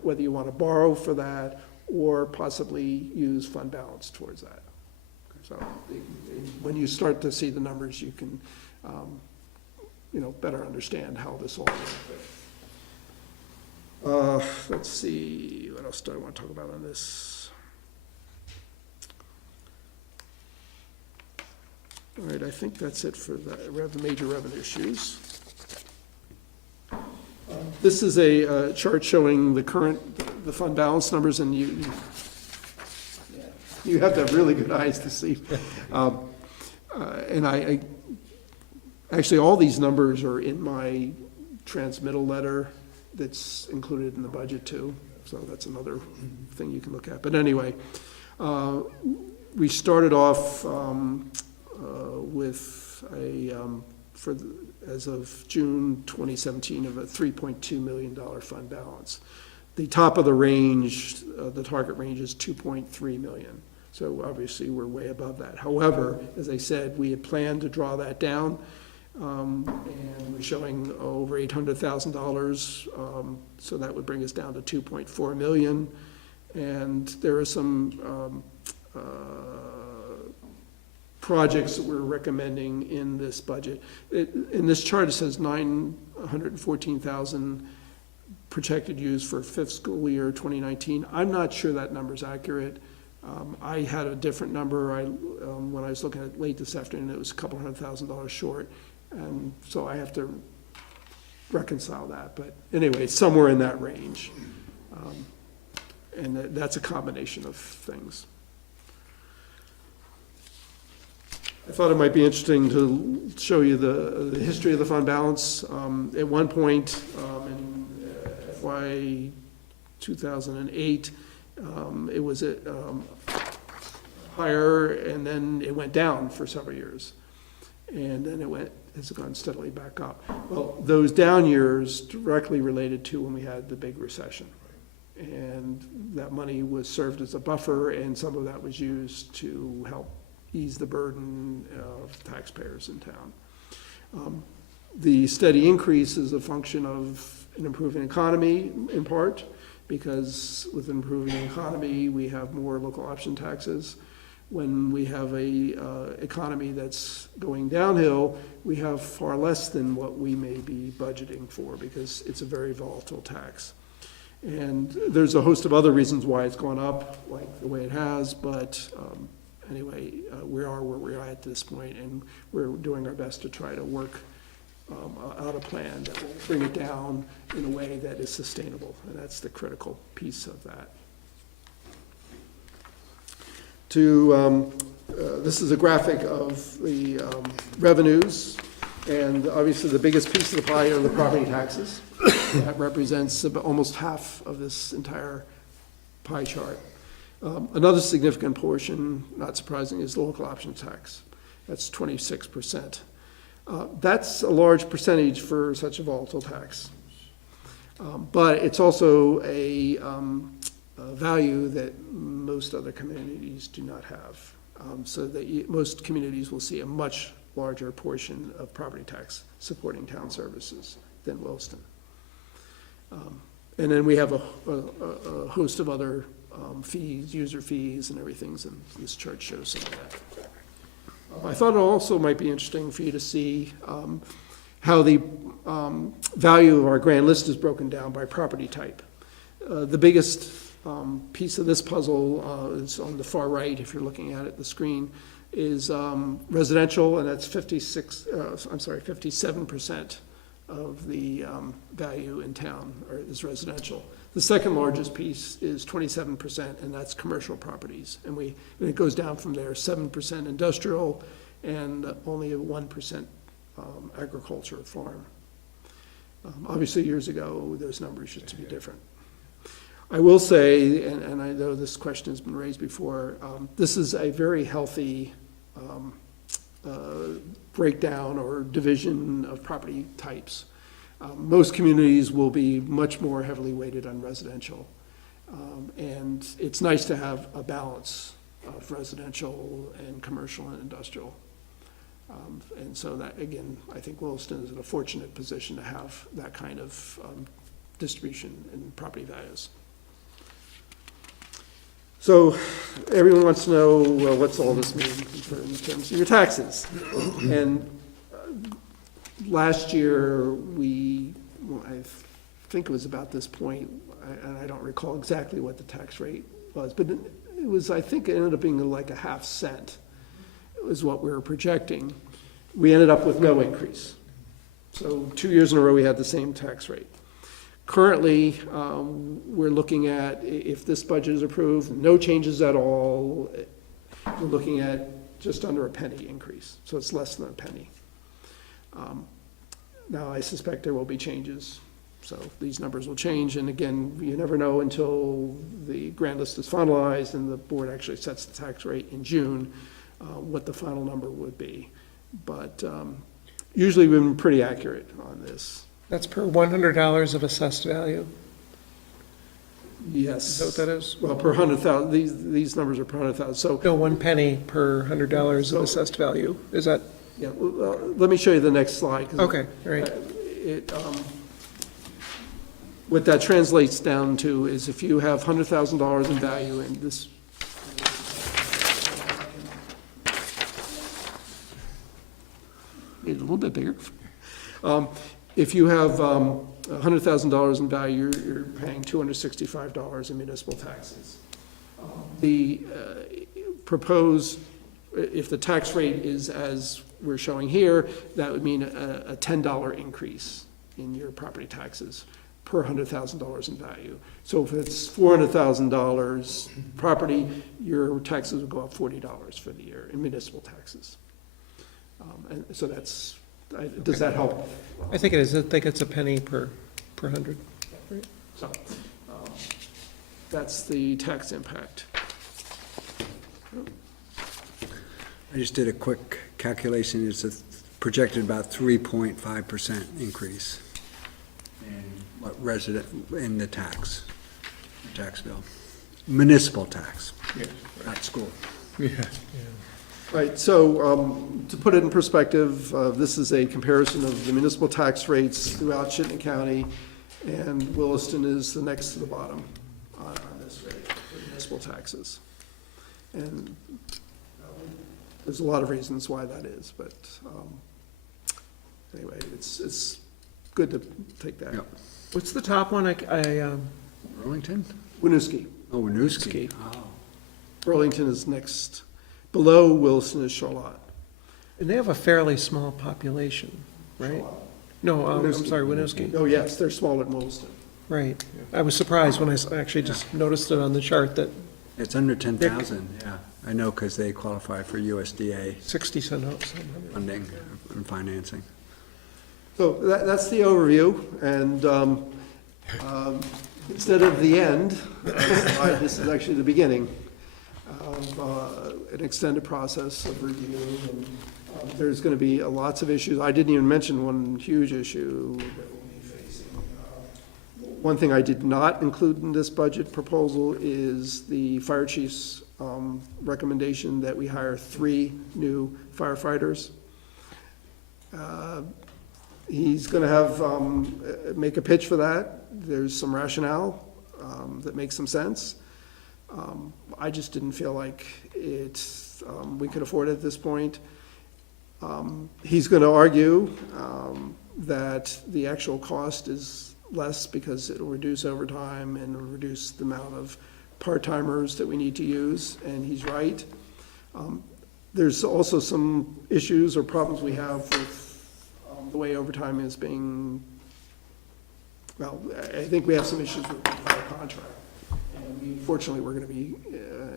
whether you want to borrow for that or possibly use fund balance towards that. So when you start to see the numbers, you can better understand how this all works. Let's see, what else do I want to talk about on this? All right, I think that's it for the major revenue issues. This is a chart showing the fund balance numbers, and you have to have really good eyes to see. And I actually, all these numbers are in my transmittal letter that's included in the budget too. So that's another thing you can look at. But anyway, we started off with as of June 2017, of a $3.2 million fund balance. The top of the range, the target range is 2.3 million. So obviously we're way above that. However, as I said, we had planned to draw that down, and we're showing over $800,000. So that would bring us down to 2.4 million. And there are some projects that we're recommending in this budget. In this chart, it says 914,000 projected use for fiscal year 2019. I'm not sure that number's accurate. I had a different number. When I was looking at it late this afternoon, it was a couple $100,000 short, and so I have to reconcile that. But anyway, it's somewhere in that range, and that's a combination of things. I thought it might be interesting to show you the history of the fund balance. At one point in FY 2008, it was at higher, and then it went down for several years, and then it's gone steadily back up. Well, those down years directly related to when we had the big recession, and that money was served as a buffer, and some of that was used to help ease the burden of taxpayers in town. The steady increase is a function of an improving economy, in part, because with an improving economy, we have more local option taxes. When we have a economy that's going downhill, we have far less than what we may be budgeting for, because it's a very volatile tax. And there's a host of other reasons why it's gone up, like the way it has, but anyway, we are where we are at this point, and we're doing our best to try to work out a plan that will bring it down in a way that is sustainable, and that's the critical piece of that. This is a graphic of the revenues, and obviously the biggest piece of the pie are the property taxes. That represents about almost half of this entire pie chart. Another significant portion, not surprising, is the local option tax. That's 26%. That's a large percentage for such a volatile tax. But it's also a value that most other communities do not have. So that most communities will see a much larger portion of property tax supporting town services than Williston. And then we have a host of other fees, user fees and everything, and this chart shows some of that. I thought it also might be interesting for you to see how the value of our grand list is broken down by property type. The biggest piece of this puzzle is on the far right, if you're looking at it, the screen, is residential, and that's 57% of the value in town is residential. The second largest piece is 27%, and that's commercial properties. And it goes down from there, 7% industrial, and only a 1% agriculture farm. Obviously, years ago, those numbers used to be different. I will say, and I know this question has been raised before, this is a very healthy breakdown or division of property types. Most communities will be much more heavily weighted on residential. And it's nice to have a balance of residential and commercial and industrial. And so that, again, I think Williston is in a fortunate position to have that kind of distribution in property values. So everyone wants to know, well, what's all this mean in terms of your taxes? And last year, I think it was about this point, and I don't recall exactly what the tax rate was, but it was, I think it ended up being like a half cent. It was what we were projecting. We ended up with no increase. So 2 years in a row, we had the same tax rate. Currently, we're looking at, if this budget is approved, no changes at all, we're looking at just under a penny increase, so it's less than a penny. Now, I suspect there will be changes, so these numbers will change, and again, you never know until the grand list is finalized and the board actually sets the tax rate in June, what the final number would be. But usually we've been pretty accurate on this. That's per $100 of assessed value? Yes. Is that what that is? Well, per 100,000, these numbers are per 100,000, so. No, 1 penny per $100 of assessed value. Is that? Yeah, well, let me show you the next slide. 'Cause Okay, all right. What that translates down to is if you have $100,000 in value in this. Made it a little bit bigger. If you have $100,000 in value, you're paying $265 in municipal taxes. The proposed, if the tax rate is as we're showing here, that would mean a $10 increase in your property taxes per $100,000 in value. So if it's $400,000 property, your taxes would go up $40 for the year in municipal taxes. And so that's, does that help? I think it is. I think it's a penny per 100. So that's the tax impact. I just did a quick calculation, it's projected about 3.5% increase in what in the tax bill. Municipal tax, not school. Right, so to put it in perspective, this is a comparison of the municipal tax rates throughout Chittenden County, and Williston is the next to the bottom on this rate for municipal taxes. And there's a lot of reasons why that is, but anyway, it's good to take that. Yep. What's the top one? Burlington? Winooski. Oh, Winooski. Burlington is next. Below Williston is Charlotte. And they have a fairly small population, right? No, I'm sorry, Winooski. Oh, yes, they're smaller than Williston. Right. I was surprised when I actually just noticed it on the chart that It's under 10,000, yeah. I know, because they qualify for USDA 60 cent out. funding and financing. So that's the overview, and instead of the end, this is actually the beginning of an extended process of review. And there's going to be lots of issues. I didn't even mention one huge issue that we'll be facing. One thing I did not include in this budget proposal is the fire chief's recommendation that we hire 3 new firefighters. He's going to have, make a pitch for that. There's some rationale that makes some sense. I just didn't feel like we could afford it at this point. He's going to argue that the actual cost is less because it'll reduce overtime and it'll reduce the amount of part-timers that we need to use, and he's right. There's also some issues or problems we have with the way overtime is being, well, I think we have some issues with the fire contract. And fortunately, we're going to be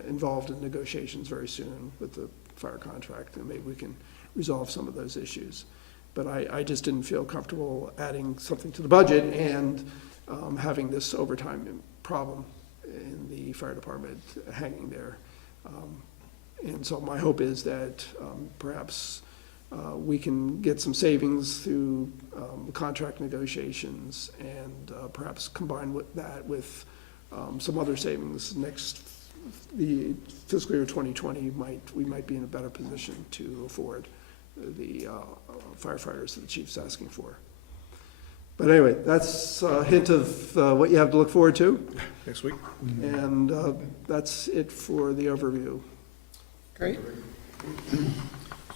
involved in negotiations very soon with the fire contract, and maybe we can resolve some of those issues. But I just didn't feel comfortable adding something to the budget and having this overtime problem in the fire department hanging there. And so my hope is that perhaps we can get some savings through contract negotiations, and perhaps combine with that with some other savings the fiscal year 2020 we might be in a better position to afford the firefighters that the chief's asking for. But anyway, that's a hint of what you have to look forward to. Next week. And that's it for the overview. Great.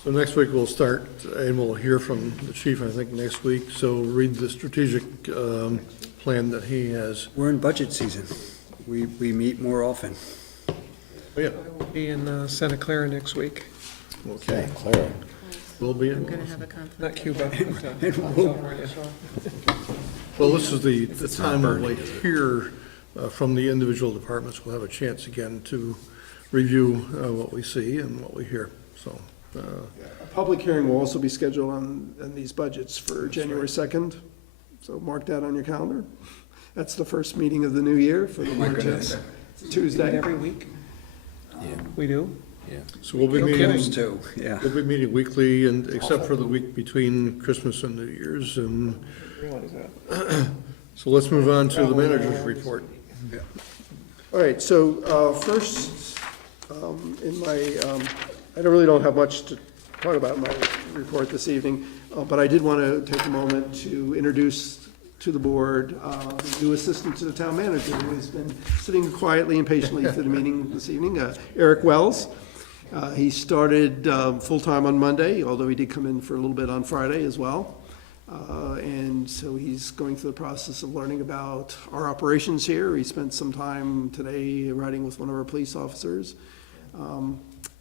So next week we'll start, and we'll hear from the chief, I think, next week. So read the strategic plan that he has. We're in budget season. We meet more often. Oh, yeah, We'll be in Santa Clara next week, okay. Clara. We'll be I'm in, going to have a conflict. not Cuba, but, well, this is the time we'll hear from the individual departments. We'll have a chance again to review what we see and what we hear, so. A public hearing will also be scheduled on these budgets for January 2nd, so mark that on your calendar. That's the first meeting of the new year for the budget. It's a Tuesday. every week? We do? So we'll be No meeting, kidding. Too, yeah. we'll be meeting weekly, and except for the week between Christmas and New Year's, and Realize that. so let's move on to the manager's report. All right, so first, in my, I really don't have much to talk about in my report this evening, but I did want to take a moment to introduce to the board the new assistant to the town manager, who has been sitting quietly and patiently through the meeting this evening, Eric Wells. He started full-time on Monday, although he did come in for a little bit on Friday as well. And so he's going through the process of learning about our operations here. He spent some time today riding with one of our police officers.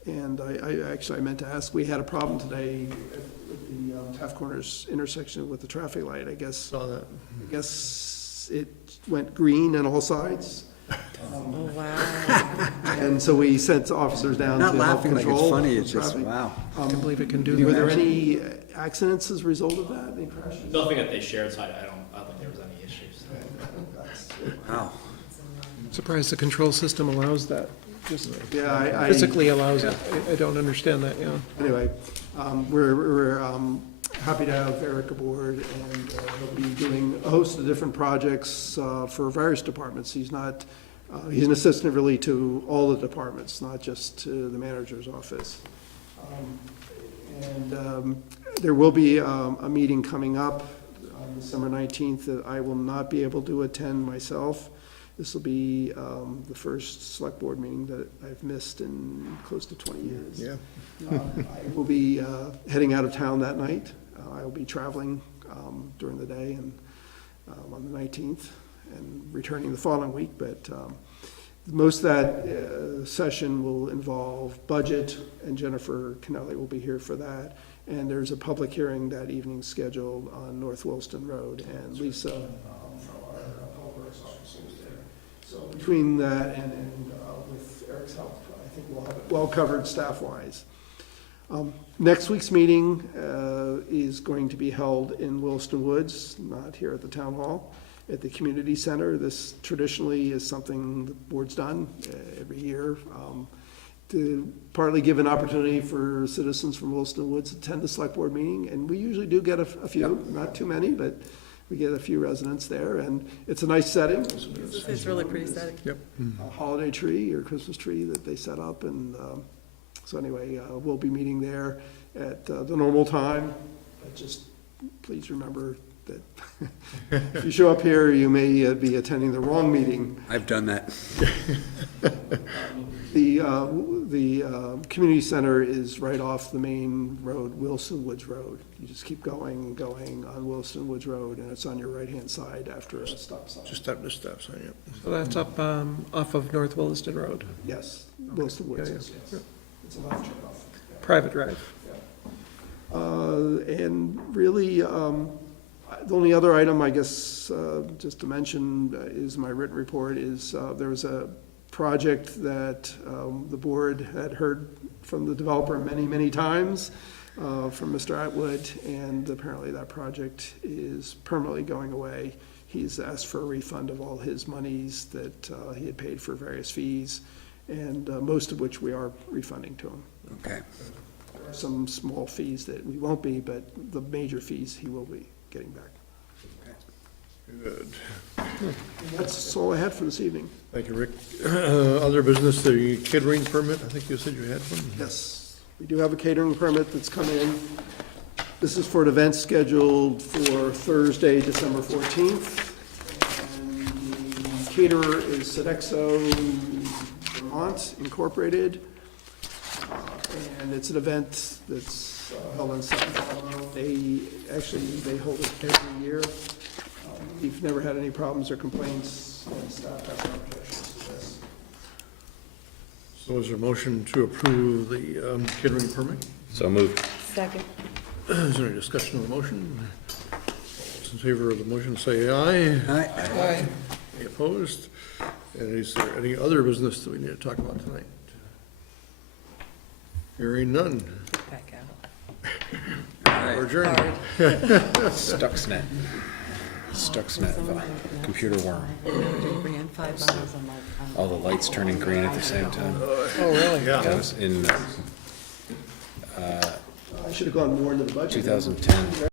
And I meant to ask, we had a problem today at the Taft Corners intersection with the traffic light. I guess it went green on all sides. Oh, wow. And so we sent officers down Not to help laughing like control it's funny, the it's just, traffic. wow. I can't believe it can do Were there that. any accidents as a result of that? Any crashes? Nothing that they shared, so I don't think there was any issues. Wow. Surprised the control system allows that, just Yeah, I physically allows it. I don't understand that, yeah. Anyway, we're happy to have Eric aboard, and he'll be doing a host of different projects for various departments. He's an assistant really to all the departments, not just to the manager's office. There will be a meeting coming up on December 19th that I will not be able to attend myself. This will be the first select board meeting that I've missed in close to 20 years. Yeah. I will be heading out of town that night. I will be traveling during the day and on the 19th and returning the following week, but most of that session will involve budget, and Jennifer Kennelly will be here for that. And there's a public hearing that evening scheduled on North Williston Road, and Lisa from our public works office is there. So between that and with Eric's help, I think we'll have it well covered staff-wise. Next week's meeting is going to be held in Williston Woods, not here at the town hall, at the community center. This traditionally is something the board's done every year to partly give an opportunity for citizens from Williston Woods to attend the select board meeting. And we usually do get a few, not too many, but we get a few residents there, and it's a nice setting. It's really pretty setting. Yep. A holiday tree or Christmas tree that they set up, and so anyway, we'll be meeting there at the normal time. But just please remember that if you show up here, you may be attending the wrong meeting. I've done that. The the community center is right off the main road, Wilson Woods Road. You just keep going and going on Wilson Woods Road, and it's on your right-hand side after a stop sign. Just stop this stop sign, yep. So that's up off of North Williston Road, Yes, Wilson Woods Yeah, is, yeah. yes. It's a left turn off. private drive. And really, the only other item, I guess, just to mention, is my written report, is there was a project that the board had heard from the developer many, many times, from Mr. Atwood, and apparently that project is permanently going away. He's asked for a refund of all his monies that he had paid for various fees, and most of which we are refunding to him. Okay. There are some small fees that we won't be, but the major fees he will be getting back. Good. And that's all I had for this evening. Thank you, Rick. Other business, the catering permit, I think you said you had one? Yes, we do have a catering permit that's come in. This is for an event scheduled for Thursday, December 14th. And the caterer is Sodexo Vermont Incorporated. And it's an event that's held in Sutton Hollow. They hold it every year. We've never had any problems or complaints, and staff have no objections to this. So is there a motion to approve the catering permit? So moved. Second. Is there any discussion on the motion? Those in favor of the motion, say aye. Aye. Any opposed? And is there any other business that we need to talk about tonight? Hearing none. Back We're adjourned. Stuxnet. Stuxnet, computer worm. Ran 5 miles on my. All the lights turning green at the same time. Oh, really? Yeah. That was in I should have gone more into the budget. 2010.